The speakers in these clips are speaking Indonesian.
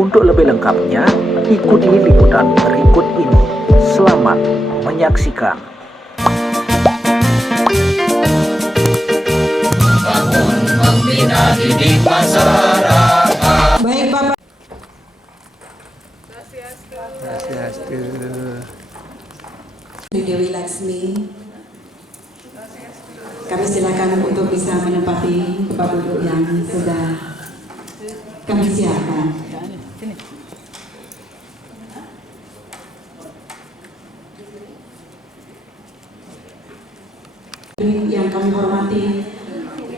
Untuk lebih lengkapnya, ikuti liputan berikut ini. Selamat menyaksikan. Bangun membina didik masyarakat. Baik Bapak. Swastiastu. Dewi Laksmi. Kami silakan untuk bisa menempati tempat duduk yang sudah kami siapkan. Yang kami hormati,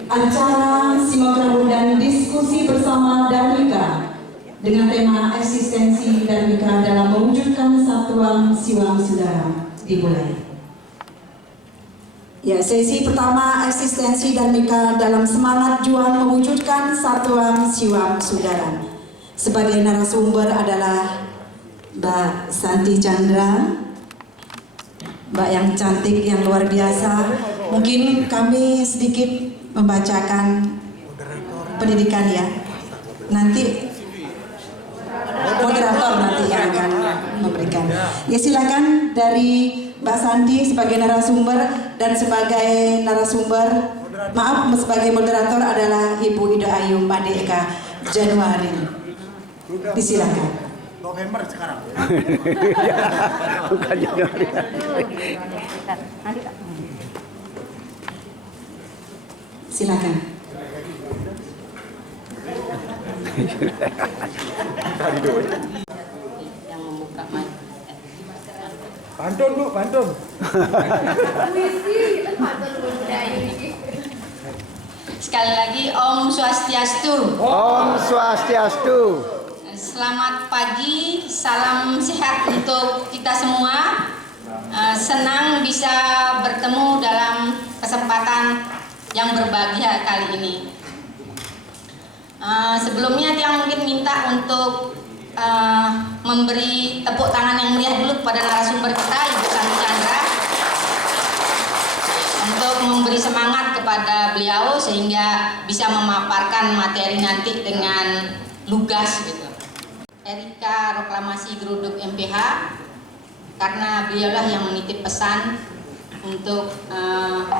acara simak rabu dan diskusi bersama Darmika dengan tema eksistensi Darmika dalam mewujudkan satuan siwam saudara dimulai. Ya, sesi pertama eksistensi Darmika dalam semangat juang mewujudkan satuan siwam saudara. Sebagai narasumber adalah Mbak Santi Chandra, Mbak yang cantik, yang luar biasa. Mungkin kami sedikit membacakan pendidikan ya. Nanti moderator nanti yang akan memberikan. Ya, silakan dari Mbak Santi sebagai narasumber dan sebagai narasumber, maaf, sebagai moderator adalah Ibu Ida Ayu Madeka Januari. Disilakan. November sekarang. Bukan Januari. Silakan. Yang membuka mic. Pantun Bu, pantun. Sekali lagi Om Swastiastu. Om Swastiastu. Selamat pagi, salam sehat untuk kita semua. Senang bisa bertemu dalam kesempatan yang berbahagia kali ini. Sebelumnya Tiang mungkin minta untuk memberi tepuk tangan yang meriah dulu kepada narasumber kita, Ibu Santi Chandra, untuk memberi semangat kepada beliau sehingga bisa memaparkan materi nanti dengan lugas gitu. Erika Proklamasi Geruduk MPH, karena beliaulah yang menitip pesan untuk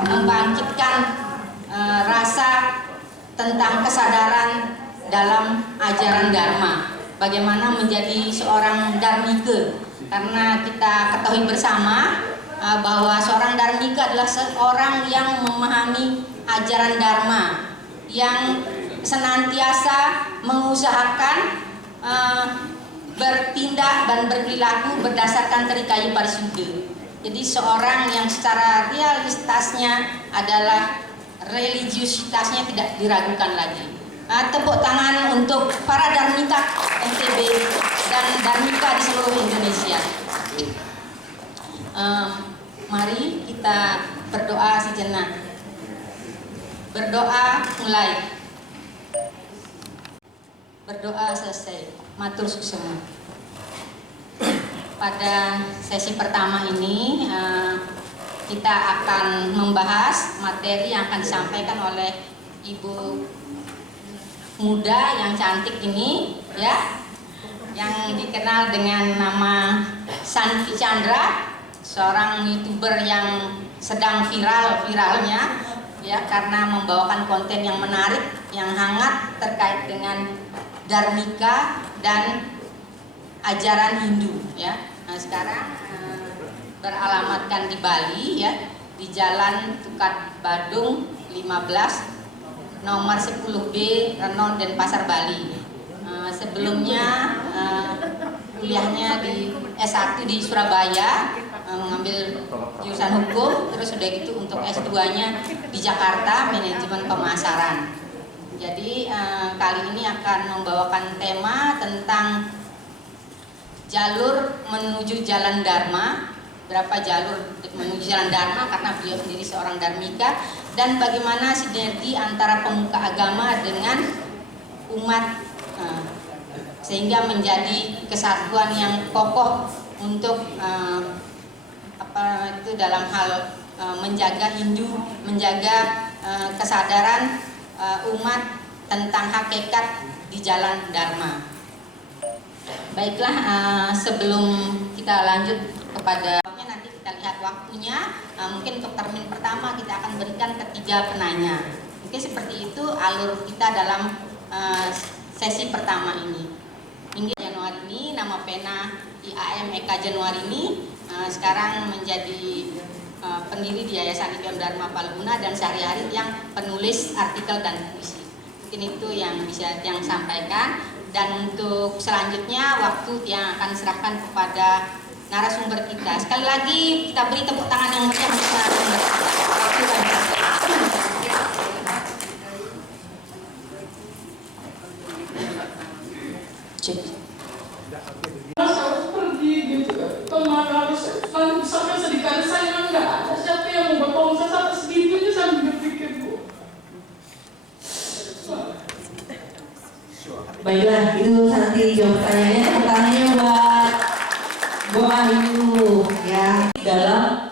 membangkitkan rasa tentang kesadaran dalam ajaran Dharma, bagaimana menjadi seorang Dharmika, karena kita ketahui bersama bahwa seorang Dharmika adalah seorang yang memahami ajaran Dharma, yang senantiasa mengusahakan bertindak dan berperilaku berdasarkan Trikaya Parisudha. Jadi seorang yang secara realitasnya adalah religiusitasnya tidak diragukan lagi. Tepuk tangan untuk para Dharmika NTB dan Dharmika di seluruh Indonesia. Mari kita berdoa sejenak. Berdoa mulai. Berdoa selesai. Matur suksema. Pada sesi pertama ini kita akan membahas materi yang akan disampaikan oleh Ibu muda yang cantik ini, ya, yang dikenal dengan nama Santi Chandra, seorang YouTuber yang sedang viralnya, ya, karena membawakan konten yang menarik, yang hangat terkait dengan Dharmika dan ajaran Hindu, ya. Nah, sekarang beralamatkan di Bali, ya, di Jalan Tukat Badung 15 nomor 10B Renon Denpasar Bali. Sebelumnya kuliahnya di S1 di Surabaya, mengambil jurusan hukum, terus sudah gitu untuk S2-nya di Jakarta manajemen pemasaran. Jadi kali ini akan membawakan tema tentang jalur menuju jalan Dharma, berapa jalur menuju jalan Dharma karena beliau sendiri seorang Dharmika, dan bagaimana sinergi antara pemuka agama dengan umat sehingga menjadi kesatuan yang kokoh untuk dalam hal menjaga Hindu, menjaga kesadaran umat tentang hakikat di jalan Dharma. Baiklah, sebelum kita lanjut kepada nanti kita lihat waktunya. Mungkin untuk termin pertama kita akan berikan ketiga penanya. Mungkin seperti itu alur kita dalam sesi pertama ini. Hingga Januari ini nama pena IAM Eka Januari ini sekarang menjadi pendiri di Yayasan IPM Dharma Palguna dan sehari-hari yang penulis artikel dan puisi. Mungkin itu yang bisa yang sampaikan. Dan untuk selanjutnya waktu yang akan serahkan kepada narasumber kita. Sekali lagi kita beri tepuk tangan yang meriah untuk narasumber kita. Waktu dan cek. Harus pergi gitu kan, kemana harus sampai sedikit saya nggak ada siapa yang mau bertolong saya sampai segitunya saya berpikir Bu. Baiklah, itu nanti jawab pertanyaannya buat Bu Ayu ya, dalam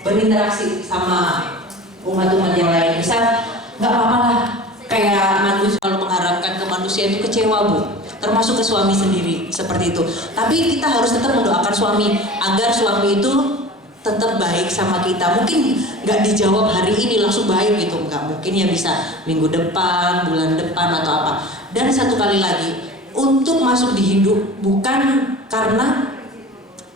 berinteraksi sama umat-umat yang lain. Misal nggak apa-apa lah, kayak manusia kalau mengharapkan ke manusia itu kecewa Bu, termasuk ke suami sendiri seperti itu. Tapi kita harus tetap mendoakan suami agar suami itu tetap baik sama kita. Mungkin nggak dijawab hari ini langsung baik gitu, nggak mungkin ya, bisa minggu depan, bulan depan atau apa. Dan satu kali lagi, untuk masuk di Hindu bukan karena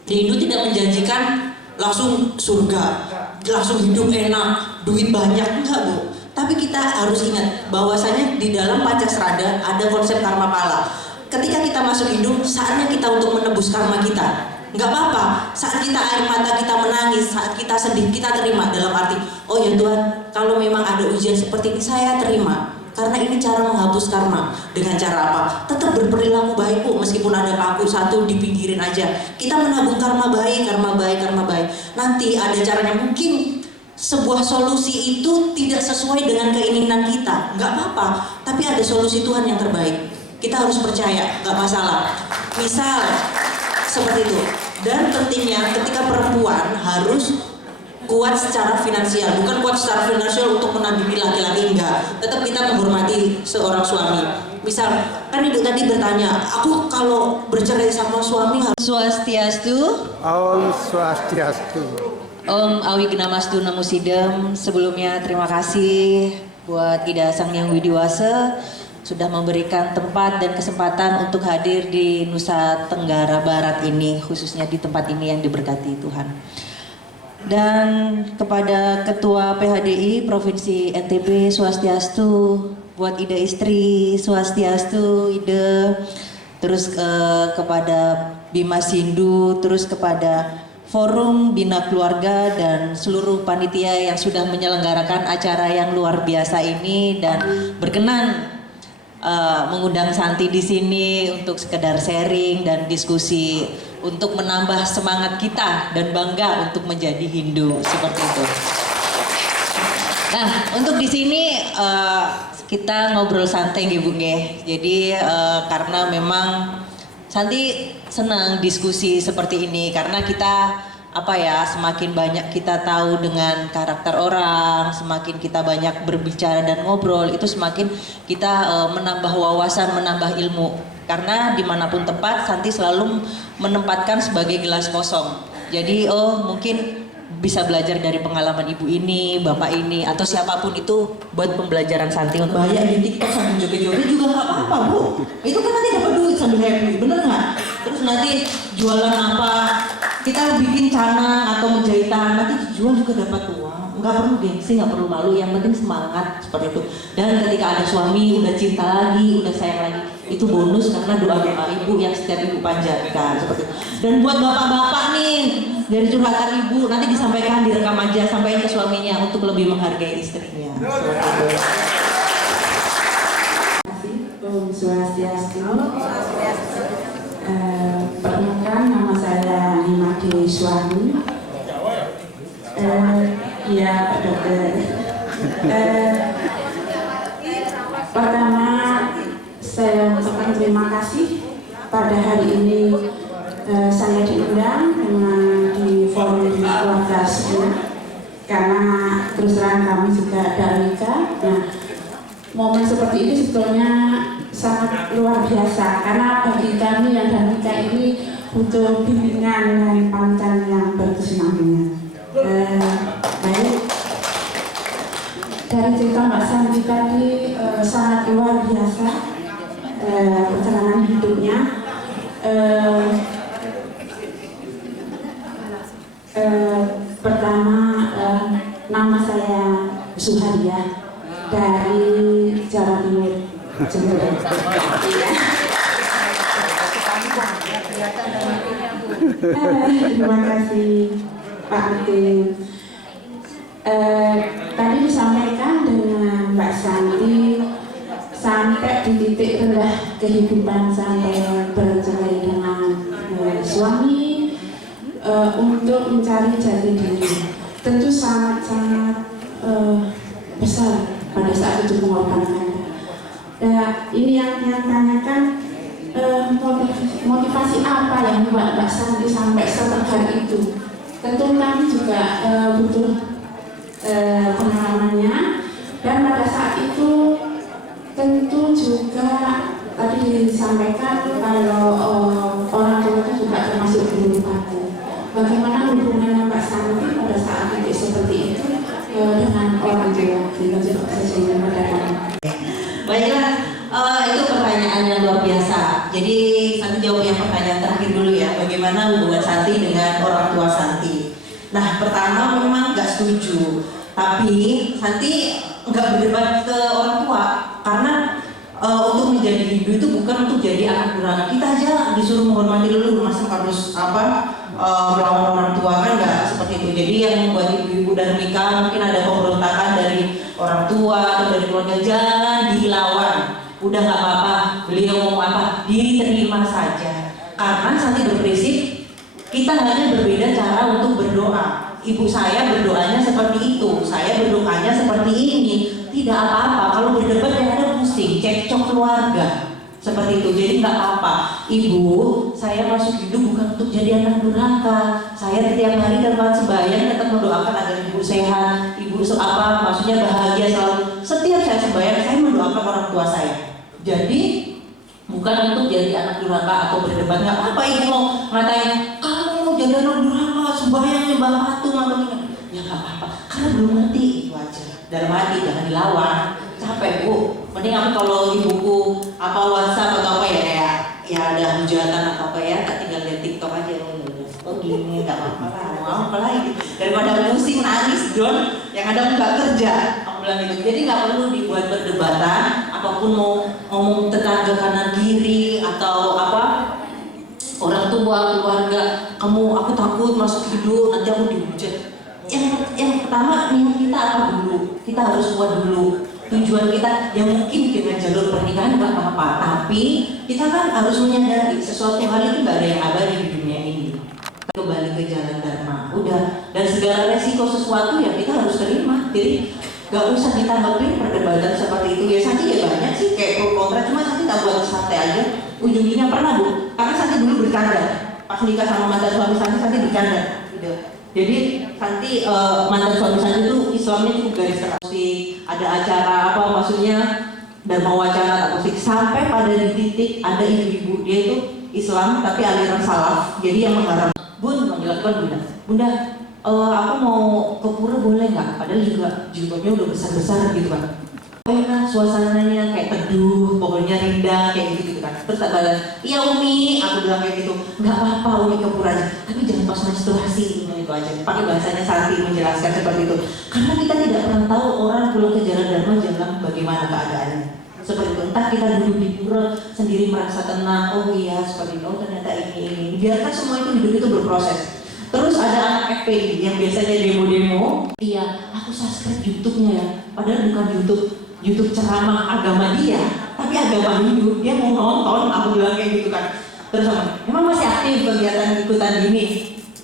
di Hindu tidak menjanjikan langsung surga, langsung hidup enak, duit banyak, enggak Bu. Tapi kita harus ingat bahwasanya di dalam Pancasrada ada konsep karma pala. Ketika kita masuk Hindu, saatnya kita untuk menebus karma kita. Nggak apa-apa, saat kita air mata kita menangis, saat kita sedih, kita terima dalam arti, oh ya Tuhan, kalau memang ada ujian seperti ini, saya terima. Karena ini cara menghapus karma. Dengan cara apa? Tetap berperilaku baik Bu, meskipun ada paku satu dipinggirin aja. Kita menabung karma baik, karma baik, karma baik. Nanti ada caranya. Mungkin sebuah solusi itu tidak sesuai dengan keinginan kita, nggak apa-apa. Tapi ada solusi Tuhan yang terbaik. Kita harus percaya, nggak masalah. Misal seperti itu. Dan pentingnya ketika perempuan harus kuat secara finansial, bukan kuat secara finansial untuk menandingi laki-laki, enggak. Tetap kita menghormati seorang suami. Misal, kan Ibu tadi bertanya, aku kalau bercerai sama suami harus Swastiastu. Om Swastiastu. Om Awignamasdu Namo Sidam. Sebelumnya terima kasih buat Ida Sang Hyang Widiwasa sudah memberikan tempat dan kesempatan untuk hadir di Nusa Tenggara Barat ini, khususnya di tempat ini yang diberkati Tuhan. Dan kepada Ketua PHDI Provinsi NTB Swastiastu, buat Ida istri Swastiastu, Ida, terus kepada Bima Sindu, terus kepada Forum Bina Keluarga dan seluruh panitia yang sudah menyelenggarakan acara yang luar biasa ini dan berkenan mengundang Santi di sini untuk sekedar sharing dan diskusi untuk menambah semangat kita dan bangga untuk menjadi Hindu seperti itu. Nah, untuk di sini kita ngobrol santai nggih Bu nggih. Jadi karena memang Santi senang diskusi seperti ini karena kita semakin banyak kita tahu dengan karakter orang, semakin kita banyak berbicara dan ngobrol, itu semakin kita menambah wawasan, menambah ilmu. Karena dimanapun tempat, Santi selalu menempatkan sebagai gelas kosong. Jadi mungkin bisa belajar dari pengalaman ibu ini, bapak ini, atau siapapun itu buat pembelajaran Santi. Bahaya di TikTok sambil joget-joget juga nggak apa-apa Bu. Itu kan nanti dapat duit sambil happy, bener nggak? Terus nanti jualan apa? Kita bikin canang atau menjahitan, nanti dijual juga dapat uang. Nggak perlu gengsi, nggak perlu malu, yang penting semangat seperti itu. Dan ketika ada suami, udah cinta lagi, udah sayang lagi, itu bonus karena doa-doa ibu yang setiap ibu panjatkan seperti itu. Dan buat bapak-bapak nih, dari curhatan ibu, nanti disampaikan, direkam aja, sampaikan ke suaminya untuk lebih menghargai istrinya. Seperti itu. Om Swastiastu. Perkenalkan, nama saya Himadi Suwani. Iya Pak Dokter. Pertama saya ucapkan terima kasih pada hari ini saya diundang dengan di forum keluarga sekolah karena terus terang kami juga ada nikah. Nah, momen seperti ini sebetulnya sangat luar biasa karena bagi kami yang Danika ini butuh bimbingan dan panutan yang berkesinambungan. Baik, dari cerita Mbak Santi tadi sangat luar biasa perjalanan hidupnya. Pertama, nama saya Suharia dari Jawa Timur. Terima kasih Pak Atin. Tadi disampaikan dengan Mbak Santi sampai di titik terendah kehidupan sampai bercerai dengan suami untuk mencari jati diri. Tentu sangat-sangat besar pada saat itu mengorbankan. Ini yang tanyakan motivasi apa yang membuat Mbak Santi sampai setegar itu. Tentu kami juga butuh pengalamannya, dan pada saat itu tentu juga tadi disampaikan kalau orang tua itu juga termasuk guru partai. Bagaimana hubungan Mbak Santi pada saat itu seperti itu dengan orang tua di Sosial Media? Baiklah, itu pertanyaan yang luar biasa. Jadi Santi jawab yang pertanyaan terakhir dulu ya. Bagaimana hubungan Santi dengan orang tua Santi? Nah, pertama memang nggak setuju, tapi Santi nggak berdebat ke orang tua karena untuk menjadi Hindu itu bukan untuk jadi anak durhaka. Kita aja disuruh menghormati dulu, masa harus melawan orang tua, kan nggak seperti itu. Jadi yang membuat ibu-ibu dan Mika mungkin ada pemberontakan dari orang tua atau dari keluarga, jangan dilawan. Udah nggak apa-apa, beliau ngomong apa diterima saja. Karena Santi berprinsip kita hanya berbeda cara untuk berdoa. Ibu saya berdoanya seperti itu, saya berdoanya seperti ini. Tidak apa-apa, kalau berdebat yang ada pusing, cekcok keluarga seperti itu. Jadi nggak apa-apa. Ibu, saya masuk hidup bukan untuk jadi anak durhaka. Saya setiap hari dalam sembahyang tetap mendoakan agar ibu sehat, ibu maksudnya bahagia selalu. Setiap saya sembahyang, saya mendoakan orang tua saya. Jadi bukan untuk jadi anak durhaka atau berdebat. Nggak apa-apa ibu mau ngatain kamu jadi anak durhaka, sembahyang nyembah patung atau ini. Ya nggak apa-apa, karena belum ngerti, itu aja. Dalam hati jangan dilawan. Capek bu, mending aku kalau ibuku WhatsApp atau apa ya kayak ya ada hujatan atau apa ya, tak tinggal lihat TikTok aja. Oh gini, nggak apa-apa lah, mau apa lagi daripada pusing nangis don, yang ada nggak kerja. Aku bilang gitu. Jadi nggak perlu dibuat perdebatan, apapun mau ngomong tetangga kanan kiri atau apa orang tua keluarga, aku takut masuk hidup nanti aku dihujat. Yang pertama niat kita apa dulu? Kita harus kuat dulu. Tujuan kita yang mungkin dengan jalur pernikahan nggak apa-apa, tapi kita kan harus menyadari sesuatu hal itu nggak ada yang abadi di dunia ini. Kembali ke jalan dharma, udah, dan segala resiko sesuatu ya kita harus terima. Jadi nggak usah ditanggapin perdebatan seperti itu. Ya Santi ya banyak sih kayak pro kontra, cuma Santi tak buat santai aja. Ujungnya pernah bu, karena Santi dulu bercanda pas nikah sama mantan suami Santi bercanda. Jadi Santi mantan suami Santi itu Islamnya cukup garis keras. Ada acara maksudnya dharma wacana tak musik, sampai pada di titik ada ibu-ibu dia itu Islam tapi aliran salaf, jadi yang mengharap bun menjelaskan bunda aku mau ke pura boleh nggak, padahal juga jilbabnya udah besar-besar gitu kan. Enak suasananya kayak teduh, pokoknya rindang kayak gitu kan. Terus tak balas, iya Umi, aku bilang kayak gitu, nggak apa-apa Umi ke pura aja, tapi jangan pas menstruasi, itu aja. Pakai bahasanya Santi menjelaskan seperti itu. Karena kita tidak pernah tahu orang pulang ke jalan dharma jalan bagaimana keadaannya. Seperti itu, entah kita duduk di pura sendiri merasa tenang, oh iya seperti itu, oh ternyata ini. Biarkan semua itu hidup itu berproses. Terus ada anak FPI yang biasanya demo-demo, iya aku subscribe YouTube-nya ya, padahal bukan YouTube ceramah agama dia, tapi agama Hindu. Dia mau nonton, aku bilang kayak gitu kan. Terus emang masih aktif kegiatan ikutan gini?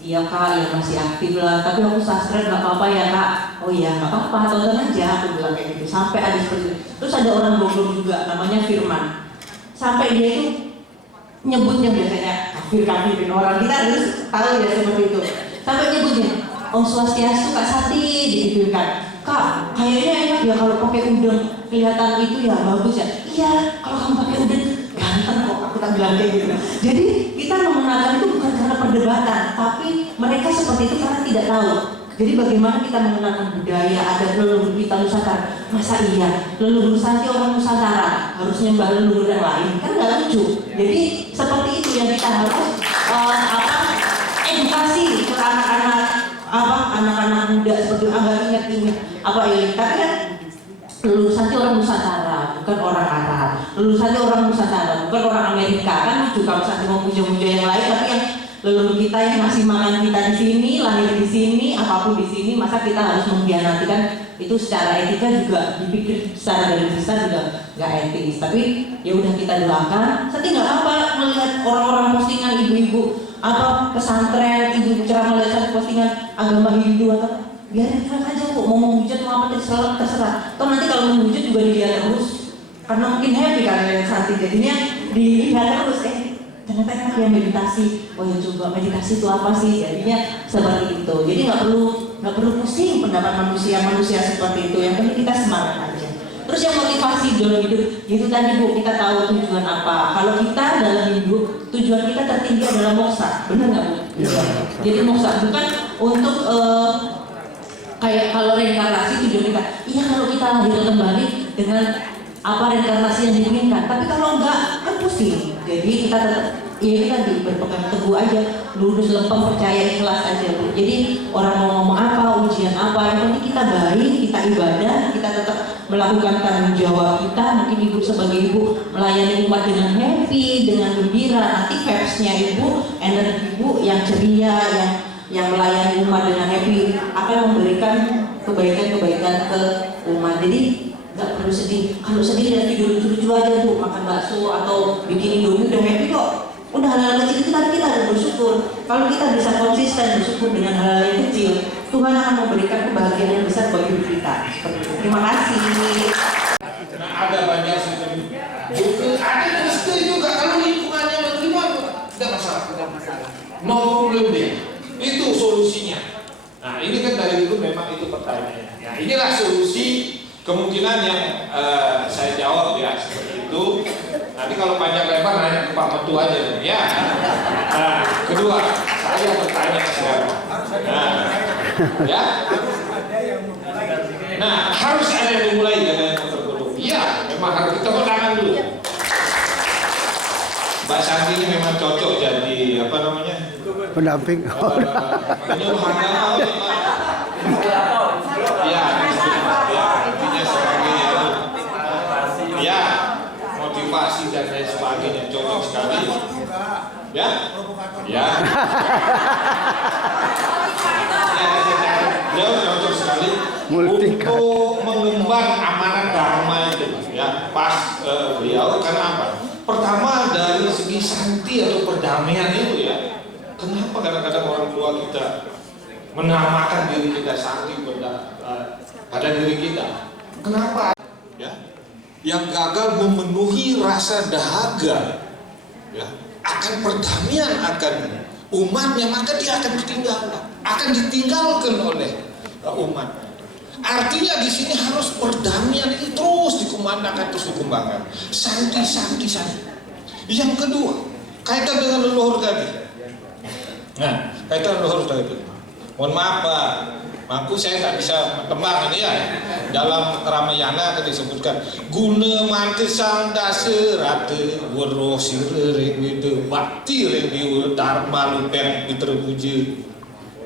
Iya kak, ya masih aktif lah, tapi aku subscribe nggak apa-apa ya kak. Oh iya nggak apa-apa, tonton aja, aku bilang kayak gitu. Sampai ada seperti itu. Terus ada orang Bogor juga, namanya Firman. Sampai dia itu nyebutnya biasanya kafirin orang, kita harus tahu ya seperti itu. Sampai nyebutnya Om Swastiastu Kak Santi gitu kan. Kak, kayaknya enak ya kalau pakai udeng, kelihatan itu ya bagus ya. Iya, kalau kamu pakai udeng ganteng kok, aku tak bilang kayak gitu. Jadi kita mengenalkan itu bukan karena perdebatan, tapi mereka seperti itu karena tidak tahu. Jadi bagaimana kita mengenalkan budaya adat leluhur kita Nusantara? Masa iya leluhur Santi orang Nusantara harus nyembah leluhur yang lain? Kan nggak lucu. Jadi seperti itu yang kita harus edukasi ke anak-anak muda seperti agar ingat-ingat apa ini. Tapi kan leluhur Santi orang Nusantara, bukan orang Arab. Leluhur Santi orang Nusantara, bukan orang Amerika. Kan lucu kalau Santi mau puja-puja yang lain, tapi yang leluhur kita yang masih makan kita di sini, lahir di sini, apapun di sini, masa kita harus mengkhianati? Kan itu secara etika juga dipikir secara dari besar juga nggak etis. Tapi ya udah kita doakan. Santi nggak apa melihat orang-orang postingan ibu-ibu apa pesantren, ibu ceramah melihat postingan agama Hindu atau biarin aja kok, mau menghujat mau apa terserah. Toh nanti kalau menghujat juga dilihat terus, karena mungkin happy kan Santi, jadinya dilihat terus ternyata enak ya meditasi. Oh ya coba meditasi itu apa sih? Jadinya seperti itu. Jadi nggak perlu pusing pendapat manusia seperti itu. Yang penting kita semangat aja. Terus yang motivasi dalam hidup itu tadi Bu, kita tahu tujuan apa. Kalau kita dalam hidup tujuan kita tertinggi adalah moksa, benar nggak Bu? Ya. Jadi moksa bukan untuk kayak kalau reinkarnasi tujuan kita. Iya kalau kita lahir kembali dengan apa reinkarnasi yang diinginkan. Tapi kalau enggak kan pusing. Jadi kita tetap ini tadi berpegang teguh aja, lurus lempeng, percaya, ikhlas aja Bu. Jadi orang mau ngomong apa, ujian apa, yang penting kita baik, kita ibadah, kita tetap melakukan tanggung jawab kita. Mungkin ibu sebagai ibu melayani umat dengan happy, dengan gembira. Nanti vibes-nya ibu, energi ibu yang ceria, yang melayani umat dengan happy akan memberikan kebaikan-kebaikan ke umat. Jadi nggak perlu sedih. Kalau sedih dan tidur lucu-lucu aja Bu, makan bakso atau bikin indomie udah happy kok. Udah hal-hal kecil itu tadi kita harus bersyukur. Kalau kita bisa konsisten bersyukur dengan hal-hal yang kecil, Tuhan akan memberikan kebahagiaan yang besar bagi hidup kita. Seperti itu. Terima kasih. Nah, ada banyak seperti itu. Ada yang setuju juga kalau lingkungannya menerima, tidak masalah. No problem deh. Itu solusinya. Nah ini kan dari dulu memang itu pertanyaannya. Ya inilah solusi. Kemungkinan yang saya jawab ya seperti itu. Nanti kalau panjang lebar nanya ke Pak Mentu aja ya. Nah, kedua, saya bertanya sekarang. Ya. Nah, harus ada yang memulai dengan tergolong. Iya, memang harus kita tangan dulu. Mbak Santi ini memang cocok jadi apa namanya? Pendamping. Penyuluhan apa? Ya, intinya sebagai ya motivasi dan lain sebagainya cocok sekali. Ya, ya. Beliau cocok sekali untuk mengemban amanat dharma itu, ya pas beliau karena apa? Pertama dari segi santi atau perdamaian itu ya. Kenapa kadang-kadang orang tua kita menamakan diri kita santi pada diri kita? Kenapa? Ya, yang gagal memenuhi rasa dahaga, ya, akan perdamaian akan umatnya, maka dia akan ditinggalkan oleh umat. Artinya di sini harus perdamaian ini terus dikumandangkan, terus dikembangkan. Santi. Yang kedua, kaitan dengan leluhur tadi. Nah, kaitan leluhur tadi. Mohon maaf Pak, aku saya tak bisa tembang ini ya. Dalam Ramayana kan disebutkan guna mantir sang daserate weruh sire ring widu bakti ring diu dharma lupeng diterpuji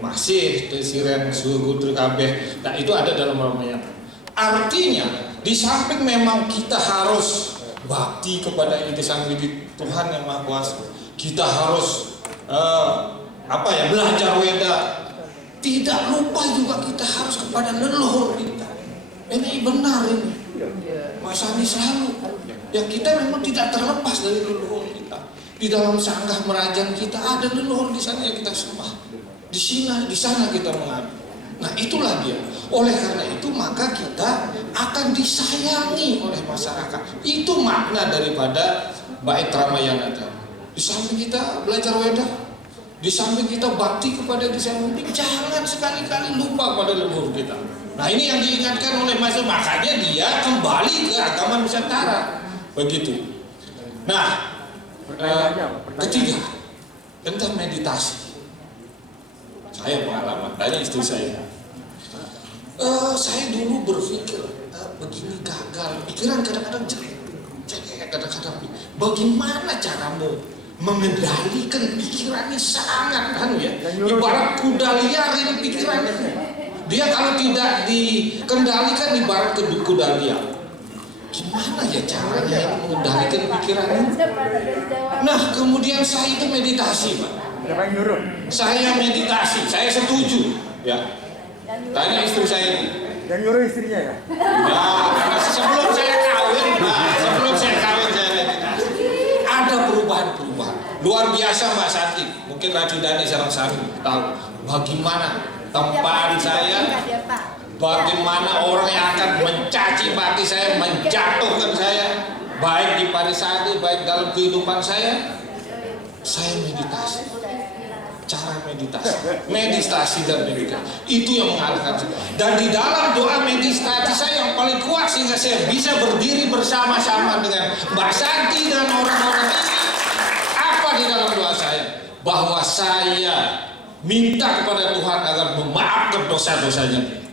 masih desiren sugu terkabeh. Nah itu ada dalam Ramayana. Artinya di samping memang kita harus bakti kepada inti sang widi Tuhan yang Maha Kuasa, kita harus belajar Weda. Tidak lupa juga kita harus kepada leluhur kita. Ini benar ini. Mas Andi selalu. Ya kita memang tidak terlepas dari leluhur kita. Di dalam sanggah merajang kita ada leluhur di sana yang kita sembah. Di sana kita mengabdi. Nah itulah dia. Oleh karena itu maka kita akan disayangi oleh masyarakat. Itu makna daripada bait Ramayana tadi. Di samping kita belajar Weda, Di samping kita bakti kepada desa Munting, jangan sekali-kali lupa pada leluhur kita. Nah ini yang diingatkan oleh Mas, makanya dia kembali ke agama Nusantara. Begitu. Nah, ketiga tentang meditasi. Saya pengalaman, tanya istri saya. Saya dulu berpikir begini gagal, pikiran kadang-kadang jelek, kadang-kadang bagaimana caramu mengendalikan pikirannya sangat kan ya, ibarat kuda liar ini pikirannya. Dia kalau tidak dikendalikan ibarat kuda liar. Gimana ya caranya mengendalikan pikirannya? Nah kemudian saya itu meditasi Pak. Saya meditasi, saya setuju ya. Tanya istri saya ini. Dan nyuruh istrinya ya? Ya, karena sebelum saya kawin saya meditasi. Ada perubahan-perubahan luar biasa Mbak Santi. Mungkin Raju Dani Sarang-Sari tahu bagaimana tempaan saya, bagaimana orang yang akan mencaci maki saya, menjatuhkan saya, baik di Parisade, baik dalam kehidupan saya meditasi. Cara meditasi dan meditasi itu yang mengalahkan saya. Dan di dalam doa meditasi saya yang paling kuat sehingga saya bisa berdiri bersama-sama dengan Mbak Santi dan orang-orang ini. Apa di dalam doa saya? Bahwa saya minta kepada Tuhan agar memaafkan dosa-dosanya.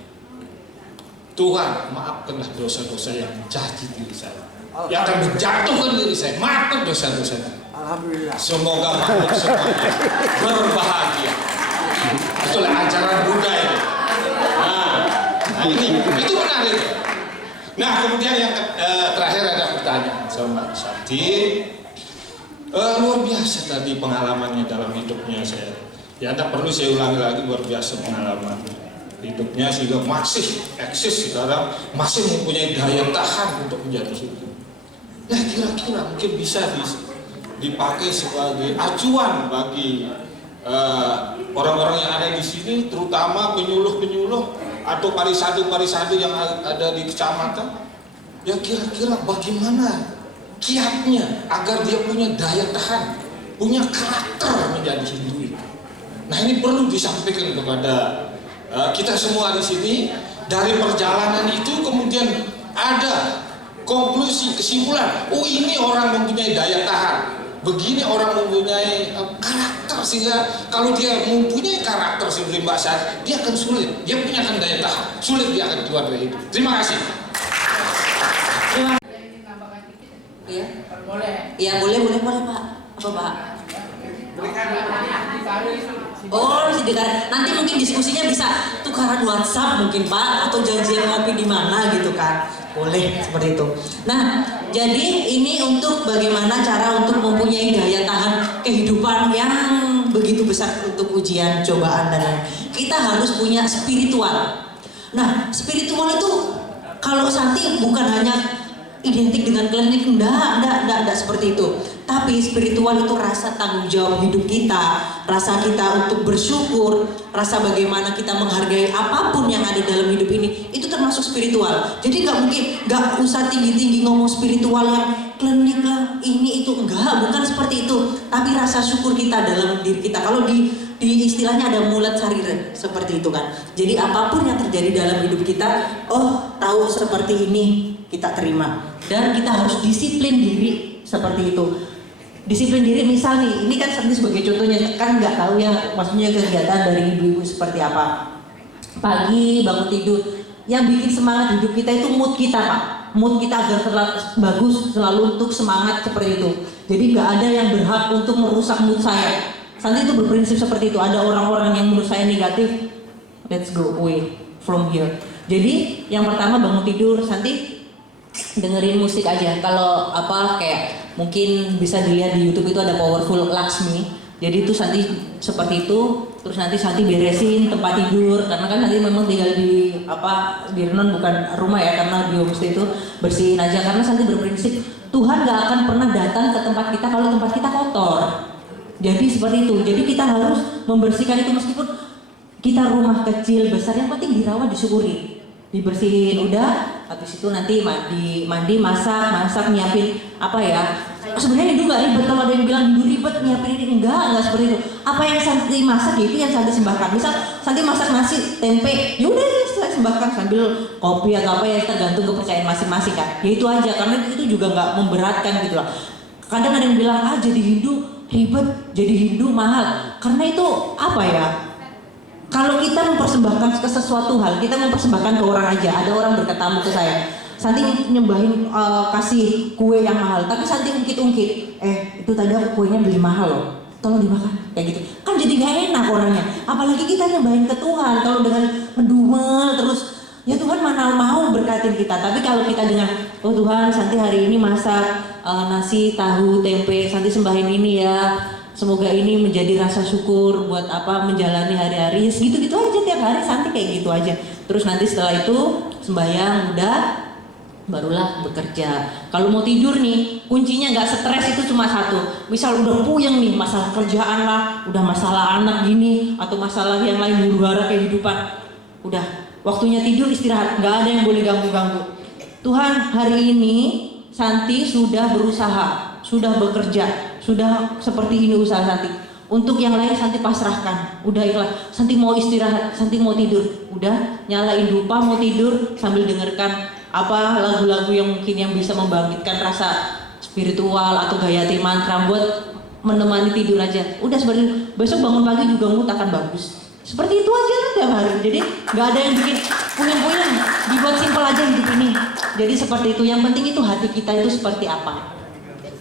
Tuhan, maafkanlah dosa-dosa yang mencaci diri saya, yang akan menjatuhkan diri saya. Maafkan dosa-dosanya. Alhamdulillah. Semoga makhluk semuanya berbahagia. Itulah ajaran Buddha itu. Nah itu menarik. Nah kemudian yang terakhir ada pertanyaan sama Mbak Santi. Luar biasa tadi pengalamannya dalam hidupnya saya. Ya tidak perlu saya ulangi lagi, luar biasa pengalaman hidupnya sehingga masih eksis sekarang, masih mempunyai daya tahan untuk menjadi hidup. Nah kira-kira mungkin bisa dipakai sebagai acuan bagi orang-orang yang ada di sini, terutama penyuluh-penyuluh atau parisade-parisade yang ada di kecamatan. Ya kira-kira bagaimana kiatnya agar dia punya daya tahan, punya karakter menjadi Hindu itu. Nah ini perlu disampaikan kepada kita semua di sini. Dari perjalanan itu kemudian ada konklusi, kesimpulan. Oh ini orang mempunyai daya tahan. Begini orang mempunyai karakter, sehingga kalau dia mempunyai karakter seperti Mbak Santi, dia akan sulit, dia punya daya tahan, sulit dia akan keluar dari hidup. Terima kasih. Iya, boleh. Iya boleh Pak. Apa Pak? Oh, nanti mungkin diskusinya bisa tukaran WhatsApp mungkin Pak, atau janjian ngopi di mana gitu kan. Boleh seperti itu. Nah, jadi ini untuk bagaimana cara untuk mempunyai daya tahan kehidupan yang begitu besar untuk ujian, cobaan dan lain. Kita harus punya spiritual. Nah, spiritual itu kalau Santi bukan hanya identik dengan klinik, enggak seperti itu. Tapi spiritual itu rasa tanggung jawab hidup kita, rasa kita untuk bersyukur, rasa bagaimana kita menghargai apapun yang ada dalam hidup ini, itu termasuk spiritual. Jadi nggak usah tinggi-tinggi ngomong spiritual yang klinik lah, ini itu, bukan seperti itu. Tapi rasa syukur kita dalam diri kita. Kalau di istilahnya ada mulat sarira seperti itu kan. Jadi apapun yang terjadi dalam hidup kita, tahu seperti ini kita terima. Dan kita harus disiplin diri seperti itu. Disiplin diri, misal nih, ini kan sebagai contohnya, kan nggak tahu ya maksudnya kegiatan dari ibu-ibu seperti apa. Pagi bangun tidur, yang bikin semangat hidup kita itu mood kita Pak. Mood kita agar bagus, selalu untuk semangat seperti itu. Jadi nggak ada yang berhak untuk merusak mood saya. Santi itu berprinsip seperti itu. Ada orang-orang yang menurut saya negatif, let's go away from here. Jadi yang pertama bangun tidur, Santi dengerin musik aja. Kalau kayak mungkin bisa dilihat di YouTube itu ada Powerful Laksmi. Jadi itu Santi seperti itu. Terus nanti Santi beresin tempat tidur, karena kan nanti memang tinggal di Renon bukan rumah ya, karena di homestay itu bersihin aja. Karena Santi berprinsip Tuhan gak akan pernah datang ke tempat kita kalau tempat kita kotor. Jadi seperti itu. Jadi kita harus membersihkan itu, meskipun kita rumah kecil besar, yang penting dirawat, disyukuri, dibersihin. Udah habis itu nanti mandi, masak, nyiapin apa ya. Sebenarnya Hindu nggak ribet, kalau ada yang bilang Hindu ribet nyiapin ini, enggak seperti itu. Apa yang Santi masak itu yang Santi sembahkan. Misal Santi masak nasi, tempe, ya udah saya sembahkan sambil kopi atau apa ya, tergantung kepercayaan masing-masing kan. Ya itu aja, karena itu juga nggak memberatkan gitu loh. Kadang ada yang bilang jadi Hindu ribet, jadi Hindu mahal. Karena itu apa ya? Kalau kita mempersembahkan ke sesuatu hal, kita mempersembahkan ke orang aja. Ada orang berkatamu ke saya, Santi nyembahin kasih kue yang mahal, tapi Santi ungkit-ungkit, itu tadi aku kuenya beli mahal loh, tolong dimakan, kayak gitu. Kan jadi gak enak orangnya. Apalagi kita nyembahin ke Tuhan, kalau dengan mendumel terus, ya Tuhan mana mau berkatin kita. Tapi kalau kita dengan, oh Tuhan Santi hari ini masak nasi, tahu, tempe, Santi sembahin ini ya. Semoga ini menjadi rasa syukur buat apa menjalani hari-hari, gitu-gitu aja tiap hari Santi kayak gitu aja. Terus nanti setelah itu sembahyang udah, barulah bekerja. Kalau mau tidur nih, kuncinya nggak stres itu cuma satu. Misal udah puyeng nih masalah kerjaan lah, udah masalah anak gini atau masalah yang lain huru-hara kehidupan, udah waktunya tidur istirahat, nggak ada yang boleh ganggu-ganggu. Tuhan hari ini Santi sudah berusaha, sudah bekerja, sudah seperti ini usaha Santi. Untuk yang lain Santi pasrahkan, udah ikhlas. Santi mau istirahat, Santi mau tidur, udah nyalain dupa mau tidur sambil dengarkan apa lagu-lagu yang mungkin yang bisa membangkitkan rasa spiritual atau gayatri mantra buat menemani tidur aja. Udah seperti itu. Besok bangun pagi juga mood akan bagus. Seperti itu aja tiap hari. Jadi nggak ada yang bikin puyeng-puyeng, dibuat simpel aja hidup ini. Jadi seperti itu. Yang penting itu hati kita itu seperti apa.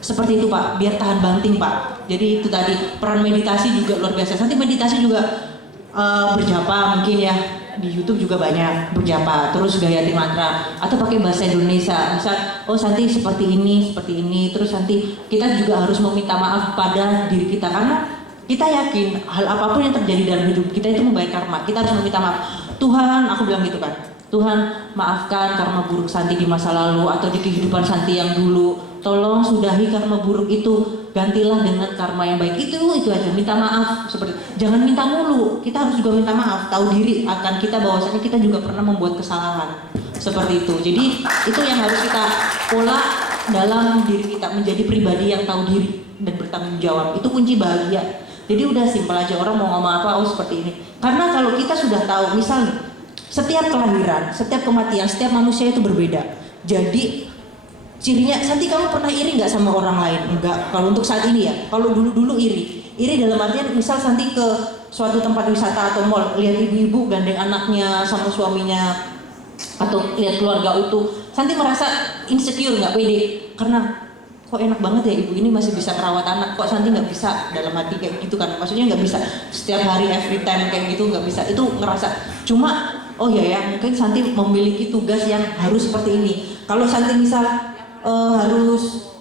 Seperti itu Pak, biar tahan banting Pak. Jadi itu tadi peran meditasi juga luar biasa. Nanti meditasi juga berjapa mungkin ya, di YouTube juga banyak berjapa. Terus gayatri mantra atau pakai bahasa Indonesia. Misal, oh Santi seperti ini. Terus Santi kita juga harus meminta maaf pada diri kita karena kita yakin hal apapun yang terjadi dalam hidup kita itu membayar karma. Kita harus meminta maaf. Tuhan, aku bilang gitu kan. Tuhan maafkan karma buruk Santi di masa lalu atau di kehidupan Santi yang dulu. Tolong sudahi karma buruk itu, gantilah dengan karma yang baik. Itu aja, minta maaf. Seperti jangan minta mulu, kita harus juga minta maaf, tahu diri akan kita bahwasanya kita juga pernah membuat kesalahan. Seperti itu. Jadi itu yang harus kita pola dalam diri kita, menjadi pribadi yang tahu diri dan bertanggung jawab. Itu kunci bahagia. Jadi udah simpel aja, orang mau ngomong apa, oh seperti ini. Karena kalau kita sudah tahu, misalnya setiap kelahiran, setiap kematian, setiap manusia itu berbeda. Jadi cirinya, Santi kamu pernah iri nggak sama orang lain? Enggak. Kalau untuk saat ini ya, kalau dulu iri dalam artian misal Santi ke suatu tempat wisata atau mall, lihat ibu-ibu gandeng anaknya sama suaminya, atau lihat keluarga utuh, Santi merasa insecure, nggak pede, karena kok enak banget ya ibu ini masih bisa merawat anak, kok Santi nggak bisa, dalam hati kayak gitu kan, maksudnya nggak bisa setiap hari every time kayak gitu, nggak bisa, itu ngerasa. Cuma oh ya mungkin Santi memiliki tugas yang harus seperti ini. Kalau Santi misal harus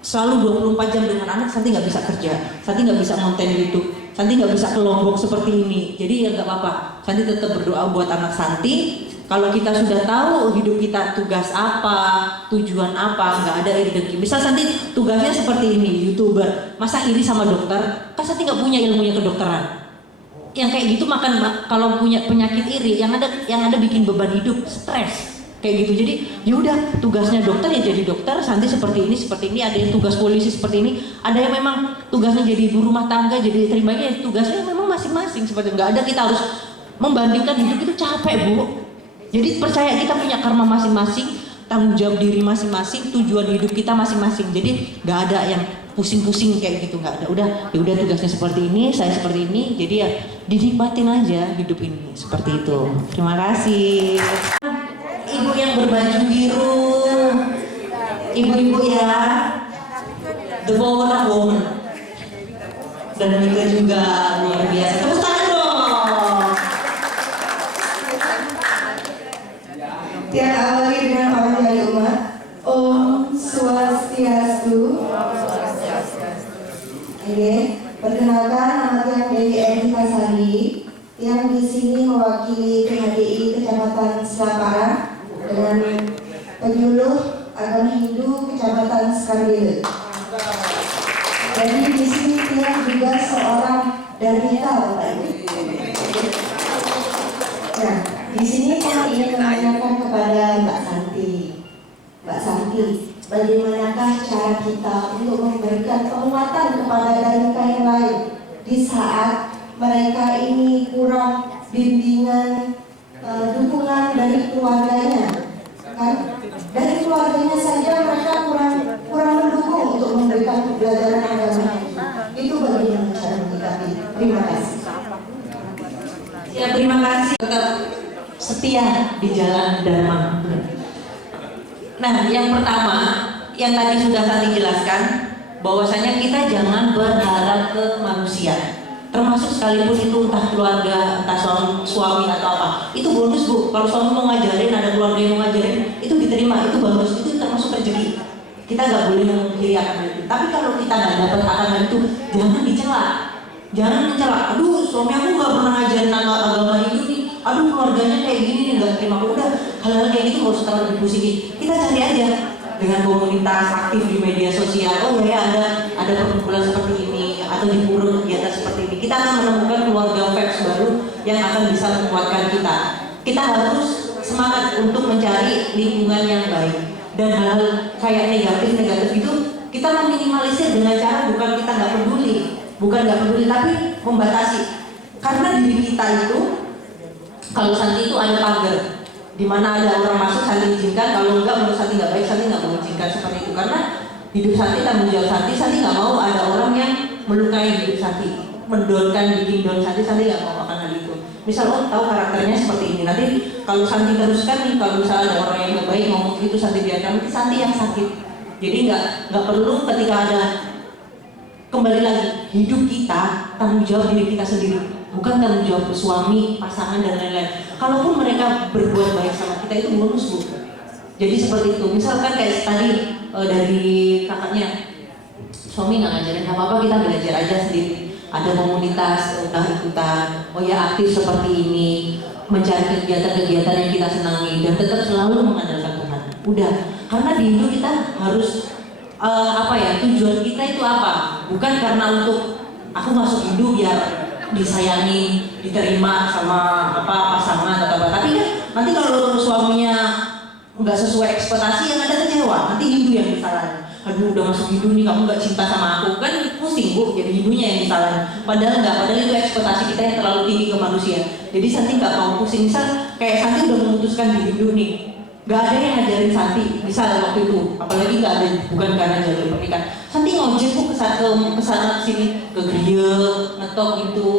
selalu 24 jam dengan anak, Santi nggak bisa kerja, Santi nggak bisa konten YouTube, Santi nggak bisa ke Lombok seperti ini. Jadi ya nggak apa-apa, Santi tetap berdoa buat anak Santi. Kalau kita sudah tahu hidup kita tugas apa, tujuan apa, nggak ada iri dengki. Misal Santi tugasnya seperti ini, YouTuber, masa iri sama dokter? Kan Santi nggak punya ilmunya kedokteran. Yang kayak gitu makan, kalau punya penyakit iri, yang ada bikin beban hidup, stres. Kayak gitu. Jadi ya udah tugasnya dokter ya jadi dokter, Santi seperti ini, ada yang tugas polisi seperti ini, ada yang memang tugasnya jadi ibu rumah tangga, jadi terimanya tugasnya memang masing-masing seperti nggak ada kita harus membandingkan hidup itu capek Bu. Jadi percaya kita punya karma masing-masing, tanggung jawab diri masing-masing, tujuan hidup kita masing-masing. Jadi nggak ada yang pusing-pusing kayak gitu, nggak ada. Ya udah tugasnya seperti ini, saya seperti ini. Jadi ya dinikmatin aja hidup ini seperti itu. Terima kasih. Ibu yang berbaju biru, ibu-ibu ya, the power of woman. Dan mereka juga luar biasa. Tepuk tangan dong. Tiap awali dengan panggilan umat. Om Swastiastu. Oke, perkenalkan nama saya Dewi Erika Sari yang di sini mewakili PHDI Kecamatan Selaparang dengan penyuluh agama Hindu Kecamatan Skarbele. Jadi di sini Tiang juga seorang Darmita, Bapak Ibu. Nah, di sini saya ingin menanyakan kepada Mbak Santi. bagaimanakah cara kita untuk memberikan penguatan kepada wanita yang lain di saat mereka ini kurang bimbingan, dukungan dari keluarganya, kan? Dari keluarganya saja mereka kurang mendukung untuk memberikan pembelajaran agama. Itu bagaimana cara menyikapi. Terima kasih. Ya, terima kasih. Tetap setia di jalan Dharma. Nah, yang pertama, yang tadi sudah Santi jelaskan, bahwasanya kita jangan berharap ke manusia. Termasuk sekalipun itu entah keluarga, entah suami atau apa. Itu bonus, Bu. Kalau suami mau ngajarin, ada keluarga yang mau ngajarin, itu diterima, itu bagus, itu termasuk rezeki. Kita nggak boleh memungkiri akan itu. Tapi kalau kita nggak dapat akan itu, jangan dicela. Jangan mencela. Aduh, suami aku nggak pernah ngajarin agama ini. Aduh, keluarganya kayak gini nih, nggak terima. Udah, hal-hal kayak gitu nggak usah terlalu dipusingin. Kita cari aja dengan komunitas aktif di media sosial. Oh ya, ada perkumpulan seperti ini atau di pura kegiatan seperti ini. Kita akan menemukan keluarga vibes baru yang akan bisa menguatkan kita. Kita harus semangat untuk mencari lingkungan yang baik. Dan hal kayak negatif itu kita meminimalisir dengan cara bukan kita nggak peduli, tapi membatasi. Karena diri kita itu, kalau Santi itu ada pagar, di mana ada orang masuk Santi izinkan, kalau enggak menurut Santi nggak baik, Santi nggak mengizinkan seperti itu. Karena hidup Santi tanggung jawab Santi nggak mau ada orang yang melukai hidup Santi, mendonkan, bikin down Santi nggak mau akan hal itu. Misal lo tahu karakternya seperti ini, nanti kalau Santi teruskan nih, kalau misalnya ada orang yang nggak baik ngomong gitu Santi biarkan, nanti Santi yang sakit. Jadi nggak perlu ketika ada, kembali lagi, hidup kita tanggung jawab diri kita sendiri, bukan tanggung jawab suami, pasangan dan lain-lain. Kalaupun mereka berbuat baik sama kita itu bonus, Bu. Jadi seperti itu. Misalkan kayak tadi dari kakaknya, suami nggak ngajarin apa-apa, kita belajar aja sendiri. Ada komunitas, udah ikutan, oh ya aktif seperti ini, mencari kegiatan-kegiatan yang kita senangi dan tetap selalu mengandalkan Tuhan. Udah, karena di hidup kita harus tujuan kita itu apa? Bukan karena untuk aku masuk hidup biar disayangi, diterima sama pasangan atau apa. Tapi kan nanti kalau suaminya nggak sesuai ekspektasi, yang ada kecewa. Nanti ibu yang disalahin. Aduh, udah masuk hidup nih, kamu nggak cinta sama aku, kan pusing, Bu. Jadi ibunya yang disalahin. Padahal itu ekspektasi kita yang terlalu tinggi ke manusia. Jadi Santi nggak mau pusing. Misal kayak Santi udah memutuskan di hidup nih, nggak ada yang ngajarin Santi. Misal waktu itu, apalagi nggak ada, bukan karena jalur pernikahan. Santi ngojek tuh kesana sini, ke gereja, ngetok gitu,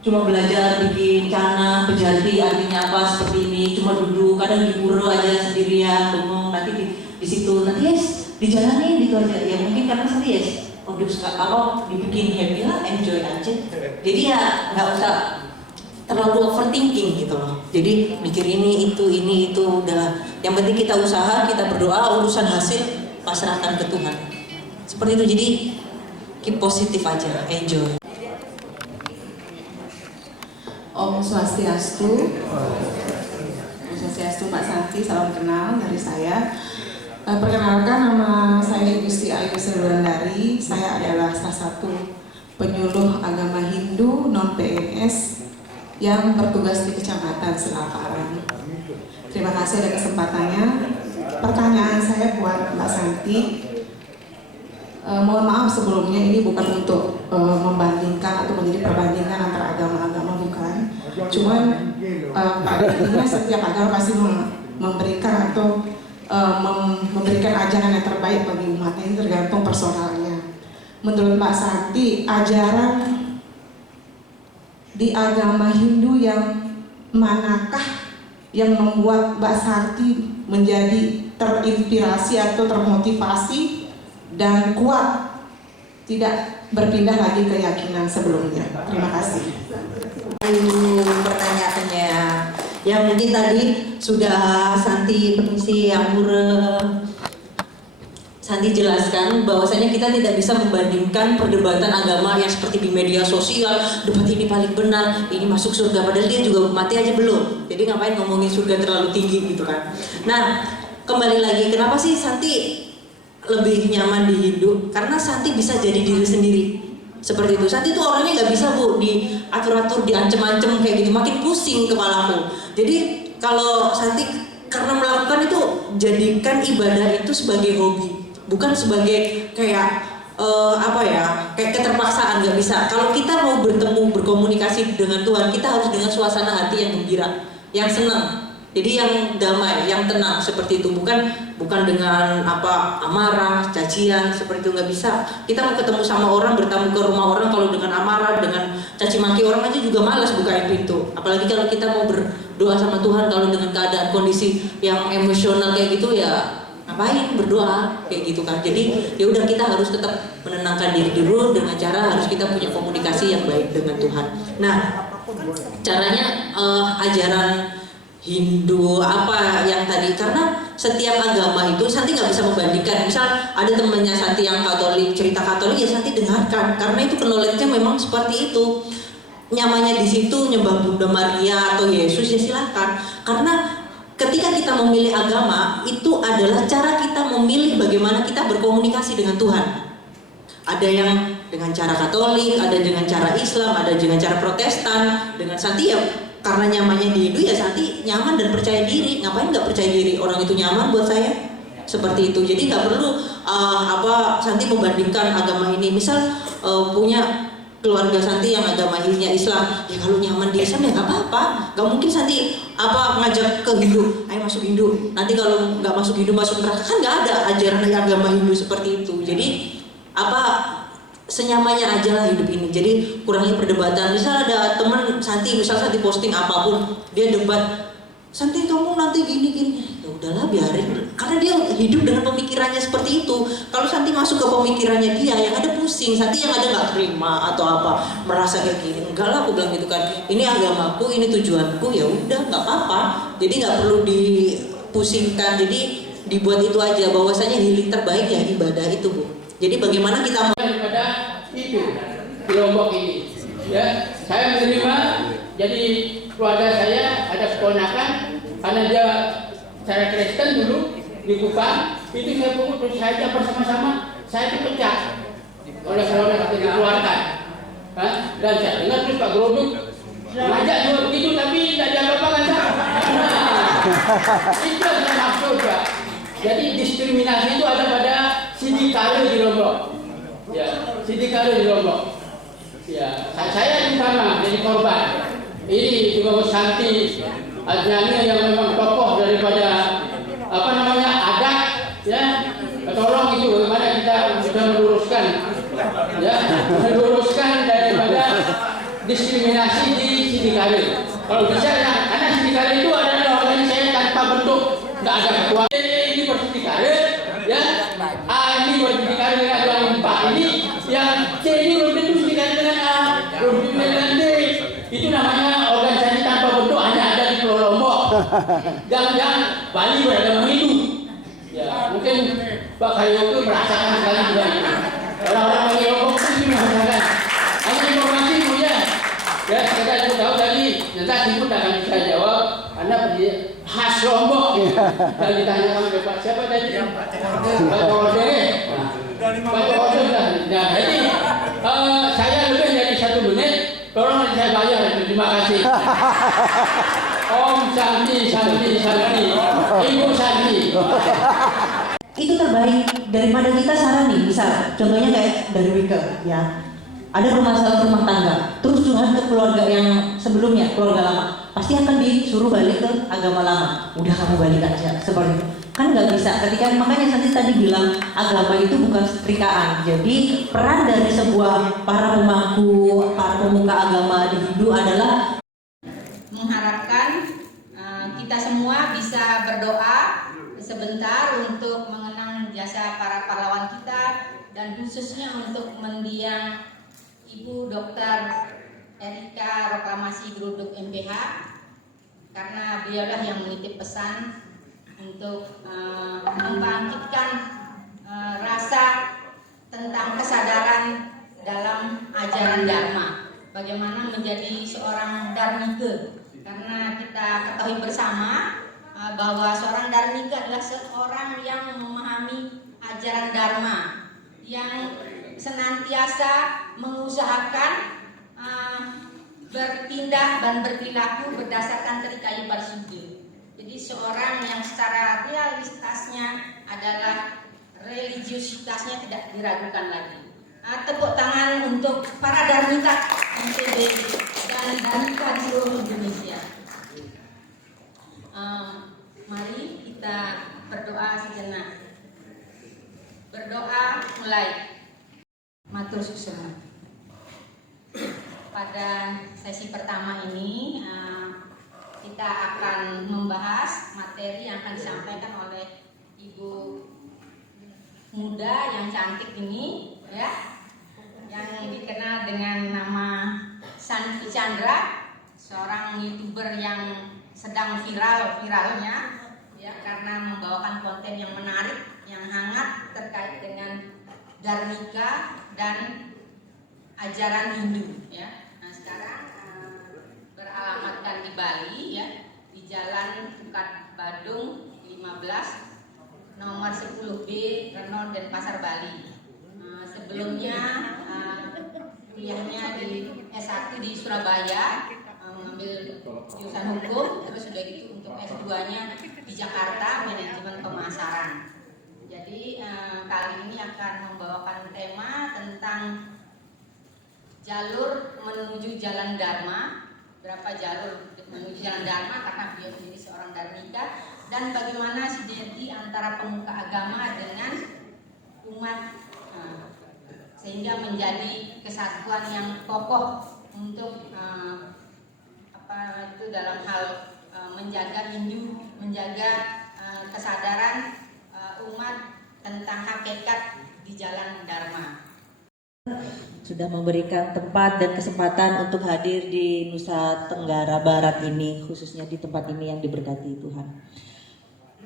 cuma belajar bikin cana, pejalti artinya apa seperti ini, cuma duduk, kadang di pura aja sendirian, bengong, nanti di situ, nanti dijalanin gitu aja. Ya mungkin karena Santi kalau dibikin happy lah, enjoy aja. Jadi ya nggak usah terlalu overthinking gitu loh. Jadi mikir ini itu udah. Yang penting kita usaha, kita berdoa, urusan hasil pasrahkan ke Tuhan. Seperti itu. Jadi keep positif aja, enjoy. Om Swastiastu. Om Swastiastu Pak Santi, salam kenal dari saya. Perkenalkan, nama saya Ibu Siti Ayu Sriwulandari. Saya adalah salah satu penyuluh agama Hindu non-PNS yang bertugas di Kecamatan Selaparang. Terima kasih ada kesempatannya. Pertanyaan saya buat Mbak Santi. Mohon maaf sebelumnya, ini bukan untuk membandingkan atau menjadi perbandingan antara agama-agama, bukan. Cuman pada intinya setiap agama pasti memberikan atau memberikan ajaran yang terbaik bagi umatnya, ini tergantung personalnya. Menurut Mbak Santi, ajaran di agama Hindu yang manakah yang membuat Mbak Santi menjadi terinspirasi atau termotivasi dan kuat tidak berpindah lagi ke keyakinan sebelumnya? Terima kasih. Pertanyaannya yang mungkin tadi sudah Santi permisi Santi jelaskan bahwasanya kita tidak bisa membandingkan perdebatan agama yang seperti di media sosial, debat ini paling benar, ini masuk surga, padahal dia juga mati aja belum. Jadi ngapain ngomongin surga terlalu tinggi gitu kan. Nah, kembali lagi, kenapa sih Santi lebih nyaman di Hindu? Karena Santi bisa jadi diri sendiri. Seperti itu. Santi tuh orangnya nggak bisa, Bu, diatur-atur, diancem-ancem kayak gitu, makin pusing kepalaku. Jadi kalau Santi karena melakukan itu, jadikan ibadah itu sebagai hobi. bukan sebagai kayak kayak keterpaksaan, nggak bisa. Kalau kita mau bertemu berkomunikasi dengan Tuhan, kita harus dengan suasana hati yang gembira, yang senang. Jadi yang damai, yang tenang seperti itu, bukan dengan amarah, cacian seperti itu, nggak bisa. Kita mau ketemu sama orang, bertamu ke rumah orang, kalau dengan amarah, dengan caci maki orang aja juga malas bukain pintu. Apalagi kalau kita mau berdoa sama Tuhan, kalau dengan keadaan kondisi yang emosional kayak gitu ya ngapain berdoa kayak gitu kan. Jadi ya udah, kita harus tetap menenangkan diri dulu dengan cara harus kita punya komunikasi yang baik dengan Tuhan. Nah, caranya ajaran Hindu apa yang tadi, karena setiap agama itu Santi nggak bisa membandingkan. Misal ada temannya Santi yang Katolik, cerita Katolik ya Santi dengarkan, karena itu knowledge-nya memang seperti itu. Nyamannya di situ nyembah Bunda Maria atau Yesus ya silakan. Karena ketika kita memilih agama, itu adalah cara kita memilih bagaimana kita berkomunikasi dengan Tuhan. Ada yang dengan cara Katolik, ada dengan cara Islam, ada dengan cara Protestan. Dengan Santi ya karena nyamannya di Hindu ya Santi nyaman dan percaya diri. Ngapain nggak percaya diri? Orang itu nyaman buat saya. Seperti itu. Jadi nggak perlu Santi membandingkan agama ini. Misal punya keluarga Santi yang agamanya Islam, ya kalau nyaman di Islam ya nggak apa-apa. Nggak mungkin Santi ngajak ke Hindu, ayo masuk Hindu. Nanti kalau nggak masuk Hindu masuk neraka, kan nggak ada ajaran agama Hindu seperti itu. Jadi senyamannya aja lah hidup ini. Jadi kurangi perdebatan. Misal ada teman Santi, misal Santi posting apapun, dia debat, Santi kamu nanti gini-gini, ya udahlah biarin, karena dia hidup dengan pemikirannya seperti itu. Kalau Santi masuk ke pemikirannya dia, yang ada pusing, Santi yang ada nggak terima atau merasa kayak gini. Enggak lah, aku bilang gitu kan, ini agamaku, ini tujuanku, ya udah nggak apa-apa. Jadi nggak perlu dipusingkan. Jadi dibuat itu aja, bahwasanya healing terbaik ya ibadah itu, Bu. Jadi bagaimana kita daripada itu di Lombok ini, ya saya menerima. Jadi keluarga saya ada keponakan, karena dia cara Kristen dulu di Kupang, itu saya pungut terus saya bersama-sama, saya dipecat oleh saudara atau dikeluarkan. Dan saya dengar terus Pak Gerobuk ngajak juga begitu, tapi tidak diapa-apakan. Itu yang saya maksud, Pak. Jadi diskriminasi itu ada pada Sidikalu di Lombok. Ya, Sidikalu di Lombok. Ya, saya terutama jadi korban. Ini juga Santi Adnani yang memang tokoh daripada adat, ya. Tolong itu bagaimana kita bisa meluruskan, ya, meluruskan daripada diskriminasi di Sidikalu. Kalau bisa ya, karena Sidikalu itu adalah organisasi tanpa bentuk, nggak ada ketua. Ini Sidikalu, ya. Ini Sidikalu dengan yang empat ini, yang C ini belum tentu Sidikalu dengan A, belum tentu dengan D. Itu namanya organisasi tanpa bentuk, hanya ada di Pulau Lombok. Jangan-jangan Bali beragama Hindu. Ya, mungkin Pak Kayoku merasakan sekali juga itu. Orang-orang Bali Lombok itu merasakan. Hanya informasi Bu ya. Ya, kita itu tahu tadi, nanti Ibu akan bisa jawab karena khas Lombok. Dan ditanyakan oleh Pak siapa tadi? Pak Torde. Pak Torde. Nah, jadi saya lebih dari 1 menit. Tolong saya bayar, terima kasih. Om Santi, Ibu Santi. itu terbaik daripada kita saran nih. Misal contohnya kayak dari Wika ya, ada permasalahan rumah tangga, terus curhat ke keluarga yang sebelumnya, keluarga lama, pasti akan disuruh balik ke agama lama. Udah kamu balik aja, seperti itu kan nggak bisa. Ketika makanya Santi tadi bilang agama itu bukan setrikaan. Jadi peran dari sebuah para pemuka agama di Hindu adalah mengharapkan kita semua bisa berdoa sebentar untuk mengenang jasa para pahlawan kita, dan khususnya untuk mendiang Ibu Dr. Erika Proklamasi Geruduk MPH, karena beliaulah yang menitip pesan untuk membangkitkan rasa tentang kesadaran dalam ajaran Dharma, bagaimana menjadi seorang Dharmika. Karena kita ketahui bersama bahwa seorang Dharmika adalah seorang yang memahami ajaran Dharma, yang senantiasa mengusahakan bertindak dan berperilaku berdasarkan Trikayu Parisudha. Jadi seorang yang secara realitasnya adalah religiusitasnya tidak diragukan lagi. Tepuk tangan untuk para Darmika NTB dan Darmika di seluruh Indonesia. Mari kita berdoa sejenak. Berdoa mulai. Matur susun. Pada sesi pertama ini kita akan membahas materi yang akan disampaikan oleh Ibu muda yang cantik ini, ya, yang dikenal dengan nama Santi Chandra, seorang YouTuber yang sedang viralnya, ya, karena membawakan konten yang menarik, yang hangat terkait dengan Dharmika dan ajaran Hindu, ya. Nah, sekarang beralamatkan di Bali, ya, di Jalan Pukat Badung 15 nomor 10B Renon dan Pasar Bali. Sebelumnya kuliahnya di S1 di Surabaya, mengambil jurusan hukum, terus sudah gitu untuk S2-nya di Jakarta, manajemen pemasaran. Jadi kali ini akan membawakan tema tentang jalur menuju jalan Dharma. Berapa jalur menuju jalan Dharma karena beliau sendiri seorang Dharmika, dan bagaimana sinergi antara pemuka agama dengan umat sehingga menjadi kesatuan yang kokoh untuk dalam hal menjaga Hindu, menjaga kesadaran umat tentang hakikat di jalan Dharma. Sudah memberikan tempat dan kesempatan untuk hadir di Nusa Tenggara Barat ini, khususnya di tempat ini yang diberkati Tuhan.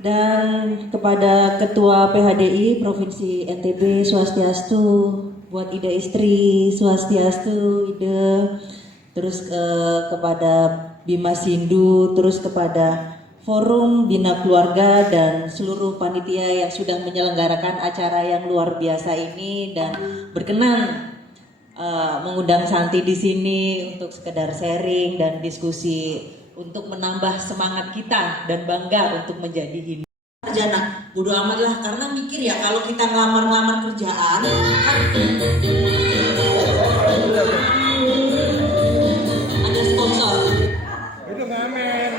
Dan kepada Ketua PHDI Provinsi NTB Swastiastu, buat Ida istri Swastiastu, Ida, terus kepada Bima Sindu, terus kepada Forum Bina Keluarga dan seluruh panitia yang sudah menyelenggarakan acara yang luar biasa ini dan berkenan mengundang Santi di sini untuk sekedar sharing dan diskusi untuk menambah semangat kita dan bangga untuk menjadi Hindu. Sarjana, bodo amat lah, karena mikir ya kalau kita ngelamar kerjaan kan ada sponsor. Itu ngamen.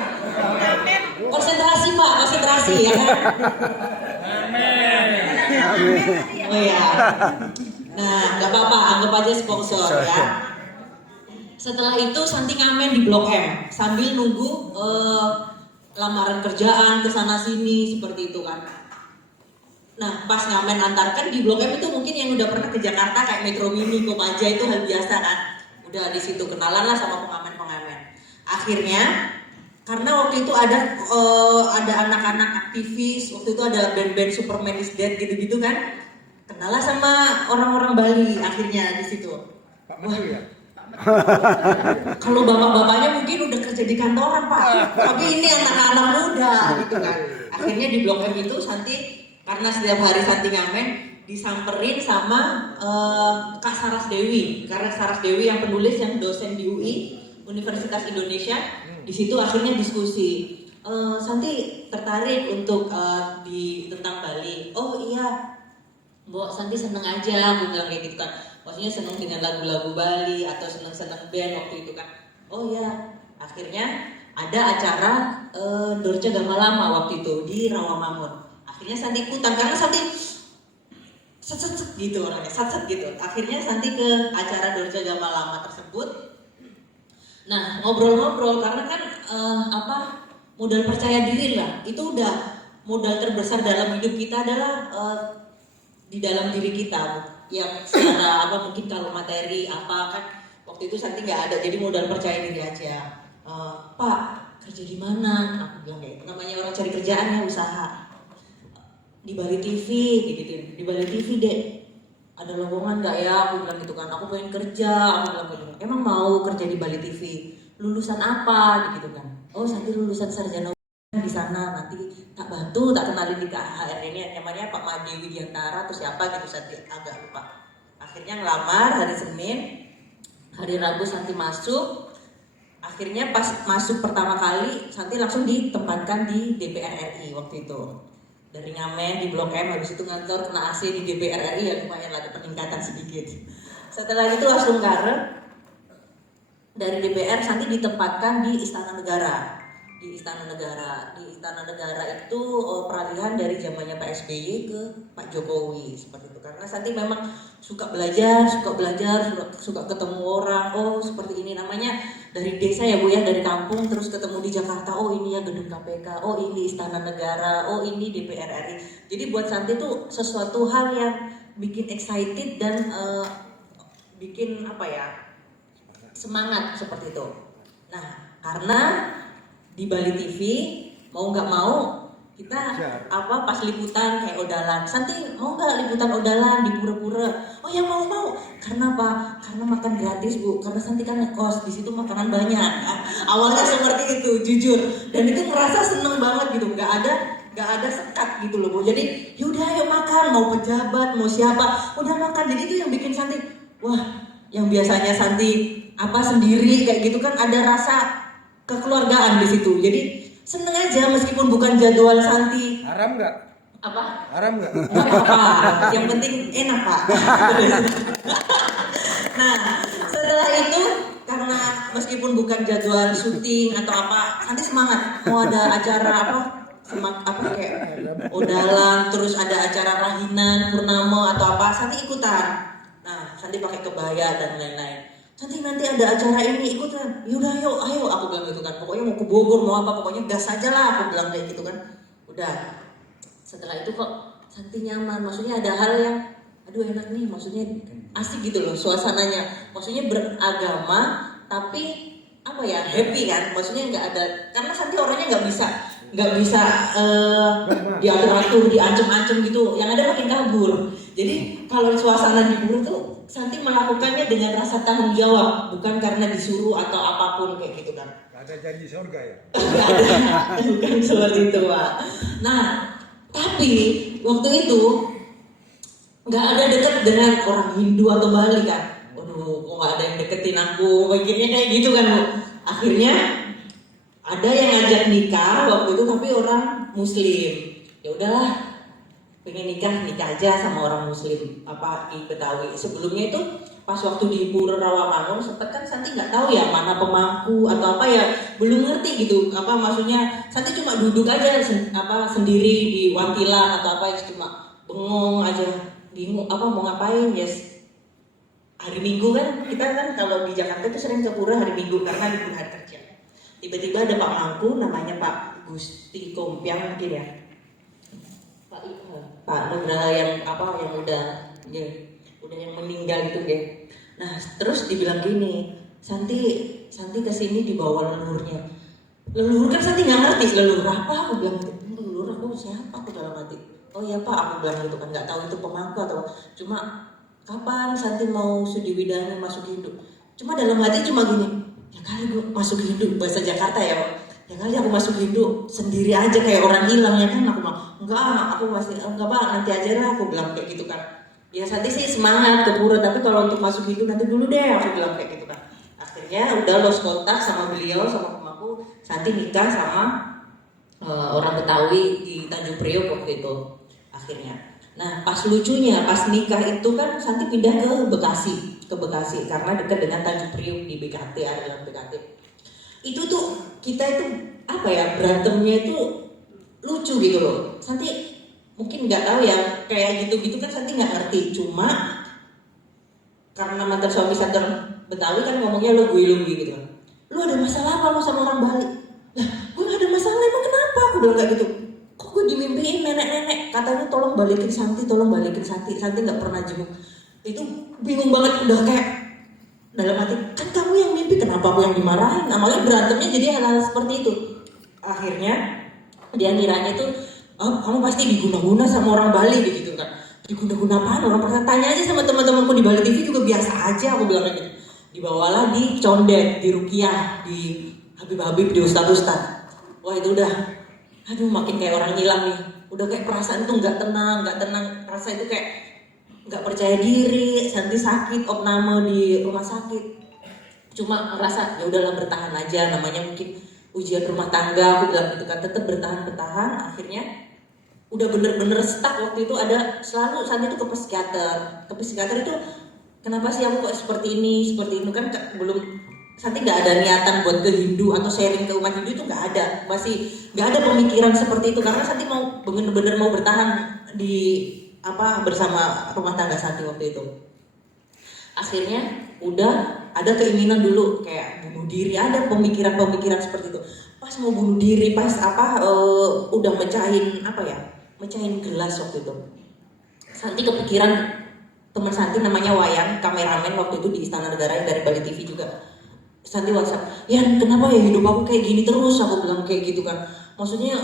Konsentrasi Pak, konsentrasi ya kan. Oh ya. Nah, nggak apa-apa, anggap aja sponsor ya. Setelah itu Santi ngamen di Blok M sambil nunggu lamaran kerjaan kesana sini seperti itu kan. Nah, pas ngamen antarkan di Blok M itu mungkin yang udah pernah ke Jakarta kayak Metro Mini, Kopaja itu hal biasa kan. Udah di situ kenalan lah sama pengamen-pengamen. Akhirnya karena waktu itu ada anak-anak aktivis, waktu itu ada band-band Superman is Dead gitu-gitu kan. Kenalah sama orang-orang Bali akhirnya di situ. Pak Menteri ya? Kalau bapak-bapaknya mungkin udah kerja di kantoran Pak, tapi ini anak-anak muda gitu kan. Akhirnya di Blok M itu Santi, karena setiap hari Santi ngamen, disamperin sama Kak Saras Dewi. Karena Saras Dewi yang penulis, yang dosen di UI, Universitas Indonesia. Di situ akhirnya diskusi. Santi tertarik untuk tentang Bali. Oh iya, Mbok Santi seneng aja, aku bilang kayak gitu kan. Maksudnya seneng dengan lagu-lagu Bali atau seneng-seneng band waktu itu kan. Oh ya, akhirnya ada acara Dorce Gama Lama waktu itu di Rawamangun. Akhirnya Santi ikutan karena Santi set gitu orangnya, set gitu. Akhirnya Santi ke acara Dorce Gama Lama tersebut. Nah, ngobrol-ngobrol karena kan modal percaya diri lah. Itu udah modal terbesar dalam hidup kita adalah di dalam diri kita. Yang secara mungkin kalau materi kan waktu itu Santi nggak ada, jadi modal percaya diri aja. Pak, kerja di mana? Aku bilang kayak namanya orang cari kerjaan ya, usaha di Bali TV gitu. Di Bali TV deh ada lowongan nggak ya? Aku bilang gitu kan, aku pengen kerja. Aku bilang gitu, emang mau kerja di Bali TV, lulusan apa gitu kan. Oh, Santi lulusan sarjana di sana, nanti tak bantu, tak kenalin di KHR ini namanya Pak Made Widiantara atau siapa gitu, Santi agak lupa. Akhirnya ngelamar hari Senin, hari Rabu Santi masuk. Akhirnya pas masuk pertama kali Santi langsung ditempatkan di DPR RI waktu itu. dari ngamen di Blok M, habis itu ngantor kena AC di DPR RI, ya lumayan ada peningkatan sedikit. Setelah itu langsung karet dari DPR, Santi ditempatkan di Istana Negara. Di Istana Negara itu peralihan dari zamannya Pak SBY ke Pak Jokowi seperti itu. Karena Santi memang suka belajar, suka ketemu orang. Oh seperti ini namanya dari desa ya Bu ya, dari kampung terus ketemu di Jakarta. Oh ini ya gedung KPK, oh ini Istana Negara, oh ini DPR RI. Jadi buat Santi itu sesuatu hal yang bikin excited dan bikin apa ya, semangat seperti itu. Nah karena di Bali TV mau nggak mau kita pas liputan kayak odalan, Santi mau nggak liputan odalan di pura-pura? Oh ya mau. Karena apa? Karena makan gratis Bu, karena Santi kan ngekos di situ, makanan banyak. Awalnya seperti itu jujur, dan itu merasa seneng banget gitu, nggak ada sekat gitu loh Bu. Jadi yaudah ayo makan, mau pejabat mau siapa udah makan. Jadi itu yang bikin Santi wah, yang biasanya Santi sendiri kayak gitu kan ada rasa kekeluargaan di situ. Jadi seneng aja meskipun bukan jadwal Santi. Haram nggak? Apa? Haram nggak? Nggak apa-apa, yang penting enak Pak. Nah setelah itu karena meskipun bukan jadwal syuting atau apa, Santi semangat mau ada acara kayak odalan, terus ada acara rahinan, purnama atau apa, Santi ikutan. Nah Santi pakai kebaya dan lain-lain. Santi nanti ada acara ini ikutan, yaudah ayo aku bilang gitu kan, pokoknya mau ke Bogor mau apa pokoknya gas aja lah, aku bilang kayak gitu kan. Udah setelah itu kok Santi nyaman, maksudnya ada hal yang aduh enak nih, maksudnya asik gitu loh suasananya, maksudnya beragama tapi apa ya, happy kan, maksudnya nggak ada, karena Santi orangnya nggak bisa diatur-atur, diancem-ancem gitu, yang ada makin kabur. Jadi kalau suasana hibur tuh Santi melakukannya dengan rasa tanggung jawab, bukan karena disuruh atau apapun kayak gitu kan. Gak ada janji surga ya? Gak ada, bukan seperti itu Pak. Nah, tapi waktu itu gak ada dekat dengan orang Hindu atau Bali kan. Waduh, kok gak ada yang deketin aku, begini kayak gitu kan Bu. Akhirnya ada yang ngajak nikah waktu itu tapi orang Muslim. Ya udahlah, pengen nikah aja sama orang Muslim di Betawi. Sebelumnya itu pas waktu di Pura Rawamangun sempet kan Santi nggak tahu ya mana pemangku atau apa ya, belum ngerti gitu maksudnya. Santi cuma duduk aja sendiri di Wantilan atau apa, cuma bengong aja, bingung mau ngapain ya. Hari Minggu kan kita kan kalau di Jakarta itu sering ke Pura hari Minggu karena libur hari kerja. Tiba-tiba ada Pak Mangku namanya Pak Gusti Kompiang mungkin ya. Pak Nugraha yang udah yang meninggal itu deh. Nah terus dibilang gini, Santi kesini dibawa leluhurnya. Leluhur kan Santi nggak ngerti leluhur apa, aku bilang leluhur aku siapa, aku dalam hati. Oh iya Pak, aku bilang gitu kan, nggak tahu itu pemangku atau cuma kapan Santi mau Sudiwidana masuk hidup. Cuma dalam hati cuma gini, ya kali gue masuk hidup, bahasa Jakarta ya Pak. Ya kali aku masuk hidup sendiri aja kayak orang hilang ya kan. Aku bilang enggak Pak, nanti aja lah, aku bilang kayak gitu kan. Ya Santi sih semangat ke Pura, tapi kalau untuk masuk hidup nanti dulu deh, aku bilang kayak gitu kan. Akhirnya udah lost kontak sama beliau, sama pemangku. Santi nikah sama orang Betawi di Tanjung Priok waktu itu akhirnya. Nah pas lucunya pas nikah itu kan Santi pindah ke Bekasi karena dekat dengan Tanjung Priok di BKT, adalah BKT. Itu tuh kita itu berantemnya itu lucu gitu loh. Santi mungkin nggak tahu ya kayak gitu kan Santi nggak ngerti. Cuma karena mantan suami Santi Betawi kan ngomongnya lo gue gitu. Lo ada masalah apa lo sama orang Bali? Lah gue nggak ada masalah, emang kenapa? Aku bilang kayak gitu. Kok gue dimimpiin nenek-nenek katanya tolong balikin Santi. Santi nggak pernah jenguk. Itu bingung banget, udah kayak dalam hati, kan kamu yang mimpi, kenapa aku yang dimarahin? Namanya berantemnya jadi hal-hal seperti itu. Akhirnya dia ngiranya itu, oh, kamu pasti diguna-guna sama orang Bali begitu kan. Diguna-guna apaan? Orang pernah tanya aja sama teman-temanku di Bali TV juga biasa aja, aku bilang gitu. Dibawalah di Condet, di Rukiah, di Habib-Habib, di Ustad-Ustad. Wah itu udah, aduh makin kayak orang hilang nih. Udah kayak perasaan tuh nggak tenang. Rasa itu kayak nggak percaya diri. Santi sakit, opname di rumah sakit. Cuma ngerasa ya udahlah bertahan aja, namanya mungkin ujian rumah tangga, aku bilang gitu kan, tetap bertahan. Akhirnya udah bener-bener stuck waktu itu, ada selalu Santi itu ke psikiater itu kenapa sih aku kok seperti ini kan belum, Santi nggak ada niatan buat ke Hindu atau sharing ke umat Hindu, itu nggak ada, masih nggak ada pemikiran seperti itu karena Santi mau bener-bener mau bertahan di bersama rumah tangga Santi waktu itu. Akhirnya udah ada keinginan dulu kayak bunuh diri, ada pemikiran seperti itu. Pas mau bunuh diri, pas udah mecahin gelas waktu itu, Santi kepikiran teman Santi namanya Wayan, kameramen waktu itu di Istana Negara yang dari Bali TV juga. Santi WhatsApp, ya kenapa ya hidup aku kayak gini terus, aku bilang kayak gitu kan. Maksudnya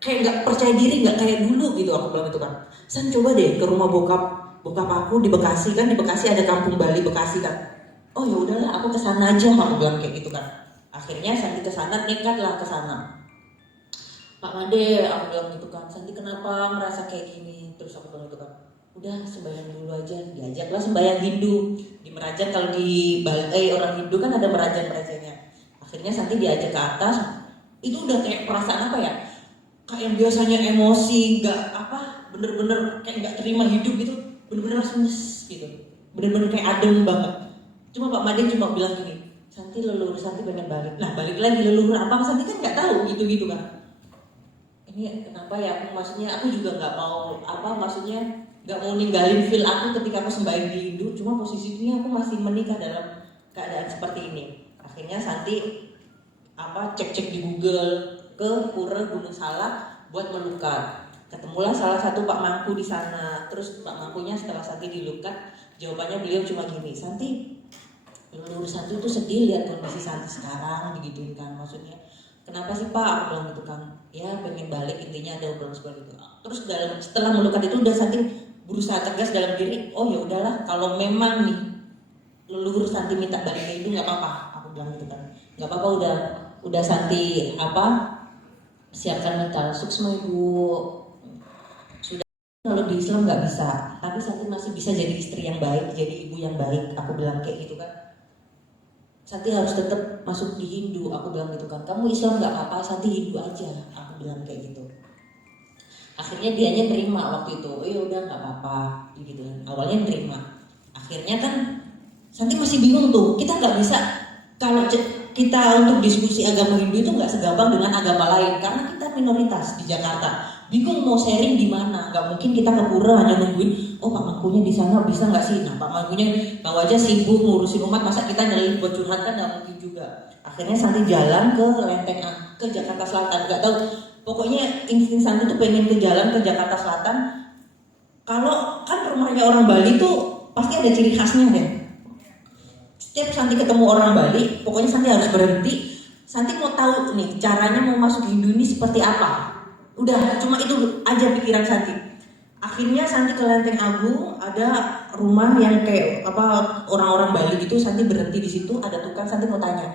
kayak nggak percaya diri, nggak kayak dulu gitu, aku bilang itu kan. San coba deh ke rumah bokap aku di Bekasi kan, di Bekasi ada kampung Bali Bekasi kan. Oh ya udahlah, aku kesana aja, aku bilang kayak gitu kan. Akhirnya Santi kesana, nekatlah kesana. Pak Made, aku bilang gitu kan, Santi kenapa merasa kayak gini? Terus aku bilang gitu kan, udah sembahyang dulu aja. Diajaklah sembahyang Hindu di Merajan. Kalau di Bali orang Hindu kan ada merajannya. Akhirnya Santi diajak ke atas. Itu udah kayak perasaan kayak yang biasanya emosi, bener-bener kayak nggak terima hidup gitu, bener-bener langsung gitu, bener-bener kayak adem banget. Cuma Pak Made cuma bilang gini, Santi leluhur Santi pengen balik. Nah balik lagi leluhur apa? Santi kan nggak tahu gitu kan. Ini kenapa ya? Maksudnya aku juga nggak mau nggak mau ninggalin feel aku ketika aku sembahyang di Hindu. Cuma posisinya aku masih menikah dalam keadaan seperti ini. Akhirnya Santi cek di Google ke Pura Gunung Salak buat melukat. Ketemulah salah satu Pak Mangku di sana. Terus Pak Mangkunya setelah Santi dilukat, jawabannya beliau cuma gini, Santi, leluhur Santi itu sedih lihat kondisi Santi sekarang digituin kan. Maksudnya kenapa sih Pak? Aku bilang gitu kan. Ya pengen balik, intinya ada obrolan seperti itu. Terus setelah melukat itu udah Santi berusaha tegas dalam diri. Oh ya udahlah, kalau memang nih leluhur Santi minta balik ke itu nggak apa-apa. Aku bilang gitu kan. Nggak apa-apa, udah Santi siapkan mental. Suksma Ibu. Sudah, kalau di Islam nggak bisa, tapi Santi masih bisa jadi istri yang baik, jadi ibu yang baik. Aku bilang kayak gitu kan. Santi harus tetap masuk di Hindu, aku bilang gitu kan. Kamu Islam nggak apa-apa, Santi Hindu aja, aku bilang kayak gitu. Akhirnya dianya terima waktu itu. Oh ya udah nggak apa-apa, gitu kan. Awalnya terima. Akhirnya kan Santi masih bingung tuh. Kita nggak bisa, kalau kita untuk diskusi agama Hindu itu nggak segampang dengan agama lain karena kita minoritas di Jakarta. Bingung mau sharing di mana? Nggak mungkin kita ke pura hanya nungguin, oh Pak Mangkunya di sana bisa nggak sih? Nah Pak Mangkunya tahu aja sibuk ngurusin umat, masa kita nyelip buat curhat kan nggak mungkin juga. Akhirnya Santi jalan ke Lenteng ke Jakarta Selatan. Nggak tahu, pokoknya insting Santi tuh pengen ke jalan ke Jakarta Selatan. Kalau kan rumahnya orang Bali tuh pasti ada ciri khasnya deh. Setiap Santi ketemu orang Bali, pokoknya Santi harus berhenti. Santi mau tahu nih caranya mau masuk Hindu ini seperti apa. Udah cuma itu aja pikiran Santi. Akhirnya Santi ke Lenteng Agung, ada rumah yang kayak orang-orang Bali gitu. Santi berhenti di situ, ada tukang. Santi mau tanya,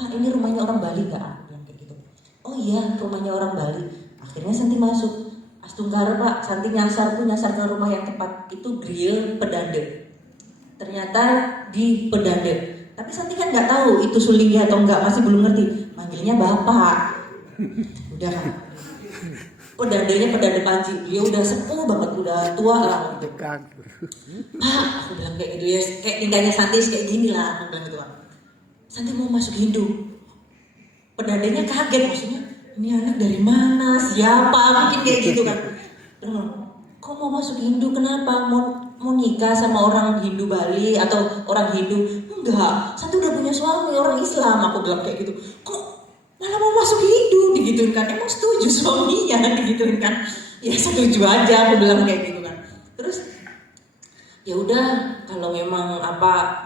Pak ini rumahnya orang Bali nggak? Aku bilang kayak gitu. Oh iya rumahnya orang Bali. Akhirnya Santi masuk. Astungkara Pak, Santi nyasar ke rumah yang tepat itu Griya Pedande. Ternyata di Pedande. Tapi Santi kan nggak tahu itu sulingnya atau enggak, masih belum ngerti. Manggilnya Bapak. Udah kan. Pedandenya Pedande Panji, dia udah sepuh banget, udah tua lah. Pak, aku bilang kayak gitu ya, kayak tingkahnya Santi kayak gini lah, aku bilang gitu kan. Santi mau masuk Hindu. Pedandenya kaget, maksudnya ini anak dari mana, siapa, mungkin kayak gitu kan. Kok mau masuk Hindu, kenapa? Mau nikah sama orang Hindu Bali atau orang Hindu? Enggak, Santi udah punya suami orang Islam, aku bilang kayak gitu. Kok malah mau masuk Hindu, digituin kan? Emang setuju suaminya, digituin kan? Ya setuju aja, aku bilang kayak gitu kan. Terus ya udah, kalau memang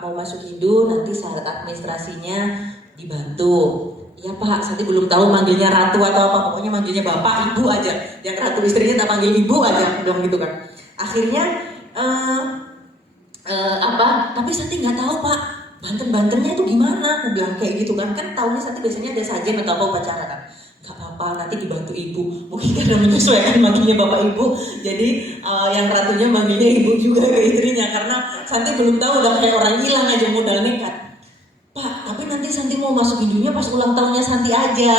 mau masuk Hindu, nanti syarat administrasinya dibantu. Ya Pak, Santi belum tahu manggilnya ratu atau apa, pokoknya manggilnya bapak, ibu aja. Yang ratu istrinya tak panggil ibu aja, bilang gitu kan. Akhirnya tapi Santi nggak tahu Pak, Banten-Bantennya itu gimana, aku bilang kayak gitu kan. Kan tahunya Santi biasanya ada sajen atau apa upacara kan. Gak apa-apa, nanti dibantu ibu. Mungkin karena menyesuaikan manggilnya bapak ibu, jadi yang ratunya manggilnya ibu juga ke istrinya. Karena Santi belum tahu, udah kayak orang hilang aja modal nekat. Pak, tapi nanti Santi mau masuk Hindunya pas ulang tahunnya Santi aja,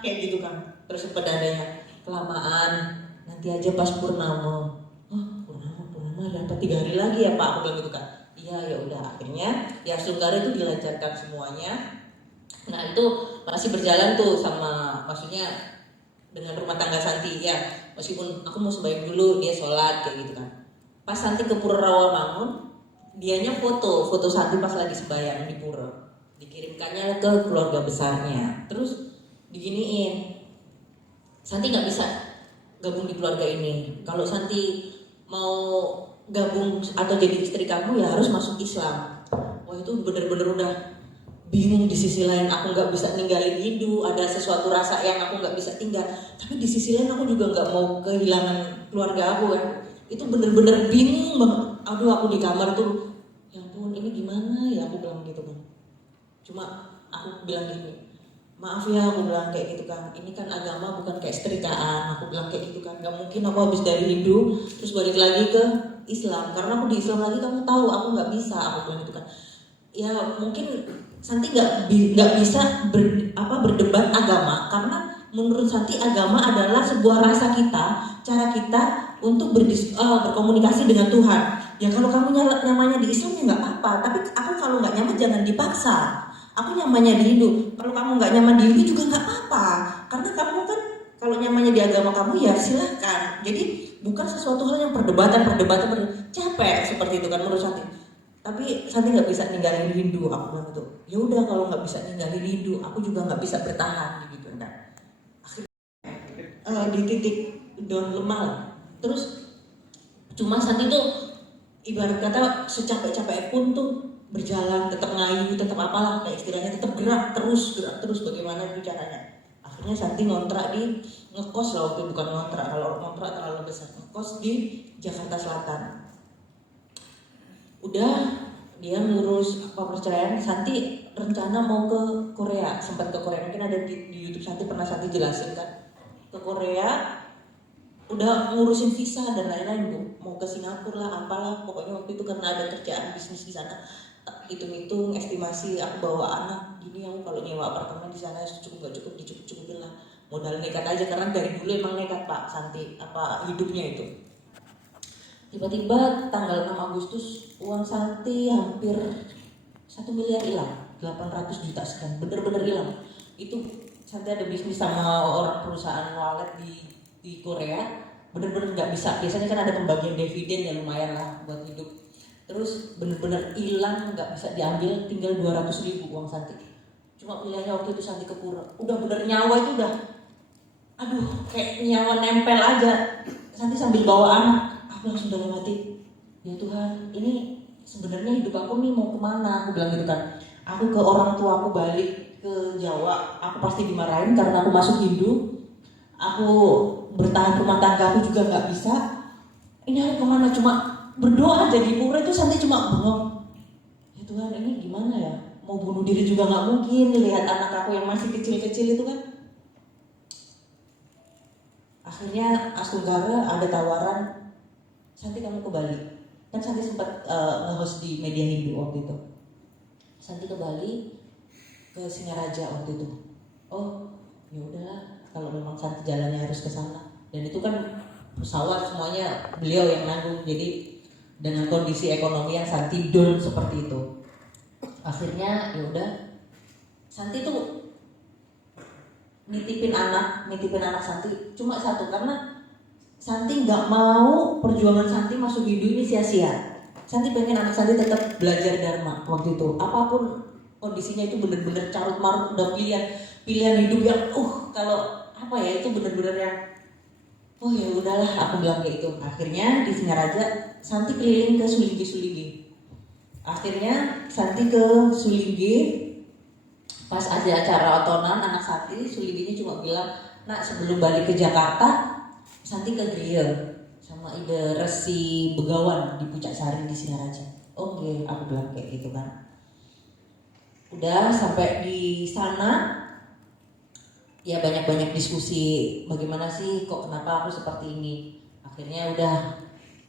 kayak gitu kan. Terus pedandanya kelamaan, nanti nanti aja pas purnama. Purnama dapat 3 hari lagi ya Pak, aku bilang gitu kan. Iya ya udah, akhirnya ya Sunggara itu dilancarkan semuanya. Nah itu masih berjalan tuh sama, maksudnya dengan rumah tangga Santi ya, meskipun aku mau sembahyang dulu, dia sholat kayak gitu kan. Pas Santi ke Pura Rawamangun, dianya foto Santi pas lagi sembahyang di pura, dikirimkannya ke keluarga besarnya. Terus diginiin, Santi nggak bisa gabung di keluarga ini. Kalau Santi mau gabung atau jadi istri kamu ya harus masuk Islam. Wah itu bener-bener udah bingung. Di sisi lain aku nggak bisa ninggalin Hindu, ada sesuatu rasa yang aku nggak bisa tinggal. Tapi di sisi lain aku juga nggak mau kehilangan keluarga aku kan. Itu bener-bener bingung banget. Aduh aku di kamar tuh, ya ampun ini gimana ya, aku bilang gitu kan. Cuma aku bilang gini, maaf ya aku bilang kayak gitu kan, ini kan agama bukan kayak setrikaan, aku bilang kayak gitu kan. Gak mungkin aku habis dari Hindu terus balik lagi ke Islam, karena aku di Islam lagi kamu tahu aku nggak bisa, aku bilang gitu kan. Ya mungkin Santi nggak bisa berdebat agama, karena menurut Santi agama adalah sebuah rasa kita, cara kita untuk berkomunikasi dengan Tuhan. Ya kalau kamu nyamannya di Islam ya nggak apa-apa, tapi aku kalau nggak nyaman jangan dipaksa. Aku nyamannya di Hindu, kalau kamu nggak nyaman di Hindu juga nggak apa-apa, karena kamu kan kalau nyamannya di agama kamu ya silahkan. Jadi bukan sesuatu hal yang perdebatan capek seperti itu kan menurut Santi. Tapi Santi nggak bisa ninggalin Hindu, aku bilang itu. Ya udah kalau nggak bisa ninggalin Hindu, aku juga nggak bisa bertahan gitu kan. Akhirnya di titik down lemah lah. Terus cuma Santi tuh ibarat kata secapek-capek pun tuh berjalan, tetap ngayu, tetap apalah kayak istilahnya, tetap gerak terus bagaimana itu caranya. Akhirnya Santi ngontrak di ngekos lah waktu, bukan ngontrak, kalau ngontrak terlalu besar, ngekos di Jakarta Selatan. Udah dia ngurus perceraian, Santi rencana mau ke Korea, sempat ke Korea, mungkin ada di YouTube Santi pernah Santi jelasin kan, ke Korea. Udah ngurusin visa dan lain-lain Bu, mau ke Singapura lah apalah, pokoknya waktu itu karena ada kerjaan bisnis di sana. Hitung-hitung estimasi aku bawa anak gini, aku kalau nyewa apartemen di sana cukup gak cukup, dicukup-cukupin lah, modal nekat aja karena dari dulu emang nekat Pak Santi hidupnya itu. Tiba-tiba tanggal 6 Agustus uang Santi hampir 1 miliar hilang, 800 juta sekian, bener-bener hilang. Itu Santi ada bisnis sama orang perusahaan wallet di Korea, bener-bener nggak bisa. Biasanya kan ada pembagian dividen ya lumayan lah buat hidup. Terus bener-bener hilang, nggak bisa diambil, tinggal 200.000 uang Santi. Cuma pilihannya waktu itu Santi ke pura, udah bener nyawa itu udah, aduh kayak nyawa nempel aja. Santi sambil bawa anak, aku langsung dalam hati, ya Tuhan, ini sebenarnya hidup aku nih mau kemana? Aku bilang gitu kan. Aku ke orang tua aku balik ke Jawa, aku pasti dimarahin karena aku masuk Hindu. Aku bertahan rumah tangga aku juga nggak bisa. Ini aku kemana? Cuma berdoa aja di pura itu. Santi cuma bengong, ya Tuhan ini gimana ya? Mau bunuh diri juga nggak mungkin, lihat anak aku yang masih kecil-kecil itu kan. Akhirnya Asunggara ada tawaran, Santi kamu ke Bali. Kan Santi sempat nge-host di media Hindu waktu itu. Santi ke Bali, ke Singaraja waktu itu. Oh ya udahlah, kalau memang Santi jalannya harus ke sana. Dan itu kan pesawat semuanya beliau yang nanggung. Jadi dengan kondisi ekonomi yang Santi down seperti itu, akhirnya ya udah Santi tuh nitipin anak Santi cuma satu, karena Santi nggak mau perjuangan Santi masuk Hindu ini sia-sia. Santi pengen anak Santi tetap belajar Dharma waktu itu, apapun kondisinya itu bener-bener carut marut, udah pilihan hidup yang kalau apa ya itu bener-bener yang oh ya udahlah, aku bilang kayak gitu. Akhirnya di Singaraja Santi keliling ke Sulinggi. Akhirnya Santi ke Sulinggi, pas ada acara otonan anak Santi, Sulingginya cuma bilang, nak sebelum balik ke Jakarta Santi ke grill sama Ide Resi Begawan di Pucak Sari di Singaraja. Oke, aku bilang kayak gitu kan. Udah sampai di sana ya banyak diskusi, bagaimana sih kok kenapa aku seperti ini. Akhirnya udah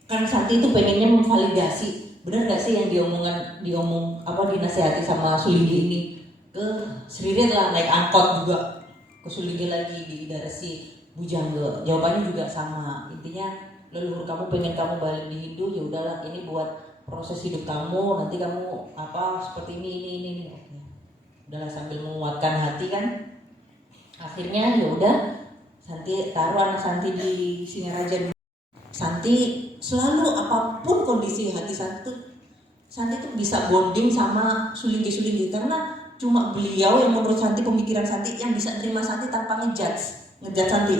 kan Santi itu pengennya memvalidasi, benar nggak sih yang dinasehati sama Sulinggi ini. Ke Sririt lah, naik angkot juga ke Sulinggi lagi di Ida Resi. bujangga? Jawabannya juga sama, intinya leluhur kamu pengen kamu balik di Hindu, ya udahlah ini buat proses hidup kamu, nanti kamu apa seperti ini. Oke. Udahlah sambil menguatkan hati kan. Akhirnya ya udah Santi taruh anak Santi di Singaraja. Santi selalu apapun kondisi hati Santi tuh bisa bonding sama Sulinggi karena cuma beliau yang menurut Santi, pemikiran Santi yang bisa terima Santi tanpa ngejudge Santi.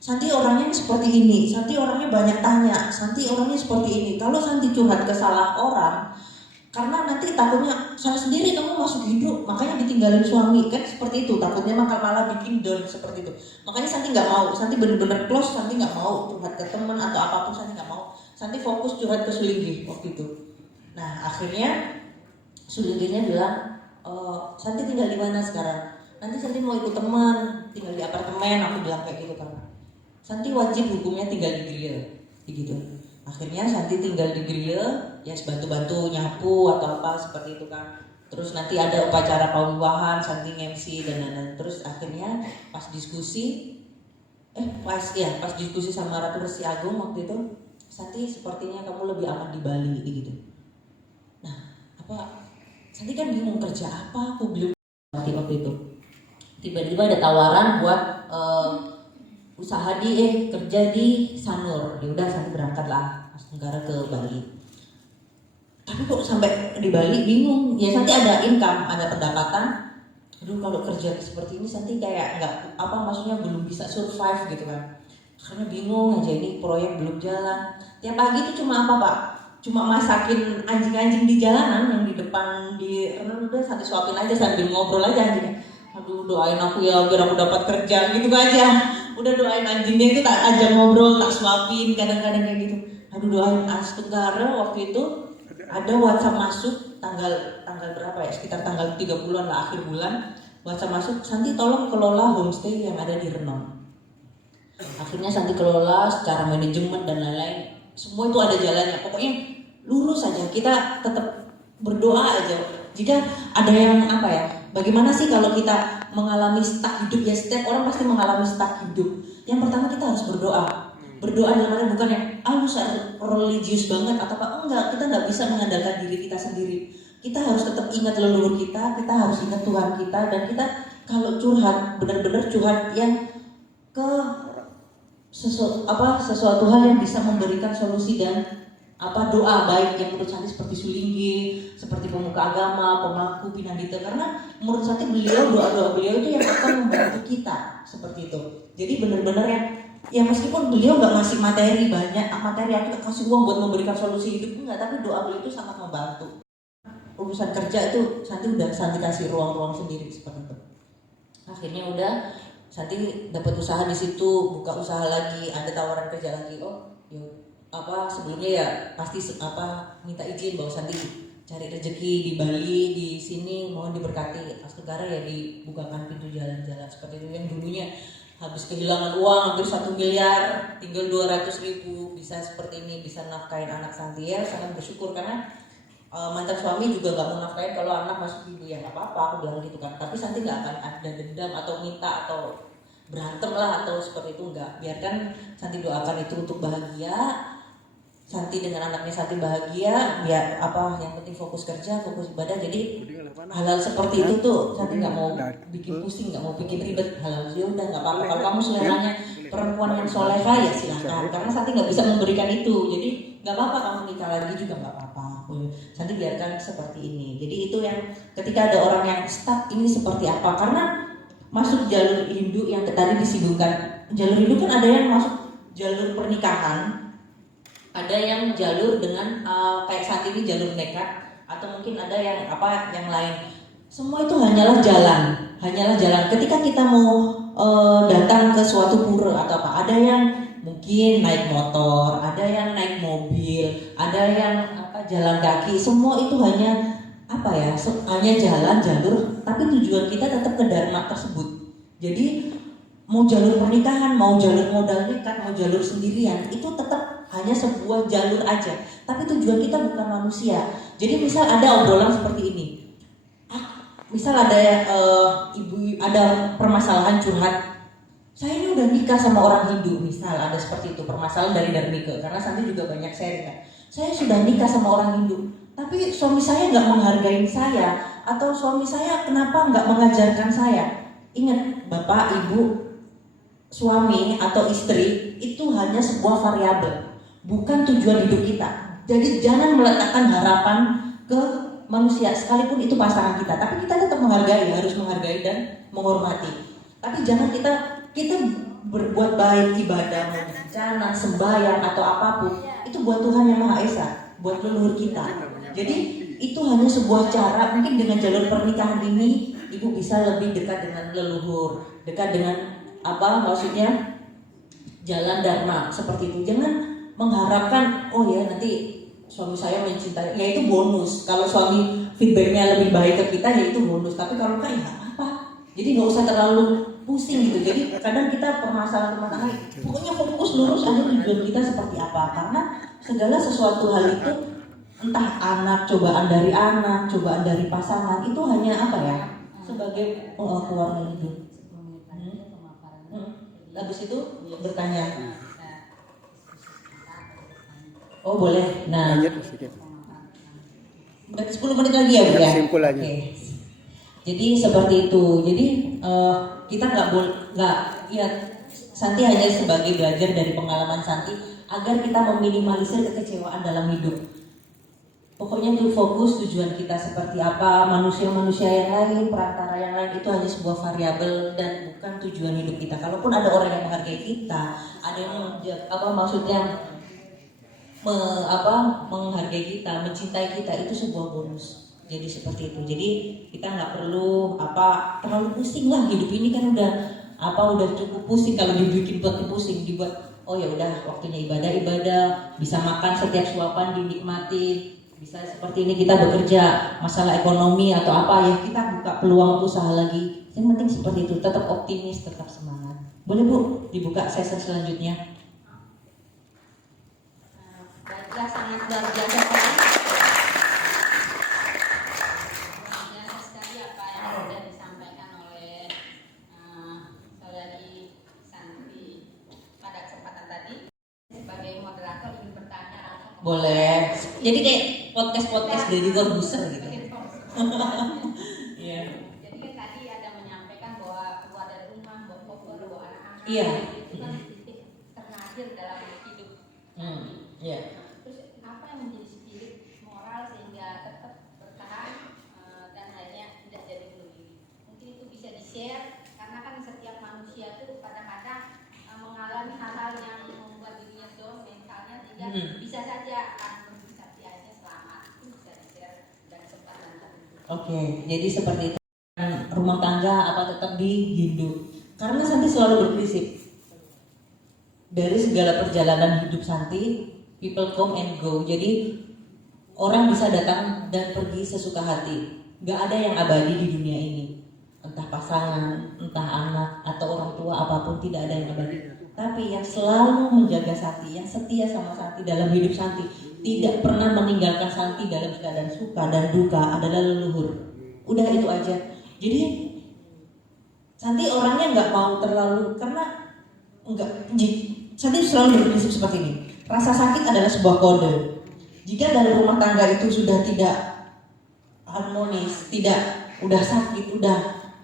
Santi orangnya seperti ini, Santi orangnya banyak tanya, Santi orangnya seperti ini. Kalau Santi curhat ke salah orang, karena nanti takutnya salah sendiri kamu masuk hidup, makanya ditinggalin suami kan seperti itu. Takutnya malah bikin down seperti itu. Makanya Santi nggak mau, Santi bener-bener close, Santi nggak mau curhat ke teman atau apapun, Santi nggak mau. Santi fokus curhat ke Sulinggi waktu itu. Nah akhirnya Sulingginya bilang, Santi tinggal di mana sekarang? Nanti Santi mau ikut teman, tinggal di apartemen. Aku bilang kayak gitu kan. Santi wajib hukumnya tinggal di grill, gitu. Akhirnya Santi tinggal di grill, ya bantu-bantu nyapu atau apa seperti itu kan. Terus nanti ada upacara pawiwahan, Santi MC dan terus akhirnya pas diskusi sama Ratu Resi Agung waktu itu, Santi sepertinya kamu lebih aman di Bali gitu. Nah, Santi kan bingung kerja apa, aku belum waktu itu. Tiba-tiba ada tawaran buat usaha kerja di Sanur. Ya udah Santi berangkat lah Negara ke Bali. Tapi kok sampai di Bali bingung. Ya Santi ada income, ada pendapatan. Aduh kalau kerja seperti ini Santi kayak maksudnya belum bisa survive gitu kan. Karena bingung aja, ini proyek belum jalan. Tiap pagi itu cuma cuma masakin anjing-anjing di jalanan yang di depan udah Santi suapin aja sambil ngobrol aja anjingnya. Aduh doain aku ya biar aku dapat kerja gitu aja. Udah doain anjingnya itu tak ajak ngobrol, tak suapin kadang-kadang kayak gitu. Aduh doain Astagara waktu itu ada WhatsApp masuk tanggal berapa ya, sekitar tanggal 30-an lah, akhir bulan. WhatsApp masuk, Santi tolong kelola homestay yang ada di Renon. Akhirnya Santi kelola secara manajemen dan lain-lain, semua itu ada jalannya. Pokoknya lurus aja, kita tetap berdoa aja. Jika ada yang bagaimana sih kalau kita mengalami stuck hidup, ya setiap orang pasti mengalami stuck hidup. Yang pertama kita harus berdoa. Berdoa dalam arti bukan yang harus religius banget atau enggak, kita nggak bisa mengandalkan diri kita sendiri. Kita harus tetap ingat leluhur kita harus ingat Tuhan kita, dan kita kalau curhat benar-benar curhat yang ke sesuatu hal yang bisa memberikan solusi dan doa baik yang menurut Santi seperti Sulinggi, seperti pemuka agama, pemangku, pinandita, karena menurut Santi doa-doa beliau itu yang akan membantu kita seperti itu. Jadi benar-benar ya meskipun beliau nggak ngasih materi banyak, materi aku kasih uang buat memberikan solusi hidup enggak, tapi doa beliau itu sangat membantu. Urusan kerja itu Santi kasih ruang-ruang sendiri seperti itu. Akhirnya udah Santi dapat usaha di situ, buka usaha lagi, ada tawaran kerja lagi. Sebelumnya ya pasti minta izin bahwa Santi cari rezeki di Bali, di sini mohon diberkati Astagara ya, dibukakan pintu jalan-jalan seperti itu. Yang dulunya habis kehilangan uang hampir 1 miliar, tinggal 200.000 bisa seperti ini, bisa nafkahin anak Santi. Ya sangat bersyukur karena mantan suami juga gak mau nafkahin kalau anak masuk ibu, ya gak apa-apa aku bilang gitu kan. Tapi Santi gak akan ada dendam atau minta atau berantem lah atau seperti itu, enggak. Biarkan Santi doakan itu untuk bahagia, Santi dengan anaknya Santi bahagia, biar yang penting fokus kerja, fokus ibadah. Jadi hal-hal seperti itu tuh Santi nggak mau bikin pusing, nggak mau bikin ribet. Hal-hal ya udah nggak apa-apa. Kalau kamu seleranya perempuan yang soleha ya silakan, karena Santi nggak bisa memberikan itu. Jadi nggak apa-apa kamu nikah lagi juga nggak apa-apa. Santi biarkan seperti ini. Jadi itu yang ketika ada orang yang stuck ini seperti apa? Karena masuk jalur Hindu yang tadi disebutkan, jalur Hindu kan ada yang masuk jalur pernikahan, ada yang jalur dengan kayak saat ini jalur nekat, atau mungkin ada yang yang lain. Semua itu hanyalah jalan. Ketika kita mau datang ke suatu pura atau ada yang mungkin naik motor, ada yang naik mobil, ada yang jalan kaki. Semua itu hanya hanya jalan jalur, tapi tujuan kita tetap ke dharma tersebut. Jadi mau jalur pernikahan, mau jalur modal nekat, mau jalur sendirian, itu tetap hanya sebuah jalur aja. Tapi tujuan kita bukan manusia. Jadi misal ada obrolan seperti ini, misal ada ada permasalahan curhat saya ini udah nikah sama orang Hindu, misal ada seperti itu permasalahan dari Dharmika, karena Santi juga banyak sharing kan. Saya sudah nikah sama orang Hindu, tapi suami saya nggak menghargai saya, atau suami saya kenapa nggak mengajarkan saya. Ingat, bapak, ibu, suami atau istri itu hanya sebuah variabel, bukan tujuan hidup kita. Jadi jangan meletakkan harapan ke manusia, sekalipun itu pasangan kita, tapi kita tetap menghargai, harus menghargai dan menghormati. Tapi jangan kita berbuat baik, ibadah, bencana, sembahyang atau apapun itu buat Tuhan Yang Maha Esa, buat leluhur kita. Jadi itu hanya sebuah cara, mungkin dengan jalur pernikahan ini ibu bisa lebih dekat dengan leluhur, dekat dengan apa maksudnya jalan dharma seperti itu. Jangan mengharapkan oh ya nanti suami saya mencintai, ya itu bonus. Kalau suami feedbacknya lebih baik ke kita ya itu bonus. Tapi kalau enggak ya apa? Jadi nggak usah terlalu pusing gitu. Jadi kadang kita permasalahan rumah tangga, pokoknya fokus lurus aja tujuan kita seperti apa. Karena segala sesuatu hal itu, entah anak, cobaan dari pasangan itu hanya apa ya? Sebagai keluarga hidup. Habis itu bertanya. Oh boleh. Nah, berarti 10 menit lagi ya Bu ya. Simpul aja. Okay. Jadi seperti itu. Jadi kita ya Santi hanya sebagai belajar dari pengalaman Santi agar kita meminimalisir kekecewaan dalam hidup. Pokoknya itu fokus tujuan kita seperti apa, manusia-manusia yang lain, perantara yang lain itu hanya sebuah variabel dan bukan tujuan hidup kita. Kalaupun ada orang yang menghargai kita, ada yang menghargai kita, mencintai kita, itu sebuah bonus. Jadi seperti itu. Jadi kita nggak perlu terlalu pusing lah, hidup ini kan udah cukup pusing. Kalau dibikin buat pusing, dibuat oh ya udah waktunya ibadah, bisa makan setiap suapan dinikmati, bisa seperti ini kita bekerja, masalah ekonomi atau apa ya kita buka peluang usaha lagi. Yang penting seperti itu, tetap optimis, tetap semangat. Boleh Bu dibuka sesi selanjutnya. Baiklah, sangat luar biasa sekali apa yang sudah disampaikan oleh saudari Santi pada kesempatan tadi. Sebagai moderator ingin bertanya langsung. Boleh. Jadi kayak podcast dari juga booster gitu. Iya. Jadi kan tadi ada menyampaikan bahwa keluar dari rumah, bawa koper, bawa anak-anak. Iya. Itu kan titik terakhir dalam hidup. Iya. Terus apa yang menjadi spirit moral sehingga tetap bertahan dan akhirnya tidak jadi bunuh diri? Mungkin itu bisa di-share karena kan setiap manusia itu kadang-kadang mengalami hal-hal yang membuat dirinya down mentalnya sehingga bisa saja akan berbisati aja selamat. Itu bisa di-share dan kesempatan tadi. Oke, jadi seperti itu. Rumah tangga tetap di Hindu. Karena Santi selalu berprinsip dari segala perjalanan hidup Santi, people come and go. Jadi orang bisa datang dan pergi sesuka hati. Gak ada yang abadi di dunia ini. Entah pasangan, entah anak, atau orang tua, apapun tidak ada yang abadi. Tapi yang selalu menjaga Santi, yang setia sama Santi dalam hidup Santi, tidak pernah meninggalkan Santi dalam keadaan suka dan duka adalah leluhur. Udah itu aja. Jadi Santi orangnya nggak mau terlalu, karena Santi selalu berprinsip seperti ini. Rasa sakit adalah sebuah kode. Jika dalam rumah tangga itu sudah tidak harmonis, udah sakit,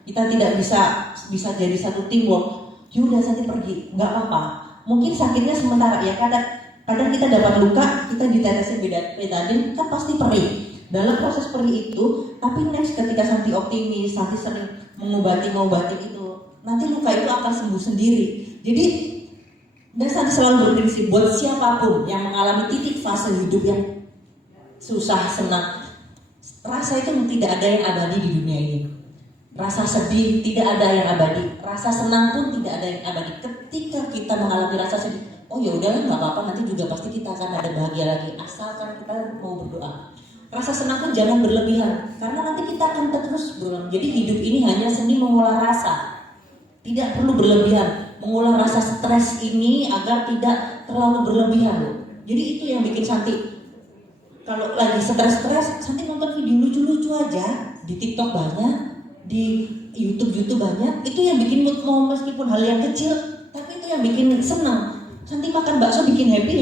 kita tidak bisa jadi satu teamwork, yaudah Santi pergi, nggak apa-apa. Mungkin sakitnya sementara ya, kadang kita dapat luka, kita ditetesin betadine kan pasti perih. Dalam proses perih itu, tapi next ketika Santi optimis, Santi sering mengobati itu, nanti luka itu akan sembuh sendiri. Jadi dan Santi selalu berprinsip buat siapapun yang mengalami titik fase hidup yang susah, senang, rasa itu tidak ada yang abadi di dunia ini. Rasa sedih tidak ada yang abadi, rasa senang pun tidak ada yang abadi. Ketika kita mengalami rasa sedih, oh ya udahlah nggak apa-apa, nanti juga pasti kita akan ada bahagia lagi, asalkan kita mau berdoa. Rasa senang pun jangan berlebihan, karena nanti kita akan terus berulang. Jadi hidup ini hanya seni mengolah rasa, tidak perlu berlebihan. Mengolah rasa stres ini agar tidak terlalu berlebihan. Jadi itu yang bikin Santi kalau lagi stres, Santi nonton video lucu-lucu aja di TikTok banyak, di YouTube banyak, itu yang bikin mood mau meskipun hal yang kecil, tapi itu yang bikin senang. Santi makan bakso bikin happy,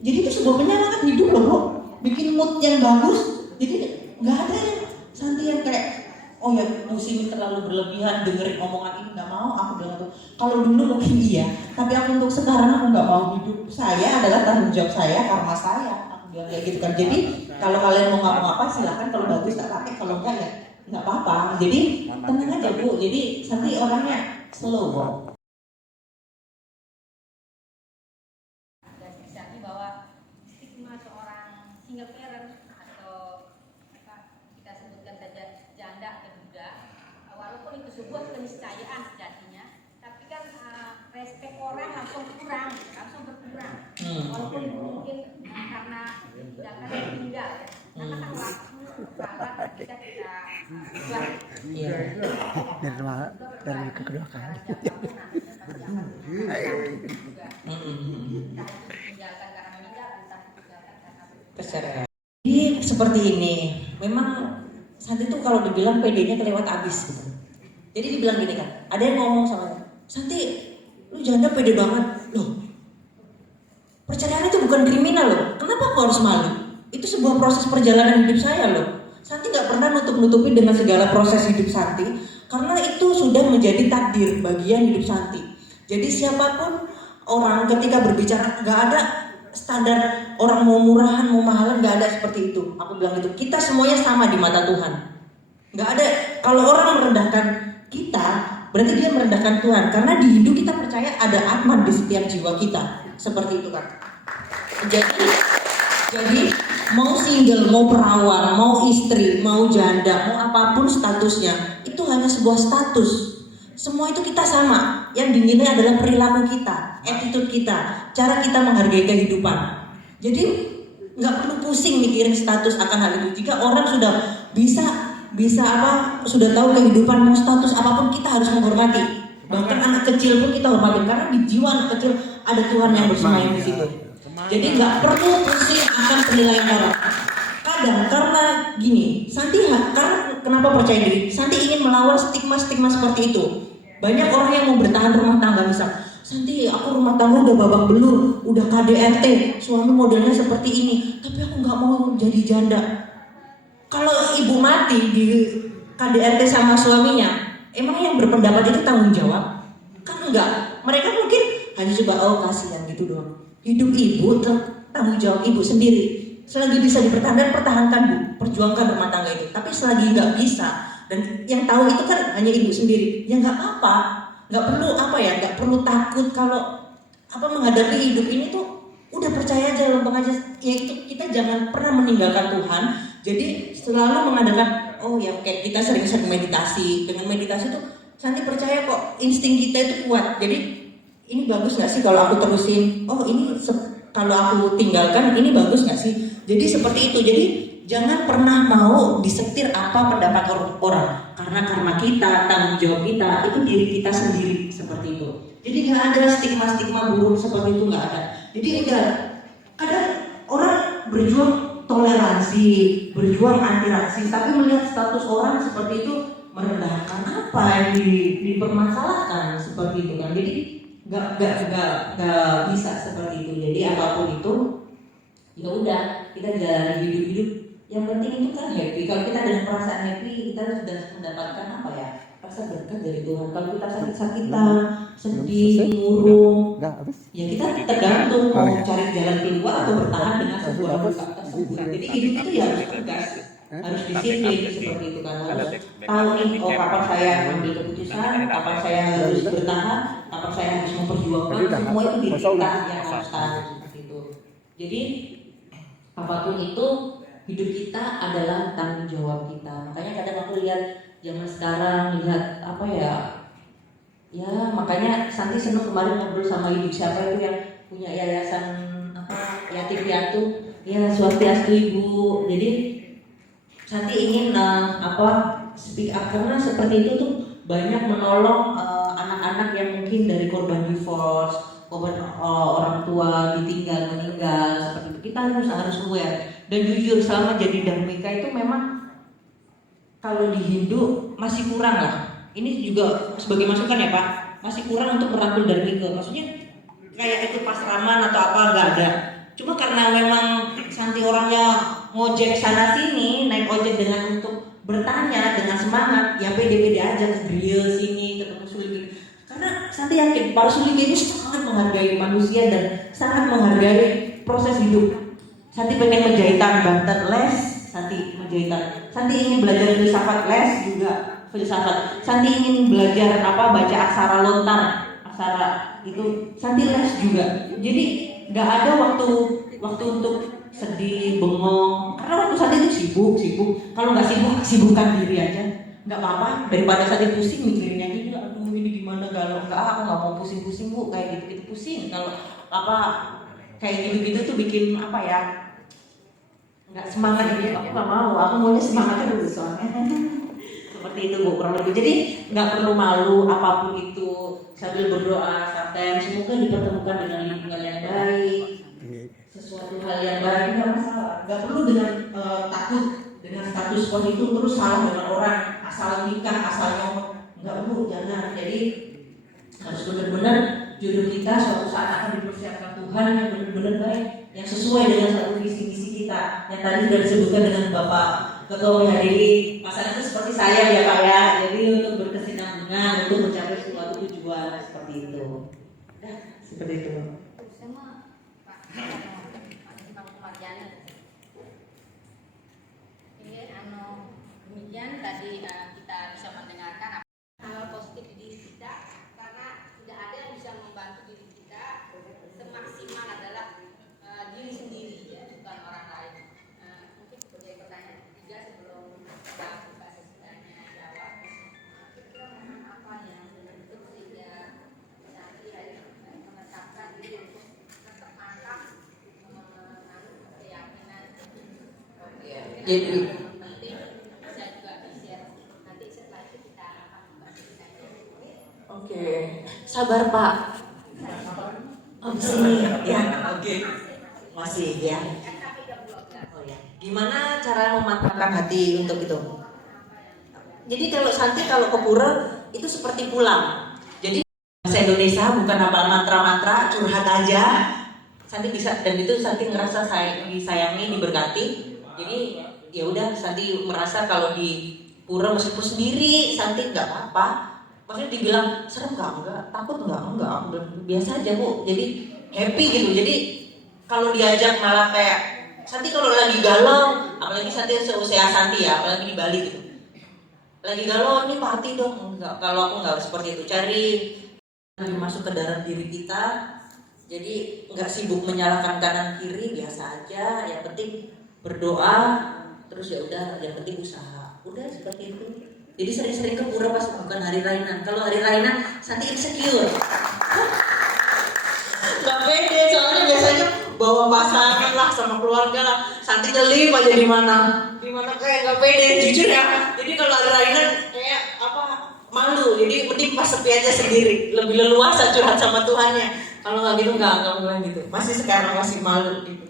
jadi itu sebuah penyemangat hidup loh, Bu. Bikin mood yang bagus, jadi nggak ada yang Santi yang kayak oh ya pusing terlalu berlebihan dengerin omongan ini, nggak mau aku bilang tuh. Kalau dulu mungkin iya, tapi aku untuk sekarang aku nggak mau. Hidup saya adalah tanggung jawab saya, karma saya, aku bilang kayak gitu kan. Jadi kalau kalian mau ngomong apa silakan, kalau bagus tak pakai, kalau enggak ya nggak apa-apa. Jadi tenang aja Bu. Jadi Santi orangnya slow kok. Bahwa stigma seorang single parent atau kita sebutkan saja janda atau duda, walaupun itu sebuah keniscayaan sejatinya, tapi kan respek orang langsung berkurang, walaupun itu mungkin karena tindakan yang tinggal ya, karena kan waktu salah ketika kita dari kedua kali. Jadi seperti ini, memang Santi tuh kalau dibilang PD-nya kelewat abis gitu. Jadi dibilang gini kan, ada yang ngomong sama saya, Santi, lu janda pede banget. Loh, perceraian itu bukan kriminal loh, kenapa aku harus malu? Itu sebuah proses perjalanan hidup saya loh. Santi gak pernah nutup-nutupin dengan segala proses hidup Santi, karena itu sudah menjadi takdir bagian hidup Santi. Jadi siapapun orang ketika berbicara, gak ada standar orang mau murahan, mau mahalan, gak ada seperti itu. Aku bilang itu, kita semuanya sama di mata Tuhan. Gak ada, kalau orang merendahkan kita, berarti dia merendahkan Tuhan. Karena di Hindu kita percaya ada Atman di setiap jiwa kita. Seperti itu kan. Jadi mau single, mau perawan, mau istri, mau janda, mau apapun statusnya, itu hanya sebuah status. Semua itu kita sama. Yang dinilai adalah perilaku kita, attitude kita, cara kita menghargai kehidupan. Jadi nggak perlu pusing mikirin status akan hal itu. Jika orang sudah sudah tahu kehidupan, mau status apapun kita harus menghormati. Bahkan anak kecil pun kita hormati, karena di jiwa anak kecil ada Tuhan yang bersemayam di situ. Jadi nggak perlu pusing akan penilaian orang. Kadang karena gini, Santi karena kenapa percaya diri? Santi ingin melawan stigma-stigma seperti itu. Banyak orang yang mau bertahan rumah tangga, misal Santi, aku rumah tangga udah babak belur, udah KDRT, suami modelnya seperti ini, tapi aku nggak mau jadi janda. Kalau ibu mati di KDRT sama suaminya, emang yang berpendapat itu tanggung jawab? Kan enggak. Mereka mungkin hanya coba kasihan gitu doang. Hidup ibu tanggung jawab ibu sendiri. Selagi bisa dipertahankan, pertahankan Bu, perjuangkan rumah tangga itu. Tapi selagi nggak bisa, dan yang tahu itu kan hanya ibu sendiri, ya nggak apa-apa, nggak perlu takut kalau menghadapi hidup ini tuh udah percaya aja, lempeng aja. Ya itu kita jangan pernah meninggalkan Tuhan. Jadi selalu mengadakan kayak kita sering-sering meditasi. Dengan meditasi tuh Santi percaya kok insting kita itu kuat. Jadi ini bagus nggak sih kalau aku terusin? Ini kalau aku tinggalkan ini bagus nggak sih? Jadi seperti itu. Jadi jangan pernah mau disetir apa pendapat orang, karena kita, tanggung jawab kita itu diri kita sendiri, seperti itu. Jadi nggak ada stigma-stigma buruk seperti itu, nggak ada. Jadi kadang orang berjuang toleransi, berjuang anti rasis, tapi melihat status orang seperti itu merendahkan, apa yang dipermasalahkan seperti itu kan. Jadi nggak bisa seperti itu. Jadi apapun itu ya udah, kita jalani hidup yang penting itu kan happy. Kalau kita dengan perasaan happy, kita sudah mendapatkan rasa berkat dari Tuhan. Kalau kita sakit-sakitan, sedih, murung, ya kita tergantung mau cari jalan keluar atau bertahan dengan sebuah luka tersebut. Jadi hidup itu ya harus tegas, harus disiplin seperti itu kan. Harus tahu nih, kapan saya ambil keputusan, kapan saya harus bertahan, kapan saya harus memperjuangkan. Semua itu diri kita yang harus tahu seperti itu. Jadi apapun itu, hidup kita adalah tanggung jawab kita. Makanya kadang aku lihat zaman sekarang, lihat makanya Santi senang kemarin ngobrol sama ibu siapa itu yang punya yayasan yatim piatu, ya Swastiastu Ibu. Jadi Santi ingin speak up, karena seperti itu tuh banyak menolong anak-anak yang mungkin dari korban divorce, korban orang tua meninggal seperti itu. Kita harus aware. Dan jujur, selama jadi Dharmika itu memang kalau di Hindu masih kurang lah. Ini juga sebagai masukan ya Pak, masih kurang untuk merangkul Dharmika. Maksudnya kayak itu pasraman atau apa nggak ada. Cuma karena memang Santi orangnya ngojek sana sini, naik ojek dengan untuk bertanya dengan semangat, ya pede-pede aja ke Griya sini, ketemu Sulika. Karena Santi yakin Pak Sulika ini sangat menghargai manusia dan sangat menghargai proses hidup. Santi pengen menjahitan Banten, les, Santi menjahitan. Santi ingin belajar filsafat, les juga filsafat. Santi ingin belajar baca aksara lontar, aksara itu Santi les juga. Jadi nggak ada waktu untuk sedih, bengong. Karena waktu Santi itu sibuk. Kalau nggak sibuk, sibukkan diri aja. Nggak apa-apa. Daripada Santi pusing mikirinnya gitu. Aduh ini gimana galau. Aku nggak mau pusing-pusing Bu. Kayak gitu pusing. Kalau kayak gitu tuh bikin nggak semangat gitu. Aku nggak mau. Aku maunya semangatnya dulu soalnya. Seperti itu Bu, kurang lebih. Jadi nggak perlu malu apapun itu, sambil berdoa sometimes semoga dipertemukan dengan lingkungan yang baik, sesuatu hal yang baik, nggak masalah. Nggak perlu dengan takut dengan status quo itu terus salah dengan orang, asal nikah, asal nyomot, nggak perlu, jangan. Jadi harus benar-benar jodoh kita suatu saat akan dipersiapkan Tuhan yang benar-benar baik, yang sesuai dengan satu visi-misi kita yang tadi sudah disebutkan dengan Bapak Ketua PHDI. Masalah itu seperti saya ya Pak ya, jadi untuk berkesinambungan, untuk mencapai suatu tujuan seperti itu. Seperti itu. Demikian tadi kita bisa mendengarkan hal positif di diri kita, karena tidak ada yang bisa membantu diri kita semaksimal adalah diri sendiri ya, bukan orang lain. Mungkin sebagai pertanyaan ketiga sebelum kita buka sesi tanya jawab, kira-kira apa yang bentuk sehingga Santi menetapkan diri untuk tetap mantap menganut keyakinan. Jadi sabar Pak. Oh di sini ya. Oke. Masih ya. Oh ya. Gimana cara memantapkan hati untuk itu? Jadi Santi kalau ke pura itu seperti pulang. Jadi bahasa Indonesia bukan hafal mantra-mantra, curhat aja. Santi bisa, dan itu Santi ngerasa disayangi, diberkati. Jadi ya udah Santi merasa kalau di pura meskipun sendiri Santi nggak apa-apa. Maksudnya dibilang serem enggak, takut enggak, biasa aja Bu. Jadi happy gitu. Jadi kalau diajak malah kayak Santi kalau lagi galau, apalagi Santi seusia Santi ya, apalagi di Bali gitu. Lagi galau ini party dong, enggak. Kalau aku enggak seperti itu, cari masuk ke dalam diri kita. Jadi enggak sibuk menyalahkan kanan kiri, biasa aja. Yang penting berdoa, terus ya udah, yang penting usaha. Udah seperti itu. Jadi sering-sering ke pura pas bukan hari rainan. Kalau hari rainan, Santi insecure. Gak pede, soalnya biasanya bawa pasangan lah sama keluarga lah. Santi nyelip aja di mana kayak gak pede, jujur ya. Jadi kalau hari rainan kayak malu. Jadi mending pas sepi aja sendiri, lebih leluasa curhat sama Tuhannya. Kalau nggak gitu nggak bilang gitu. Masih sekarang masih malu gitu.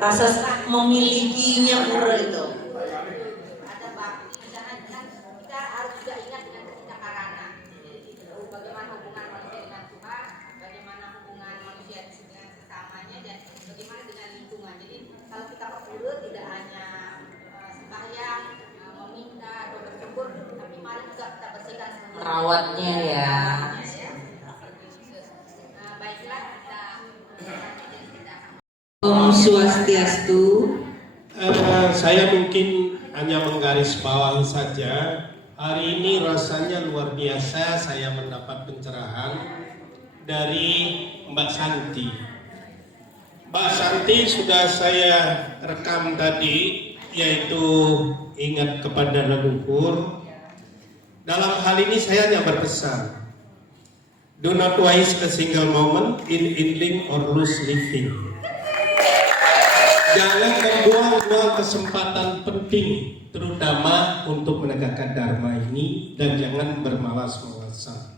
Rasa memilikinya pura itu. Ada misalnya kita harus juga ingat dengan cerita Karana. Bagaimana hubungan manusia dengan Tuhan, bagaimana hubungan manusia dengan sesamanya, dan bagaimana dengan lingkungan. Jadi kalau kita berpura tidak hanya sembahyang, meminta atau bersyukur, tapi mari juga kita bersihkan merawatnya ya. Baiklah kita. Om Swastiastu. Saya mungkin hanya menggarisbawahi saja. Hari ini rasanya luar biasa saya mendapat pencerahan dari Mbak Santi. Mbak Santi sudah saya rekam tadi, yaitu ingat kepada leluhur. Dalam hal ini saya hanya berpesan. Do not waste a single moment in idling or loose living. Jangan membuang-buang kesempatan penting, terutama untuk menegakkan dharma ini, dan jangan bermalas-malasan.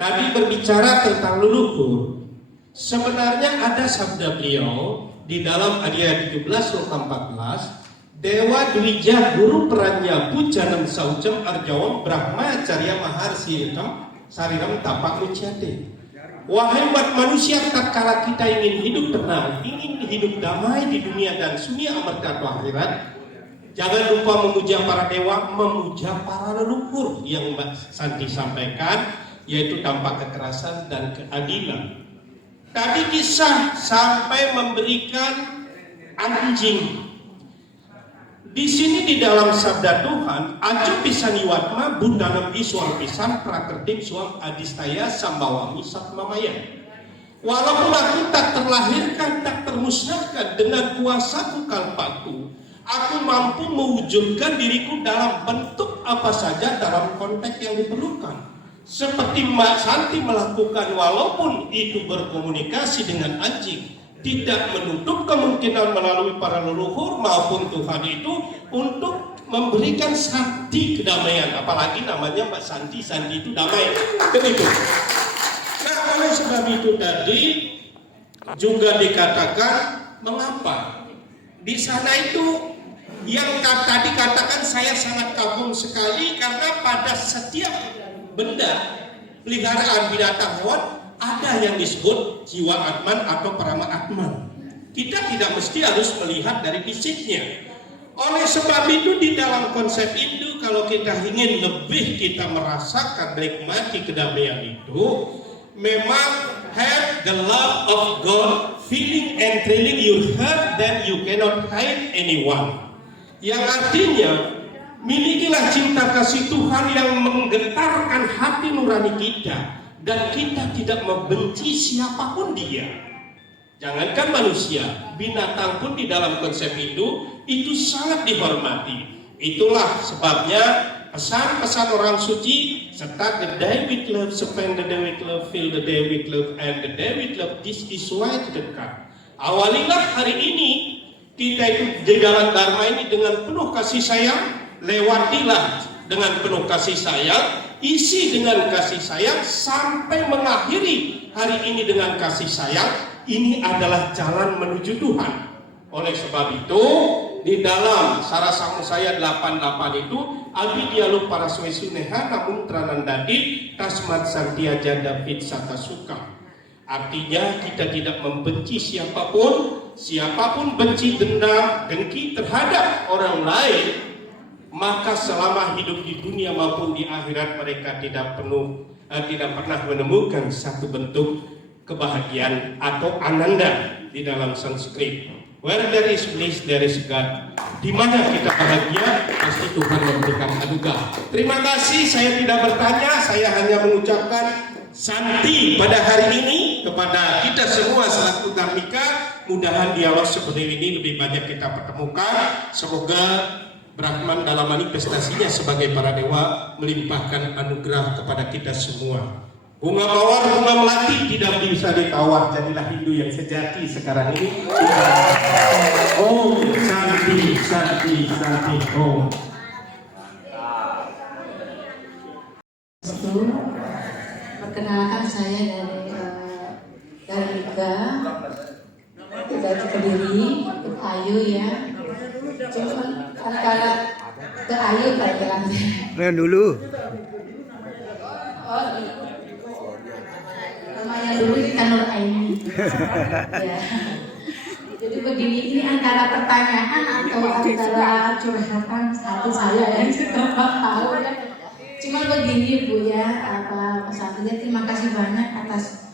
Tadi berbicara tentang leluhur, sebenarnya ada sabda beliau di dalam Adhyaya 17 sloka 14, Dewa Dwija Guru Pranya Pujanam Saucam Arjawam Brahma Carya Maharsi Sariram Tapak Mucyate. Wahai umat manusia, tatkala kita ingin hidup tenang, ingin hidup damai di dunia dan dunia amarta atau akhirat, jangan lupa memuja para dewa, memuja para leluhur yang Mbak Santi sampaikan, yaitu tanpa kekerasan dan keadilan. Tadi kisah sampai memberikan anjing. Di sini di dalam sabda Tuhan, acu pisan iwatma bundanam iswar pisan prakertim suam adistaya sambawangi satmamaya. Walaupun aku tak terlahirkan, tak termusnahkan dengan kuasaku kalpaku, aku mampu mewujudkan diriku dalam bentuk apa saja dalam konteks yang diperlukan. Seperti Mbak Santi melakukan, walaupun itu berkomunikasi dengan anjing, tidak menutup kemungkinan melalui para leluhur maupun Tuhan itu untuk memberikan santi kedamaian. Apalagi namanya Mbak Santi, Santi itu damai. Begitu. Nah, oleh sebab itu tadi juga dikatakan mengapa di sana itu yang tadi katakan saya sangat kagum sekali karena pada setiap benda peliharaan binatang hewan ada yang disebut jiwa atman atau parama atman. Kita tidak mesti harus melihat dari fisiknya. Oleh sebab itu di dalam konsep Hindu, kalau kita ingin lebih kita merasakan menikmati kedamaian itu, memang have the love of God feeling and thrilling your heart that you cannot hide anyone. Yang artinya milikilah cinta kasih Tuhan yang menggetarkan hati nurani kita, dan kita tidak membenci siapapun dia. Jangankan manusia, binatang pun di dalam konsep itu sangat dihormati. Itulah sebabnya pesan-pesan orang suci, start the day with love, spend the day with love, fill the day with love, and the day with love. This is why to the cut. Awalilah hari ini kita itu di jalan dharma ini dengan penuh kasih sayang, lewatilah dengan penuh kasih sayang, isi dengan kasih sayang, sampai mengakhiri hari ini dengan kasih sayang. Ini adalah jalan menuju Tuhan. Oleh sebab itu di dalam Sarasangu saya 88 itu Abi dialog para suneha namun tranandadi tasmat santia janda fit sakasuka. Artinya kita tidak membenci siapapun benci dendam, dengki terhadap orang lain, maka selama hidup di dunia maupun di akhirat mereka tidak pernah menemukan satu bentuk kebahagiaan atau ananda di dalam Sanskrit. Where there is bliss, there is God. Di mana kita bahagia, pasti Tuhan memberikan anugerah. Terima kasih, saya tidak bertanya, saya hanya mengucapkan santi pada hari ini kepada kita semua selaku dharmika. Mudahan dialog seperti ini lebih banyak kita pertemukan. Semoga Brahman dalam manifestasinya sebagai para dewa melimpahkan anugerah kepada kita semua. Bunga mawar, bunga melati tidak bisa ditawar. Jadilah Hindu yang sejati sekarang ini. Oh, santi, santi, santi. Oh. Perkenalkan saya dari Liga, dari Kediri, Ayu ya. Cuma antara ke Ayu panggilan saya. Dulu. Oh, namanya dulu kita Nur Aini. Ya. Jadi begini, ini antara pertanyaan atau antara curhatan hati saya yang tidak tahu ya. Cuma begini Bu ya, Mas Satria, terima kasih banyak atas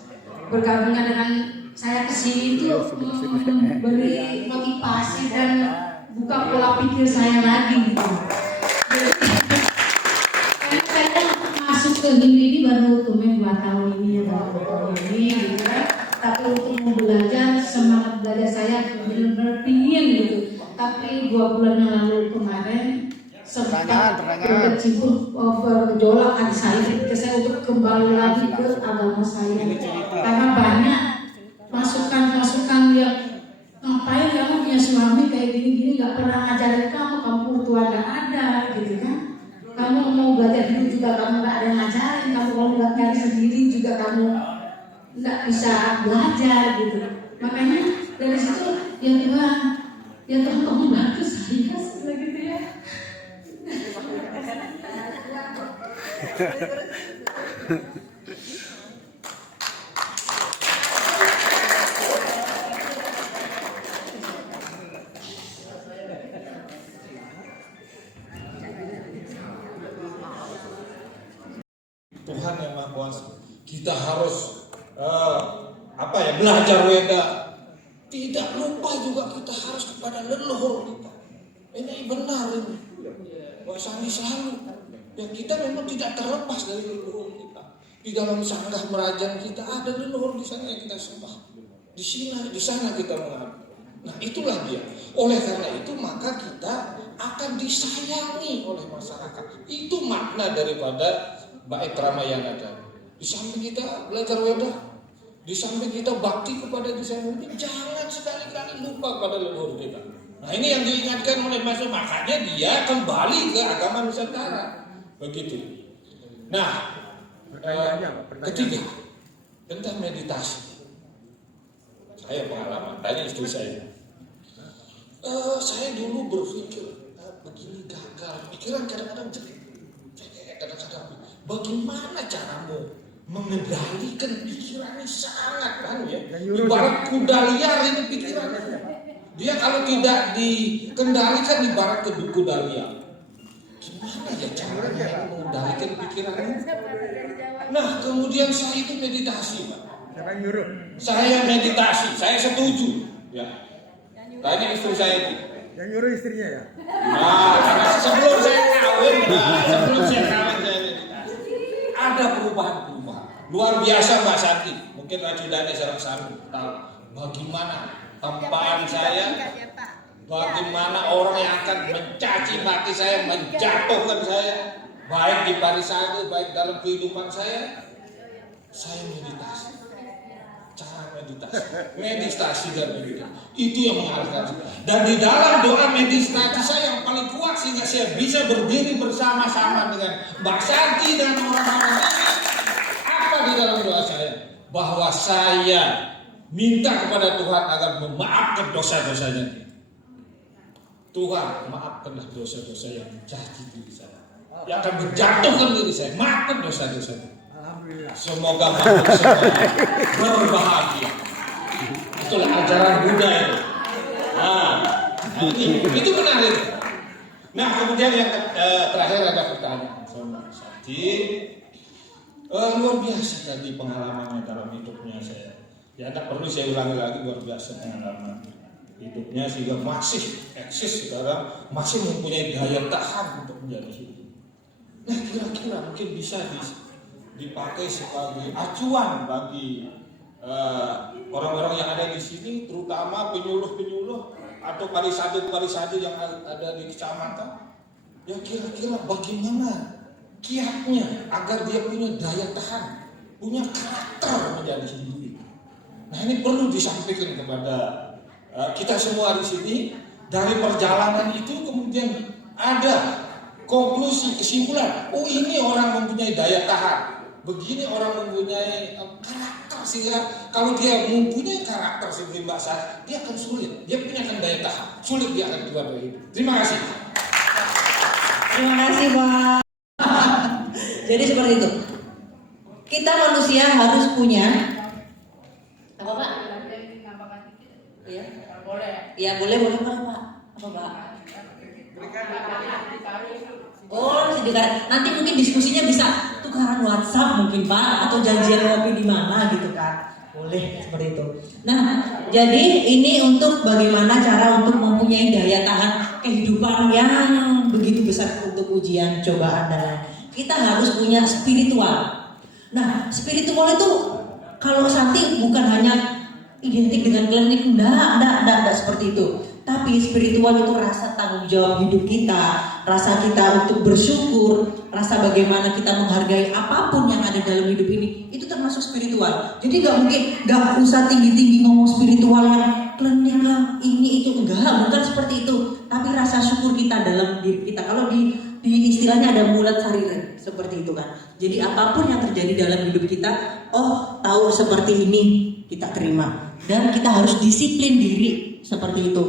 bergabungnya dengan saya kesini itu memberi motivasi dan buka pola pikir saya lagi gitu. Jadi, karena saya masuk ke Hindu ini baru tumbuh 2 tahun ini ya, baru 2 tahun ini gitu kan. Tapi untuk belajar, semangat belajar saya benar-benar pingin gitu. Tapi 2 bulan yang lalu kemarin sempat berkecimpung bergejolak hati saya ketika saya untuk kembali lagi ke agama sama saya. Karena banyak masukan-masukan yang ngapain kamu punya suami kayak gini-gini, nggak pernah ngajarin kamu tua nggak ada gitu kan. Kamu mau belajar hidup juga kamu nggak ada ngajarin, kamu kalau nggak cari sendiri juga kamu nggak bisa belajar gitu. Makanya dari situ ya Tuhan, ya Tuhan kamu bantu saya gitu ya. Tuhan yang Maha Kuasa. Kita harus belajar Weda. Tidak lupa juga kita harus kepada leluhur kita. Ini benar ini. Pak Sandi selalu. Ya kita memang tidak terlepas dari leluhur kita. Di dalam sanggah merajang kita ada leluhur di sana yang kita sembah. Di sana kita mengabdi. Nah itulah dia. Oleh karena itu maka kita akan disayangi oleh masyarakat. Itu makna daripada Bait Ramayana tadi. Di samping kita belajar Weda, di samping kita bakti kepada desa ini, jangan sekali-kali lupa pada leluhur kita. Nah ini yang diingatkan oleh Mas, makanya dia kembali ke agama Nusantara. Begitu. Nah, ketiga tentang meditasi. Saya pengalaman, tanya istri saya. Saya dulu berpikir begini gagal, pikiran kadang-kadang jelek. Kadang-kadang bagaimana caramu mengendalikan pikirannya sangat kan ya. Ibarat kuda liar ini pikirannya. Dia kalau tidak dikendalikan ibarat kuda liar. Gimana ya caranya mengendalikan pikirannya? Nah kemudian saya itu meditasi Pak. Saya meditasi, saya setuju ya. Tanya istri saya itu. Yang nyuruh istrinya ya? Nah, sebelum saya kawin saya meditasi. Ada perubahan-perubahan luar biasa Mbak Santi. Mungkin ajudannya Sarang tahu bagaimana tempaan saya, bagaimana orang yang akan mencaci maki saya, menjatuhkan saya, baik di parisade, baik dalam kehidupan saya meditasi. Cara meditasi dan meditasi itu yang mengalahkan saya. Dan di dalam doa meditasi saya yang paling kuat sehingga saya bisa berdiri bersama-sama dengan Mbak Santi dan orang-orang ini. Apa di dalam doa saya? Bahwa saya minta kepada Tuhan agar memaafkan dosa-dosanya. Tuhan, maafkanlah dosa-dosa yang mencaci diri saya, yang akan menjatuhkan diri saya. Maafkan dosa-dosanya. Semoga manusia berbahagia. Itulah ajaran Buddha itu. Itu benar itu. Nah kemudian yang terakhir ada pertanyaan sama Santi. Luar biasa tadi pengalamannya dalam hidupnya saya. Ya tak perlu saya ulangi lagi, luar biasa pengalaman hidupnya sehingga masih eksis sekarang, masih mempunyai daya tahan untuk menjadi hidup. Nah kira-kira mungkin bisa dipakai sebagai acuan bagi orang-orang yang ada di sini, terutama penyuluh-penyuluh atau parisade-parisade yang ada di kecamatan. Ya kira-kira bagaimana kiatnya agar dia punya daya tahan, punya karakter menjadi sendiri. Nah ini perlu disampaikan kepada kita semua di sini. Dari perjalanan itu kemudian ada konklusi, kesimpulan. Oh ini orang mempunyai daya tahan. Begini orang mempunyai karakter, sehingga kalau dia mempunyai karakter seperti Mbak Sar, dia akan sulit, dia punya daya tahan, sulit dia akan keluar dari hidup. Terima kasih. Terima kasih Pak. Jadi seperti itu. Kita manusia harus punya apa Pak? Iya. Iya boleh Pak. Apa Pak? Oh, sedikit. Nanti mungkin diskusinya bisa tukaran WhatsApp mungkin Pak, atau janjian ngopi di mana gitu kan. Boleh seperti itu. Nah, jadi ini untuk bagaimana cara untuk mempunyai daya tahan kehidupan yang begitu besar untuk ujian, cobaan dan lain. Kita harus punya spiritual. Nah, spiritual itu kalau Santi bukan hanya identik dengan klinik, enggak seperti itu. Tapi spiritual itu rasa tanggung jawab hidup kita, rasa kita untuk bersyukur, rasa bagaimana kita menghargai apapun yang ada dalam hidup ini, itu termasuk spiritual. Jadi nggak usah tinggi-tinggi ngomong spiritual yang klinik lah, ini itu, enggak, bukan seperti itu. Tapi rasa syukur kita dalam diri kita. Kalau di istilahnya ada mulat sarire, seperti itu kan. Jadi apapun yang terjadi dalam hidup kita, oh tahu seperti ini, kita terima. Dan kita harus disiplin diri, seperti itu.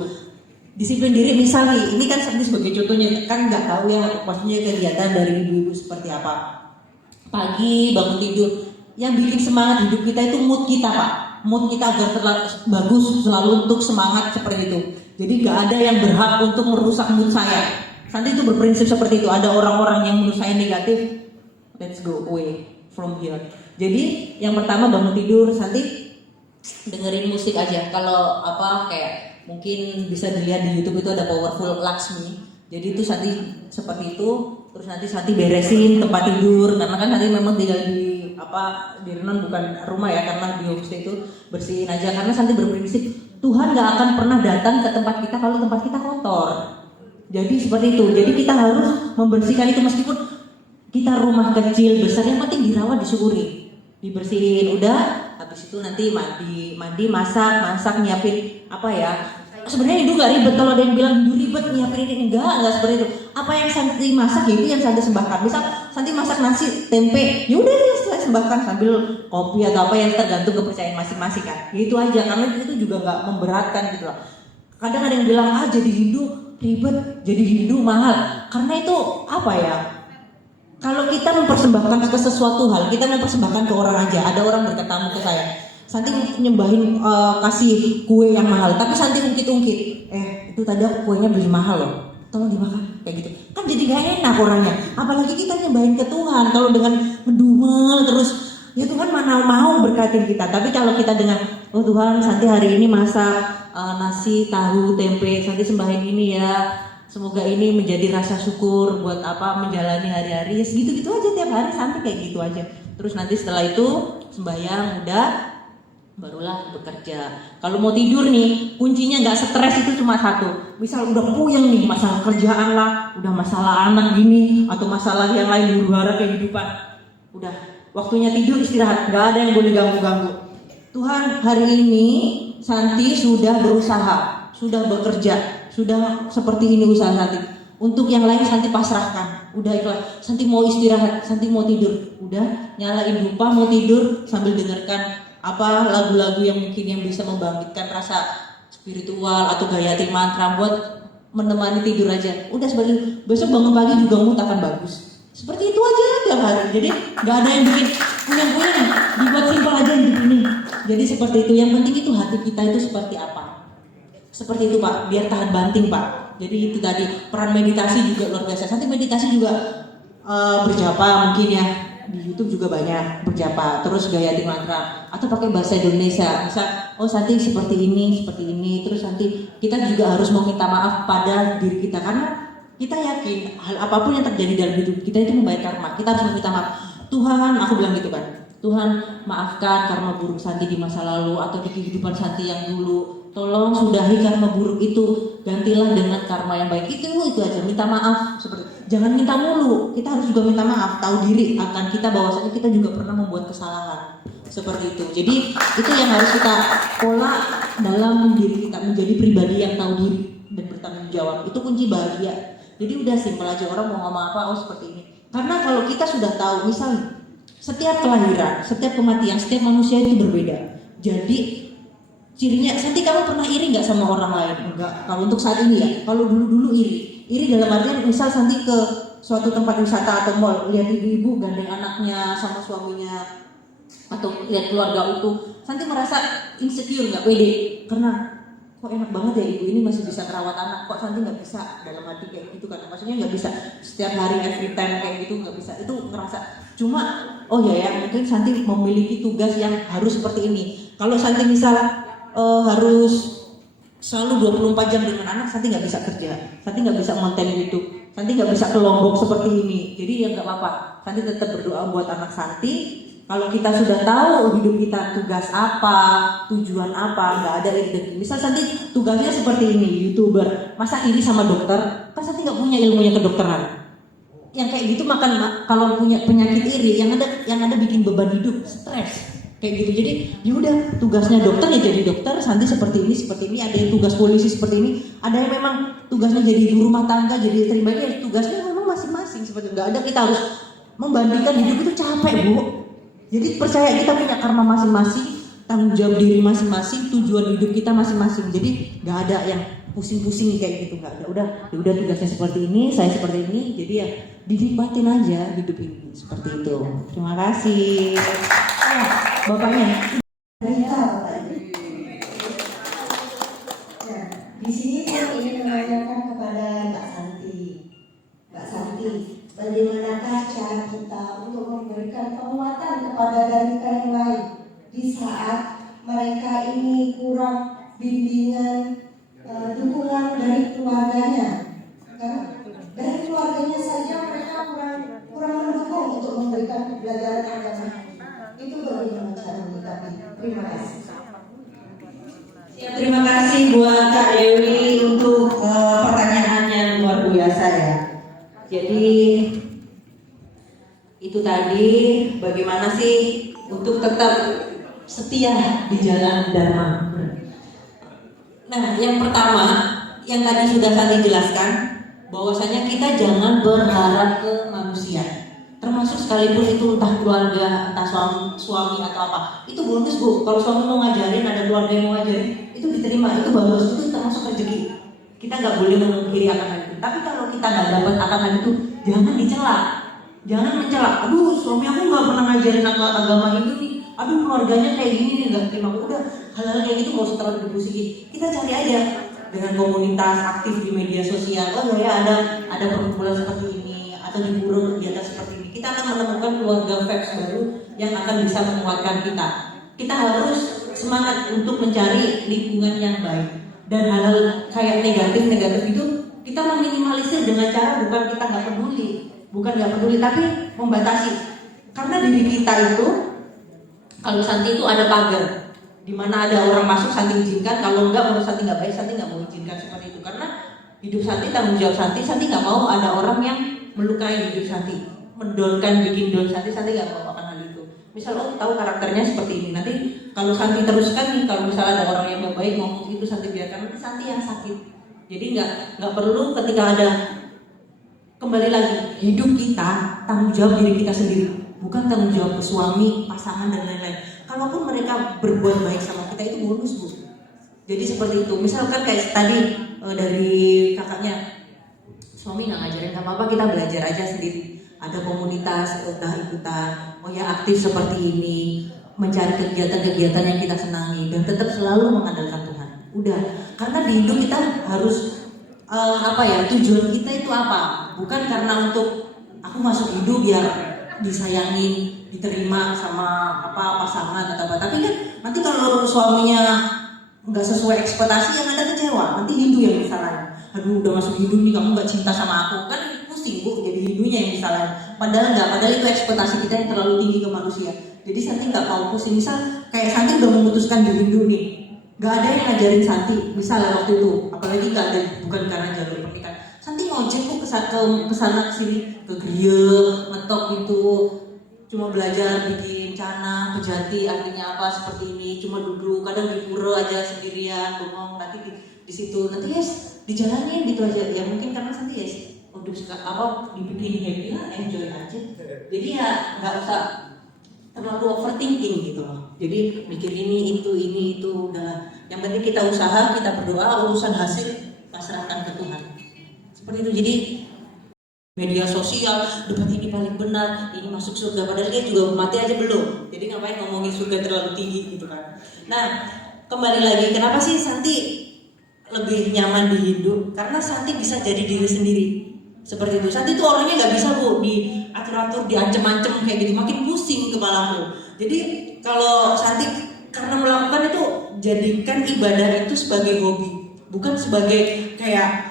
Disiplin diri misalnya, ini kan sebagai contohnya, kan nggak tahu ya maksudnya kegiatan dari ibu-ibu seperti apa. Pagi bangun tidur, yang bikin semangat hidup kita itu mood kita Pak. Mood kita agar bagus, selalu untuk semangat seperti itu. Jadi nggak ada yang berhak untuk merusak mood saya. Santi itu berprinsip seperti itu. Ada orang-orang yang menurut saya negatif, let's go away from here. Jadi yang pertama bangun tidur, Santi dengerin musik aja. Kalau kayak mungkin bisa dilihat di YouTube itu ada Powerful Laksmi. Jadi itu Santi seperti itu. Terus nanti Santi beresin tempat tidur, karena kan Santi memang tinggal di Renon, bukan rumah ya, karena di homestay itu bersihin aja. Karena Santi berprinsip Tuhan gak akan pernah datang ke tempat kita kalau tempat kita kotor. Jadi seperti itu. Jadi kita harus membersihkan itu, meskipun kita rumah kecil besar, yang penting dirawat, disyukuri, dibersihin. Udah habis itu nanti mandi, masak, nyiapin sebenarnya itu nggak ribet. Kalau ada yang bilang itu ribet nyiapin ini, enggak seperti itu. Apa yang Santi masak itu yang Santi sembahkan. Misal Santi masak nasi, tempe, yaudah saya sembahkan sambil kopi atau apa, yang tergantung kepercayaan masing-masing kan. Ya itu aja, karena itu juga nggak memberatkan gitu loh. Kadang ada yang bilang jadi Hindu ribet, jadi Hindu mahal. Karena itu kalau kita mempersembahkan ke sesuatu hal, kita mempersembahkan ke orang aja. Ada orang berketamu ke saya, Santi nyembahin kasih kue yang mahal, tapi Santi ungkit-ungkit, itu tadi aku kuenya beli mahal loh, tolong dimakan, kayak gitu. Kan jadi gak enak orangnya. Apalagi kita nyembahin ke Tuhan, kalau dengan mendumel terus, ya Tuhan mana mau berkatin kita. Tapi kalau kita dengan, oh Tuhan Santi hari ini masak nasi, tahu, tempe, Santi sembahin ini ya, semoga ini menjadi rasa syukur buat menjalani hari-hari. Segitu-gitu aja tiap hari Santi kayak gitu aja. Terus nanti setelah itu sembahyang udah, barulah bekerja. Kalau mau tidur nih, kuncinya nggak stres itu cuma satu. Misal udah puyeng nih, masalah kerjaan lah, udah masalah anak gini, atau masalah yang lain, huru-hara kehidupan. Udah, waktunya tidur, istirahat, nggak ada yang boleh ganggu-ganggu. Tuhan, hari ini Santi sudah berusaha, sudah bekerja, sudah seperti ini usaha Santi. Untuk yang lain Santi pasrahkan, udah ikhlas. Santi mau istirahat, Santi mau tidur, udah nyalain dupa, mau tidur sambil dengarkan lagu-lagu yang mungkin yang bisa membangkitkan rasa spiritual atau gayatin mantra buat menemani tidur aja. Udah seperti besok bangun pagi juga mood akan bagus. Seperti itu aja tiap hari. Jadi nggak ada yang bikin punya-punya, dibuat simpel aja hidup ini. Jadi seperti itu. Yang penting itu hati kita itu seperti apa. Seperti itu Pak, biar tahan banting Pak. Jadi itu tadi, peran meditasi juga luar biasa. Nanti meditasi juga berjapa mungkin ya. Di YouTube juga banyak berjapa, terus gayatin mantra atau pakai bahasa Indonesia. Misal, oh Santi seperti ini, terus nanti kita juga harus meminta maaf pada diri kita, karena kita yakin hal apapun yang terjadi dalam hidup kita itu membayar karma. Kita harus meminta maaf. Tuhan, aku bilang gitu kan, Tuhan maafkan karma buruk Santi di masa lalu atau di kehidupan Santi yang dulu. Tolong sudahi karma buruk itu, gantilah dengan karma yang baik. Itu aja, minta maaf. Jangan minta mulu, kita harus juga minta maaf, tahu diri akan kita bahwasanya kita juga pernah membuat kesalahan. Seperti itu. Jadi itu yang harus kita pola dalam diri kita, menjadi pribadi yang tahu diri dan bertanggung jawab. Itu kunci bahagia. Jadi udah simpel aja, orang mau ngomong apa, oh seperti ini. Karena kalau kita sudah tahu, misalnya setiap kelahiran, setiap kematian, setiap manusia itu berbeda. Jadi cirinya, Santi kamu pernah iri nggak sama orang lain? Enggak. Kalau untuk saat ini ya, kalau dulu iri. Iri dalam artian misal Santi ke suatu tempat wisata atau mall, lihat ibu-ibu gandeng anaknya sama suaminya, atau lihat keluarga utuh, Santi merasa insecure, nggak pede, karena kok enak banget ya ibu ini masih bisa merawat anak, kok Santi nggak bisa, dalam hati kayak gitu kan, maksudnya nggak bisa setiap hari every time kayak gitu, nggak bisa, itu ngerasa. Cuma oh ya mungkin Santi memiliki tugas yang harus seperti ini. Kalau Santi misalnya harus selalu 24 jam dengan anak, Santi nggak bisa kerja, Santi nggak bisa konten YouTube, Santi nggak bisa ke Lombok seperti ini. Jadi ya nggak apa-apa, Santi tetap berdoa buat anak Santi. Kalau kita sudah tahu hidup kita tugas apa, tujuan apa, nggak ada iri. Misal Santi tugasnya seperti ini, YouTuber, masa iri sama dokter? Kan Santi nggak punya ilmunya kedokteran. yang kayak gitu makan kalau punya penyakit iri yang ada bikin beban hidup, stres kayak gitu. Jadi yaudah tugasnya dokter ya jadi dokter, Santi seperti ini, ada yang tugas polisi seperti ini, ada yang memang tugasnya jadi ibu rumah tangga, jadi terima ya tugasnya memang masing-masing seperti nggak ada kita harus membandingkan hidup itu capek Bu. Jadi percaya kita punya karma masing-masing, tanggung jawab diri masing-masing, tujuan hidup kita masing-masing. Jadi nggak ada yang pusing-pusing kayak gitu, nggak ada. Udah tugasnya seperti ini, saya seperti ini, jadi ya dinikmatin aja hidup ini seperti itu. Terima kasih. Bapaknya. Nah, di sini saya ingin menanyakan kepada Mbak Santi, bagaimanakah cara kita untuk memberikan penguatan kepada Dalika yang lain di saat mereka ini kurang bimbingan, dukungan dari keluarganya, dari keluarganya saja mereka kurang mendukung untuk memberikan pembelajaran agama. Itu bagaimana cara menyikapi? Terima kasih. Terima kasih buat Kak Dewi untuk pertanyaannya luar biasa ya. Jadi itu tadi bagaimana sih untuk tetap setia di jalan Dharma. Nah, yang pertama yang tadi sudah Santi jelaskan bahwasanya kita jangan berharap ke manusia, termasuk sekalipun itu entah keluarga, entah suami atau apa. Itu bonus Bu, kalau suami mau ngajarin, ada keluarga yang mau ngajarin, itu diterima, itu bagus, itu termasuk rezeki. Kita nggak boleh memungkiri akan hal itu. Tapi kalau kita nggak dapat akan hal itu, jangan dicela, jangan mencela. Aduh, suami aku nggak pernah ngajarin agama ini nih. Aduh, keluarganya kayak gini nih, nggak terima. Udah, hal-hal kayak gitu nggak usah terlalu dipusingin. Kita cari aja dengan komunitas aktif di media sosial. Oh ya, ada perkumpulan seperti ini atau di bureau kegiatan seperti ini. Kita akan menemukan keluarga vibes baru yang akan bisa menguatkan kita. Kita harus semangat untuk mencari lingkungan yang baik. Dan hal-hal kayak negatif itu kita meminimalisir dengan cara bukan kita nggak peduli, tapi membatasi. Karena diri kita itu, kalau Santi itu ada pagar, di mana ada orang masuk Santi izinkan, kalau enggak menurut Santi nggak baik, Santi nggak mau izinkan seperti itu. Karena hidup Santi tanggung jawab Santi nggak mau ada orang yang melukai hidup Santi, mendonkan, bikin down Santi nggak mau akan hal itu. Misal tahu karakternya seperti ini, nanti kalau Santi teruskan nih, kalau misalnya ada orang yang baik ngomong itu Santi biarkan, nanti Santi yang sakit. Jadi nggak perlu ketika ada, kembali lagi hidup kita tanggung jawab diri kita sendiri, bukan tanggung jawab ke suami, pasangan dan lain-lain. Kalaupun mereka berbuat baik sama kita itu bonus Bu. Jadi seperti itu. Misalkan kayak tadi dari kakaknya, suami nggak ngajarin nggak apa-apa, kita belajar aja sendiri. Ada komunitas, udah ikutan, oh ya aktif seperti ini, mencari kegiatan-kegiatan yang kita senangi dan tetap selalu mengandalkan Tuhan. Udah, karena di hidup kita harus tujuan kita itu apa? Bukan karena untuk aku masuk hidup biar disayangin, diterima sama pasangan atau apa. Tapi kan nanti kalau suaminya nggak sesuai ekspektasi, yang ada kecewa. Nanti Hindu yang disalahin. Aduh, udah masuk Hindu nih, kamu nggak cinta sama aku, kan pusing Bu, jadi Hindunya yang disalahin. Padahal itu ekspektasi kita yang terlalu tinggi ke manusia. Jadi Santi nggak mau pusing. Misal kayak Santi udah memutuskan di Hindu nih, nggak ada yang ngajarin Santi. Misalnya waktu itu, apalagi nggak ada, bukan karena jalur pernikahan. Santi ngojek Bu kesana kesini, ke Griya, mentok gitu, cuma belajar bikin cana, pejati artinya apa seperti ini, cuma duduk, kadang di pura aja sendirian, bengong, nanti di situ, nanti dijalanin gitu aja. Ya mungkin karena Santi untuk dibikin happy lah, enjoy aja. Jadi ya nggak usah terlalu overthinking gitu loh. Jadi mikir ini itu udah. Yang penting kita usaha, kita berdoa, urusan hasil pasrahkan ke Tuhan. Seperti itu. Jadi media sosial debat ini paling benar, ini masuk surga, padahal dia juga mati aja belum. Jadi ngapain ngomongin surga terlalu tinggi gitu kan. Nah, kembali lagi, kenapa sih Santi lebih nyaman di Hindu? Karena Santi bisa jadi diri sendiri. Seperti itu. Santi tuh orangnya nggak bisa Bu diatur-atur, diancem-ancem kayak gitu, makin pusing kepalamu. Jadi kalau Santi karena melakukan itu, jadikan ibadah itu sebagai hobi, bukan sebagai kayak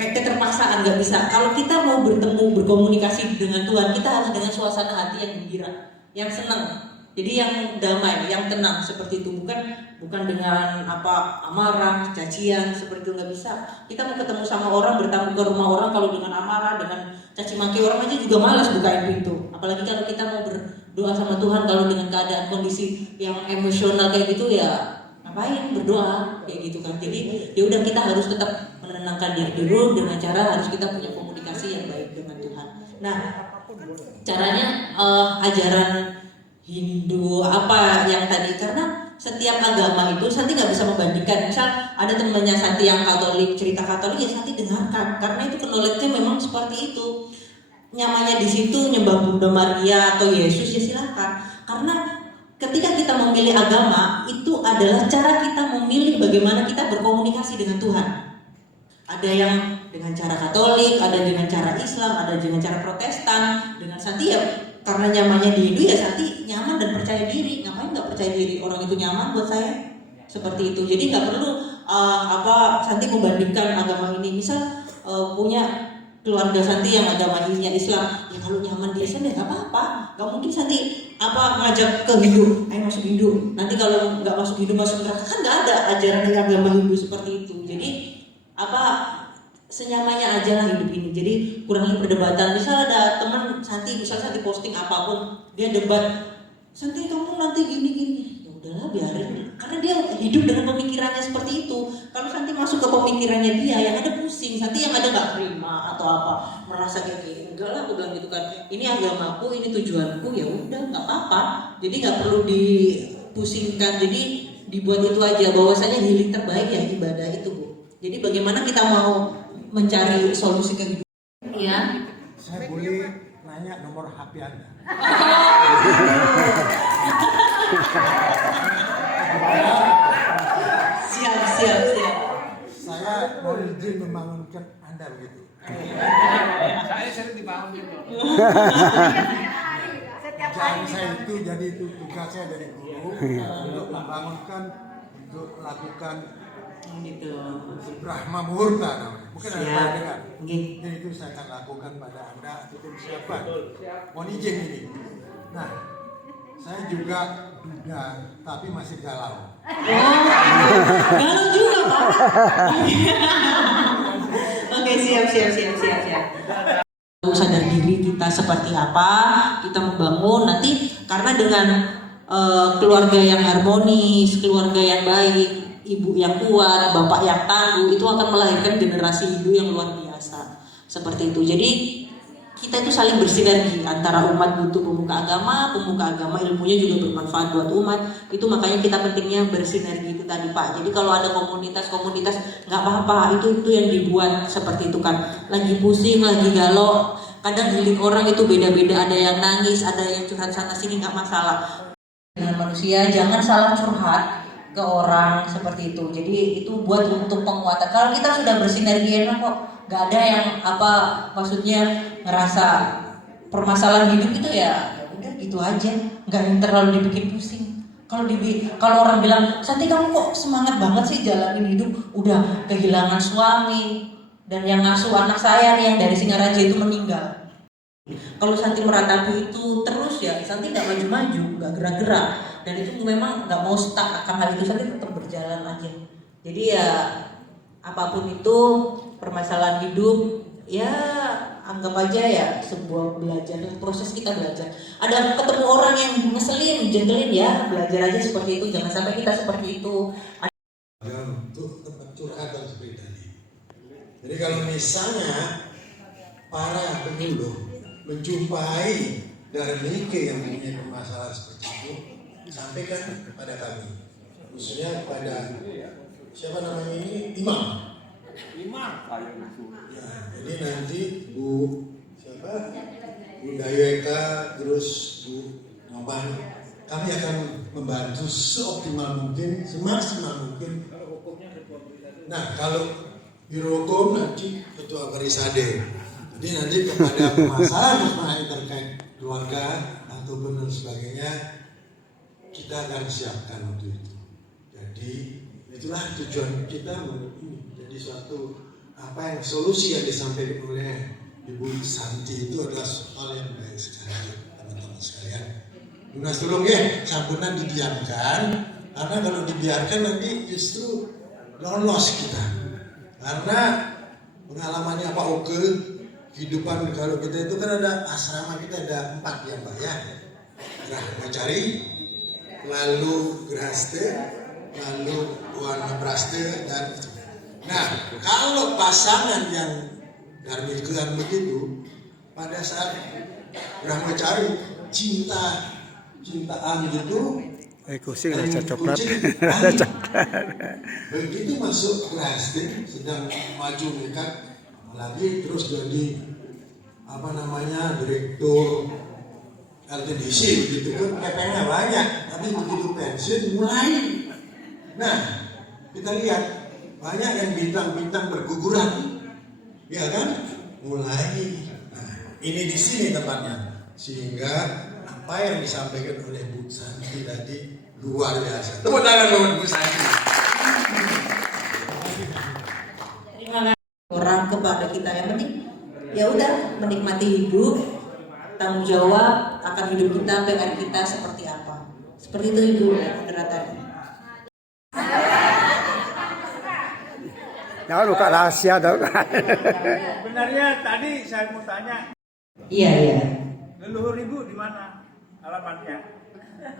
kayak keterpaksaan. Nggak bisa. Kalau kita mau bertemu, berkomunikasi dengan Tuhan, kita harus dengan suasana hati yang gembira, yang senang. Jadi yang damai, yang tenang seperti itu, bukan dengan amarah, cacian seperti itu, nggak bisa. Kita mau ketemu sama orang, bertamu ke rumah orang kalau dengan amarah, dengan caci maki orang aja juga malas bukain pintu. Apalagi kalau kita mau berdoa sama Tuhan, kalau dengan keadaan kondisi yang emosional kayak gitu ya ngapain berdoa kayak gitu kan. Jadi ya udah, kita harus tetap menenangkan diri dulu dengan cara harus kita punya komunikasi yang baik dengan Tuhan. Nah, caranya ajaran Hindu apa yang tadi, karena setiap agama itu Santi nggak bisa membandingkan. Misal ada temannya Santi yang Katolik, cerita Katolik ya Santi dengarkan, karena itu knowledge-nya memang seperti itu. Nyamannya di situ nyembah Bunda Maria atau Yesus ya silakan. Karena ketika kita memilih agama itu adalah cara kita memilih bagaimana kita berkomunikasi dengan Tuhan. Ada yang dengan cara Katolik, ada dengan cara Islam, ada dengan cara Protestan. Dengan Santi ya karena nyamannya di Hindu ya Santi nyaman dan percaya diri. Ngapain nggak percaya diri, orang itu nyaman buat saya, seperti itu. Jadi nggak perlu Santi membandingkan agama ini. Misal punya keluarga Santi yang agamanya Islam, ya kalau nyaman di Islam ya nggak apa-apa. Nggak mungkin Santi ngajak ke Hindu, ayo masuk Hindu. Nanti kalau nggak masuk Hindu masuk neraka, kan nggak ada ajaran dari agama Hindu seperti itu. Jadi senyamannya aja lah hidup ini. Jadi kurangi perdebatan. Misal ada teman Santi, misal Santi posting apapun, dia debat, Santi kamu nanti gini-gini, ya udahlah biarin, karena dia hidup dengan pemikirannya seperti itu. Kalau Santi masuk ke pemikirannya dia, yang ada pusing, Santi yang ada nggak terima atau apa, merasa kayak gini, enggak lah aku bilang gitu kan, ini agamaku, ini tujuanku, ya udah nggak apa-apa. Jadi nggak perlu dipusingkan. Jadi dibuat itu aja, bahwasanya healing terbaik ya ibadah itu, Bu. Jadi bagaimana kita mau mencari solusi ke hidup? Iya. Saya boleh nanya nomor HP Anda? Siap. Saya mau izin membangunkan Anda begitu. Saya sering dibangun gitu. Jangan saya itu jadi itu tugas saya dari guru untuk membangunkan, untuk melakukan Brahma Muhurta namanya. Bukan ada dengar. Dan itu saya akan lakukan pada Anda ataupun siapa. Mohon izin ini. Nah, saya juga duda tapi masih galau. Galau juga, Pak. Oke, siap. Sadar diri kita seperti apa, kita membangun nanti, karena dengan keluarga yang harmonis, keluarga yang baik, ibu yang kuat, bapak yang tangguh, itu akan melahirkan generasi Hindu yang luar biasa. Seperti itu. Jadi kita itu saling bersinergi antara umat butuh pemuka agama ilmunya juga bermanfaat buat umat. Itu makanya kita pentingnya bersinergi itu tadi, Pak. Jadi kalau ada komunitas nggak apa-apa, itu yang dibuat seperti itu kan. Lagi pusing, lagi galau, kadang healing orang itu beda-beda, ada yang nangis, ada yang curhat sana sini, nggak masalah. Dengan manusia jangan salah curhat ke orang seperti itu. Jadi itu buat untuk penguatan. Kalau kita sudah bersinergi enak kok. Gak ada yang maksudnya ngerasa permasalahan hidup itu ya udah gitu aja, nggak yang terlalu dibikin pusing. Kalau orang bilang, Santi kamu kok semangat banget sih jalanin hidup, udah kehilangan suami dan yang ngasuh anak saya nih yang dari Singaraja itu meninggal. Kalau Santi meratapi itu terus ya Santi nggak maju-maju, nggak gerak-gerak, dan itu memang nggak mau stuck akan hal itu. Santi tetap berjalan aja. Jadi ya apapun itu permasalahan hidup ya anggap aja ya sebuah belajar, proses kita belajar. Ada ketemu orang yang ngeselin, jendelin ya belajar aja seperti itu, jangan sampai kita seperti itu. Untuk tempat curhat dan seperti tadi. Jadi kalau misalnya para penyuluh menjumpai dari Nike yang punya permasalahan seperti itu, sampaikan kepada kami, khususnya pada siapa namanya ini, Imam. Ya, jadi nanti Bu Dayeka terus Bu Noban, kami akan membantu seoptimal mungkin, semaksimal mungkin. Nah, kalau Biro Hukum nanti Ketua Barisade. Jadi nanti kepada permasalahan terkait keluarga ataupun dan sebagainya, kita akan siapkan untuk itu. Jadi itulah tujuan kita ini. Jadi suatu solusi yang disampaikan oleh Ibu Santi itu adalah hal yang baik sekali, teman-teman sekalian. Lunas tulung ya, sampunan didiamkan, karena kalau dibiarkan nanti justru lolos kita. Karena pengalamannya Pak Oke, kehidupan kalau kita itu kan ada asrama, kita ada 4 ya Mbak ya. Brahmacari, lalu Grahaste, lalu Wanapraste, dan nah kalau pasangan yang dharmikean begitu, pada saat Brahmacari cintaan gitu, kucing rasa coklat. Begitu masuk Grahaste, sedang maju dekat lagi, terus jadi direktur LTDC begitu kan, kepengnya banyak, tapi begitu pensiun mulai. Nah, kita lihat banyak yang bintang-bintang berguguran, ya kan? Mulai. Nah, ini di sini tempatnya, sehingga apa yang disampaikan oleh Bu Santi tadi luar biasa. Tepuk tangan buat Bu Santi. Terima kasih orang kepada kita, yang penting ya udah menikmati hidup, tanggung jawab akan hidup kita, PR kita seperti apa. Seperti itu Ibu moderator. Jangan buka rahasia dong. Sebenarnya tadi saya mau tanya. Iya. Leluhur Ibu di mana alamatnya?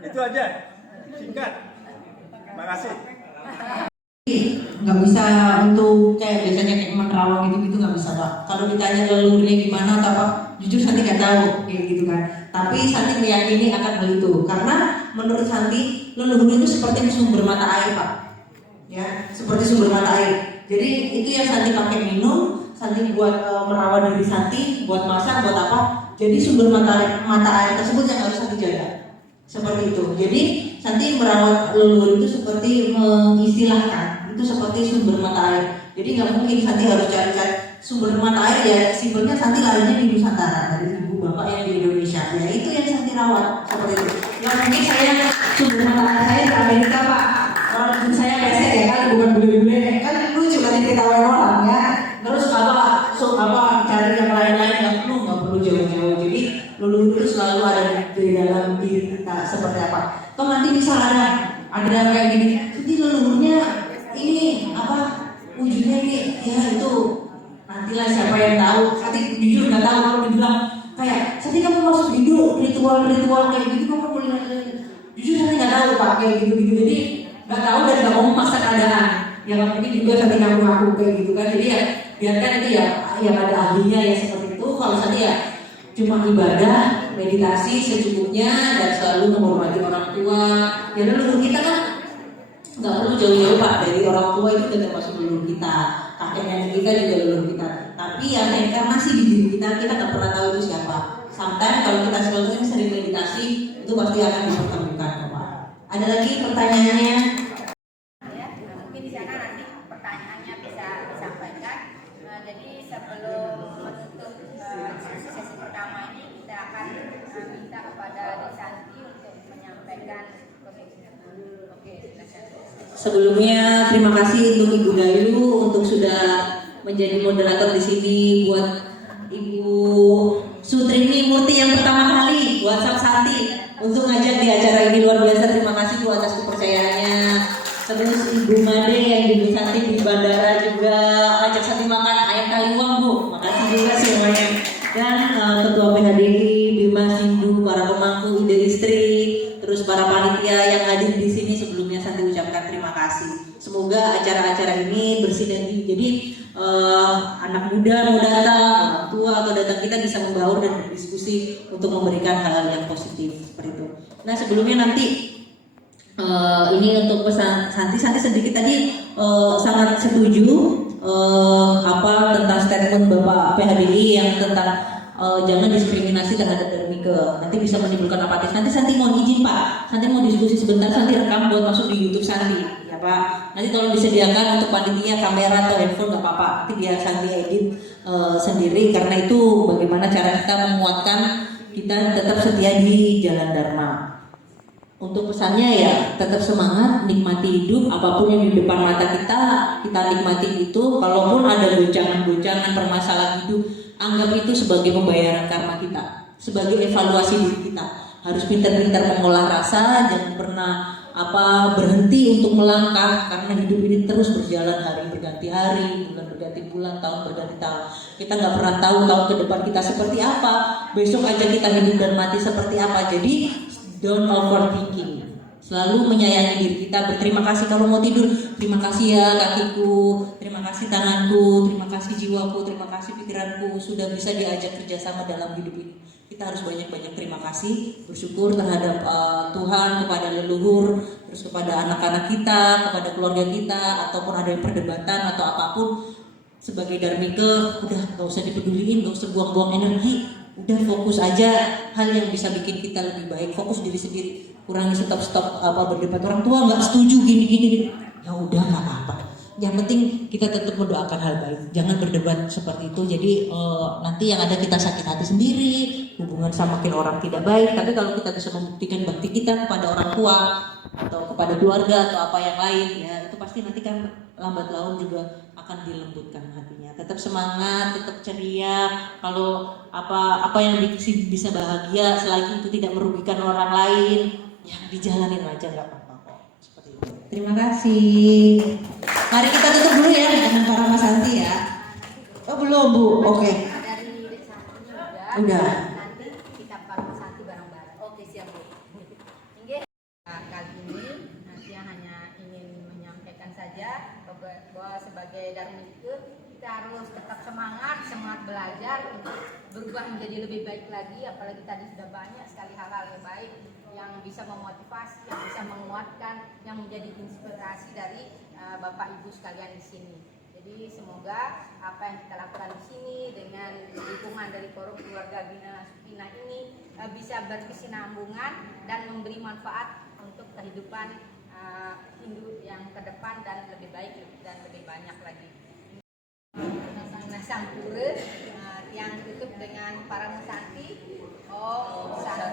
Itu aja, singkat. Terima kasih. Nggak bisa untuk kayak biasanya kayak menerawang gitu nggak bisa Pak. Kalau ditanya leluhurnya gimana atau apa, jujur Santi nggak tahu kayak gitu kan. Tapi Santi meyakini akan hal itu karena menurut Santi leluhur itu seperti sumber mata air Pak. Ya, seperti sumber mata air. Jadi itu yang Santi pakai minum, Santi buat merawat diri Santi, buat masak, buat apa. Jadi sumber mata air tersebut yang harus Santi jaga. Seperti itu. Jadi Santi merawat leluhur itu seperti mengistilahkan, itu seperti sumber mata air. Jadi nggak mungkin Santi harus cari-cari sumber mata air, ya simpelnya Santi larinya di Nusantara dari ibu bapak yang di Indonesia. Ya itu yang Santi rawat seperti itu. Nggak mungkin saya sumber mata air saya di Amerika Pak. Orang saya pesek ya kan, bukan bule-bule kan, lucu kan diketawain orang ya. Terus cari yang lain-lain nggak perlu jauh-jauh. Jadi leluhur itu selalu ada di dalam diri kita seperti apa. Toh nanti misal ada kayak gini, jadi leluhurnya ini apa wujudnya ini, ya itu nantilah siapa yang tahu. Nanti jujur nggak tahu kalau dibilang kayak, nanti kamu masuk video ritual kayak gitu kamu melihat. Jujur saya nggak tahu Pak kayak gitu. Jadi nggak tahu dan nggak mau memaksa keadaan. Yang penting juga Santi ngaku kayak gitu kan. Jadi ya biarkan itu ya yang ada ahlinya ya seperti itu. Kalau Santi ya cuma ibadah, meditasi secukupnya dan selalu menghormati orang tua. Ya leluhur kita kan nggak perlu jauh-jauh Pak, dari orang tua itu udah termasuk leluhur kita. Kakek nenek kita juga leluhur kita. Tapi ya reinkarnasi di diri kita nggak pernah tahu itu siapa. Sometimes kalau kita sering meditasi itu pasti akan dipertemukan Pak. Ada lagi pertanyaannya? Mungkin di sana nanti pertanyaannya bisa disampaikan. Jadi sebelum menutup sesi pertama ini, kita akan minta kepada Santi untuk menyampaikan pemikiran. Oke, silakan. Sebelumnya terima kasih untuk Ibu Gayu untuk sudah menjadi moderator di sini, buat Ibu Sutrini Murti yang pertama kali WhatsApp Santi untuk ngajak di acara ini, luar biasa. Terima kasih Bu atas kepercayaannya. Terus Ibu Made yang Ibu Santi di bandara juga ngajak Santi makan ayam kaliwang Bu. Makasih juga semuanya. Dan Ketua PHDI, Bima Sindu, para pemangku ide istri, terus para panitia yang hadir di sini, sebelumnya Santi ucapkan terima kasih. Semoga acara-acara ini bersinergi. Jadi anak muda mau datang, orang tua atau datang, kita bisa membaur dan berdiskusi untuk memberikan hal-hal yang positif seperti itu. Nah sebelumnya nanti ini untuk pesan Santi sedikit tadi sangat setuju tentang statement Bapak PHDI yang tentang jangan diskriminasi terhadap dharmike, nanti bisa menimbulkan apatis. Nanti Santi mau izin Pak, Santi mau diskusi sebentar, Santi rekam buat masuk di YouTube Santi ya Pak. Nanti tolong disediakan untuk panitia kamera atau handphone nggak apa-apa, nanti biar Santi edit sendiri, karena itu bagaimana cara kita menguatkan kita tetap setia di jalan Dharma. Untuk pesannya ya tetap semangat, nikmati hidup, apapun yang di depan mata kita nikmati itu. Kalaupun ada goncangan-goncangan permasalahan hidup, anggap itu sebagai pembayaran karma kita, sebagai evaluasi diri kita. harus pintar-pintar mengolah rasa, jangan pernah berhenti untuk melangkah, karena hidup ini terus berjalan, hari berganti hari, bulan berganti bulan, tahun berganti tahun. Kita nggak pernah tahu tahun ke depan kita seperti apa, besok aja kita hidup dan mati seperti apa. Jadi don't overthinking, selalu menyayangi diri kita. Berterima kasih kalau mau tidur, terima kasih ya kakiku, terima kasih tanganku, terima kasih jiwaku, terima kasih pikiranku sudah bisa diajak kerjasama dalam hidup ini. Kita harus banyak-banyak terima kasih, bersyukur terhadap Tuhan, kepada leluhur, terus kepada anak-anak kita, kepada keluarga kita, ataupun ada yang perdebatan atau apapun. Sebagai Dharmika, udah gak usah dipeduliin, gak usah buang-buang energi, udah fokus aja hal yang bisa bikin kita lebih baik, fokus diri sendiri, kurangi stop berdebat orang tua nggak setuju gini, ya udah nggak apa-apa. Yang penting kita tetap mendoakan hal baik, jangan berdebat seperti itu. Jadi nanti yang ada kita sakit hati sendiri, hubungan sama orang tidak baik. Tapi kalau kita bisa membuktikan bakti kita kepada orang tua atau kepada keluarga atau apa yang lain, ya itu pasti nanti kan lambat laun juga akan dilembutkan hatinya. Tetap semangat, tetap ceria. Kalau apa yang bisa bahagia selagi itu tidak merugikan orang lain, ya dijalanin aja, nggak apa-apa kok. Seperti itu. Terima kasih. Mari kita tutup dulu ya dengan para Mas Santi ya. Oh belum Bu, oke. Udah. Nanti kita Pak Santi bareng-bareng. Oke siap Bu. Kali ini nanti hanya ingin menyampaikan saja bahwa sebagai Dharmika kita harus tetap semangat belajar untuk berubah menjadi lebih baik lagi. Apalagi tadi sudah banyak sekali hal-hal yang baik yang bisa memotivasi, yang bisa menguatkan, yang menjadi inspirasi dari Bapak Ibu sekalian di sini. Jadi semoga apa yang kita lakukan di sini dengan dukungan dari Forum Keluarga Bina Supina ini bisa berkesinambungan dan memberi manfaat untuk kehidupan Hindu yang ke depan dan lebih baik dan lebih banyak lagi. Nah, Sampura yang tutup dengan para Santi. Om Santi.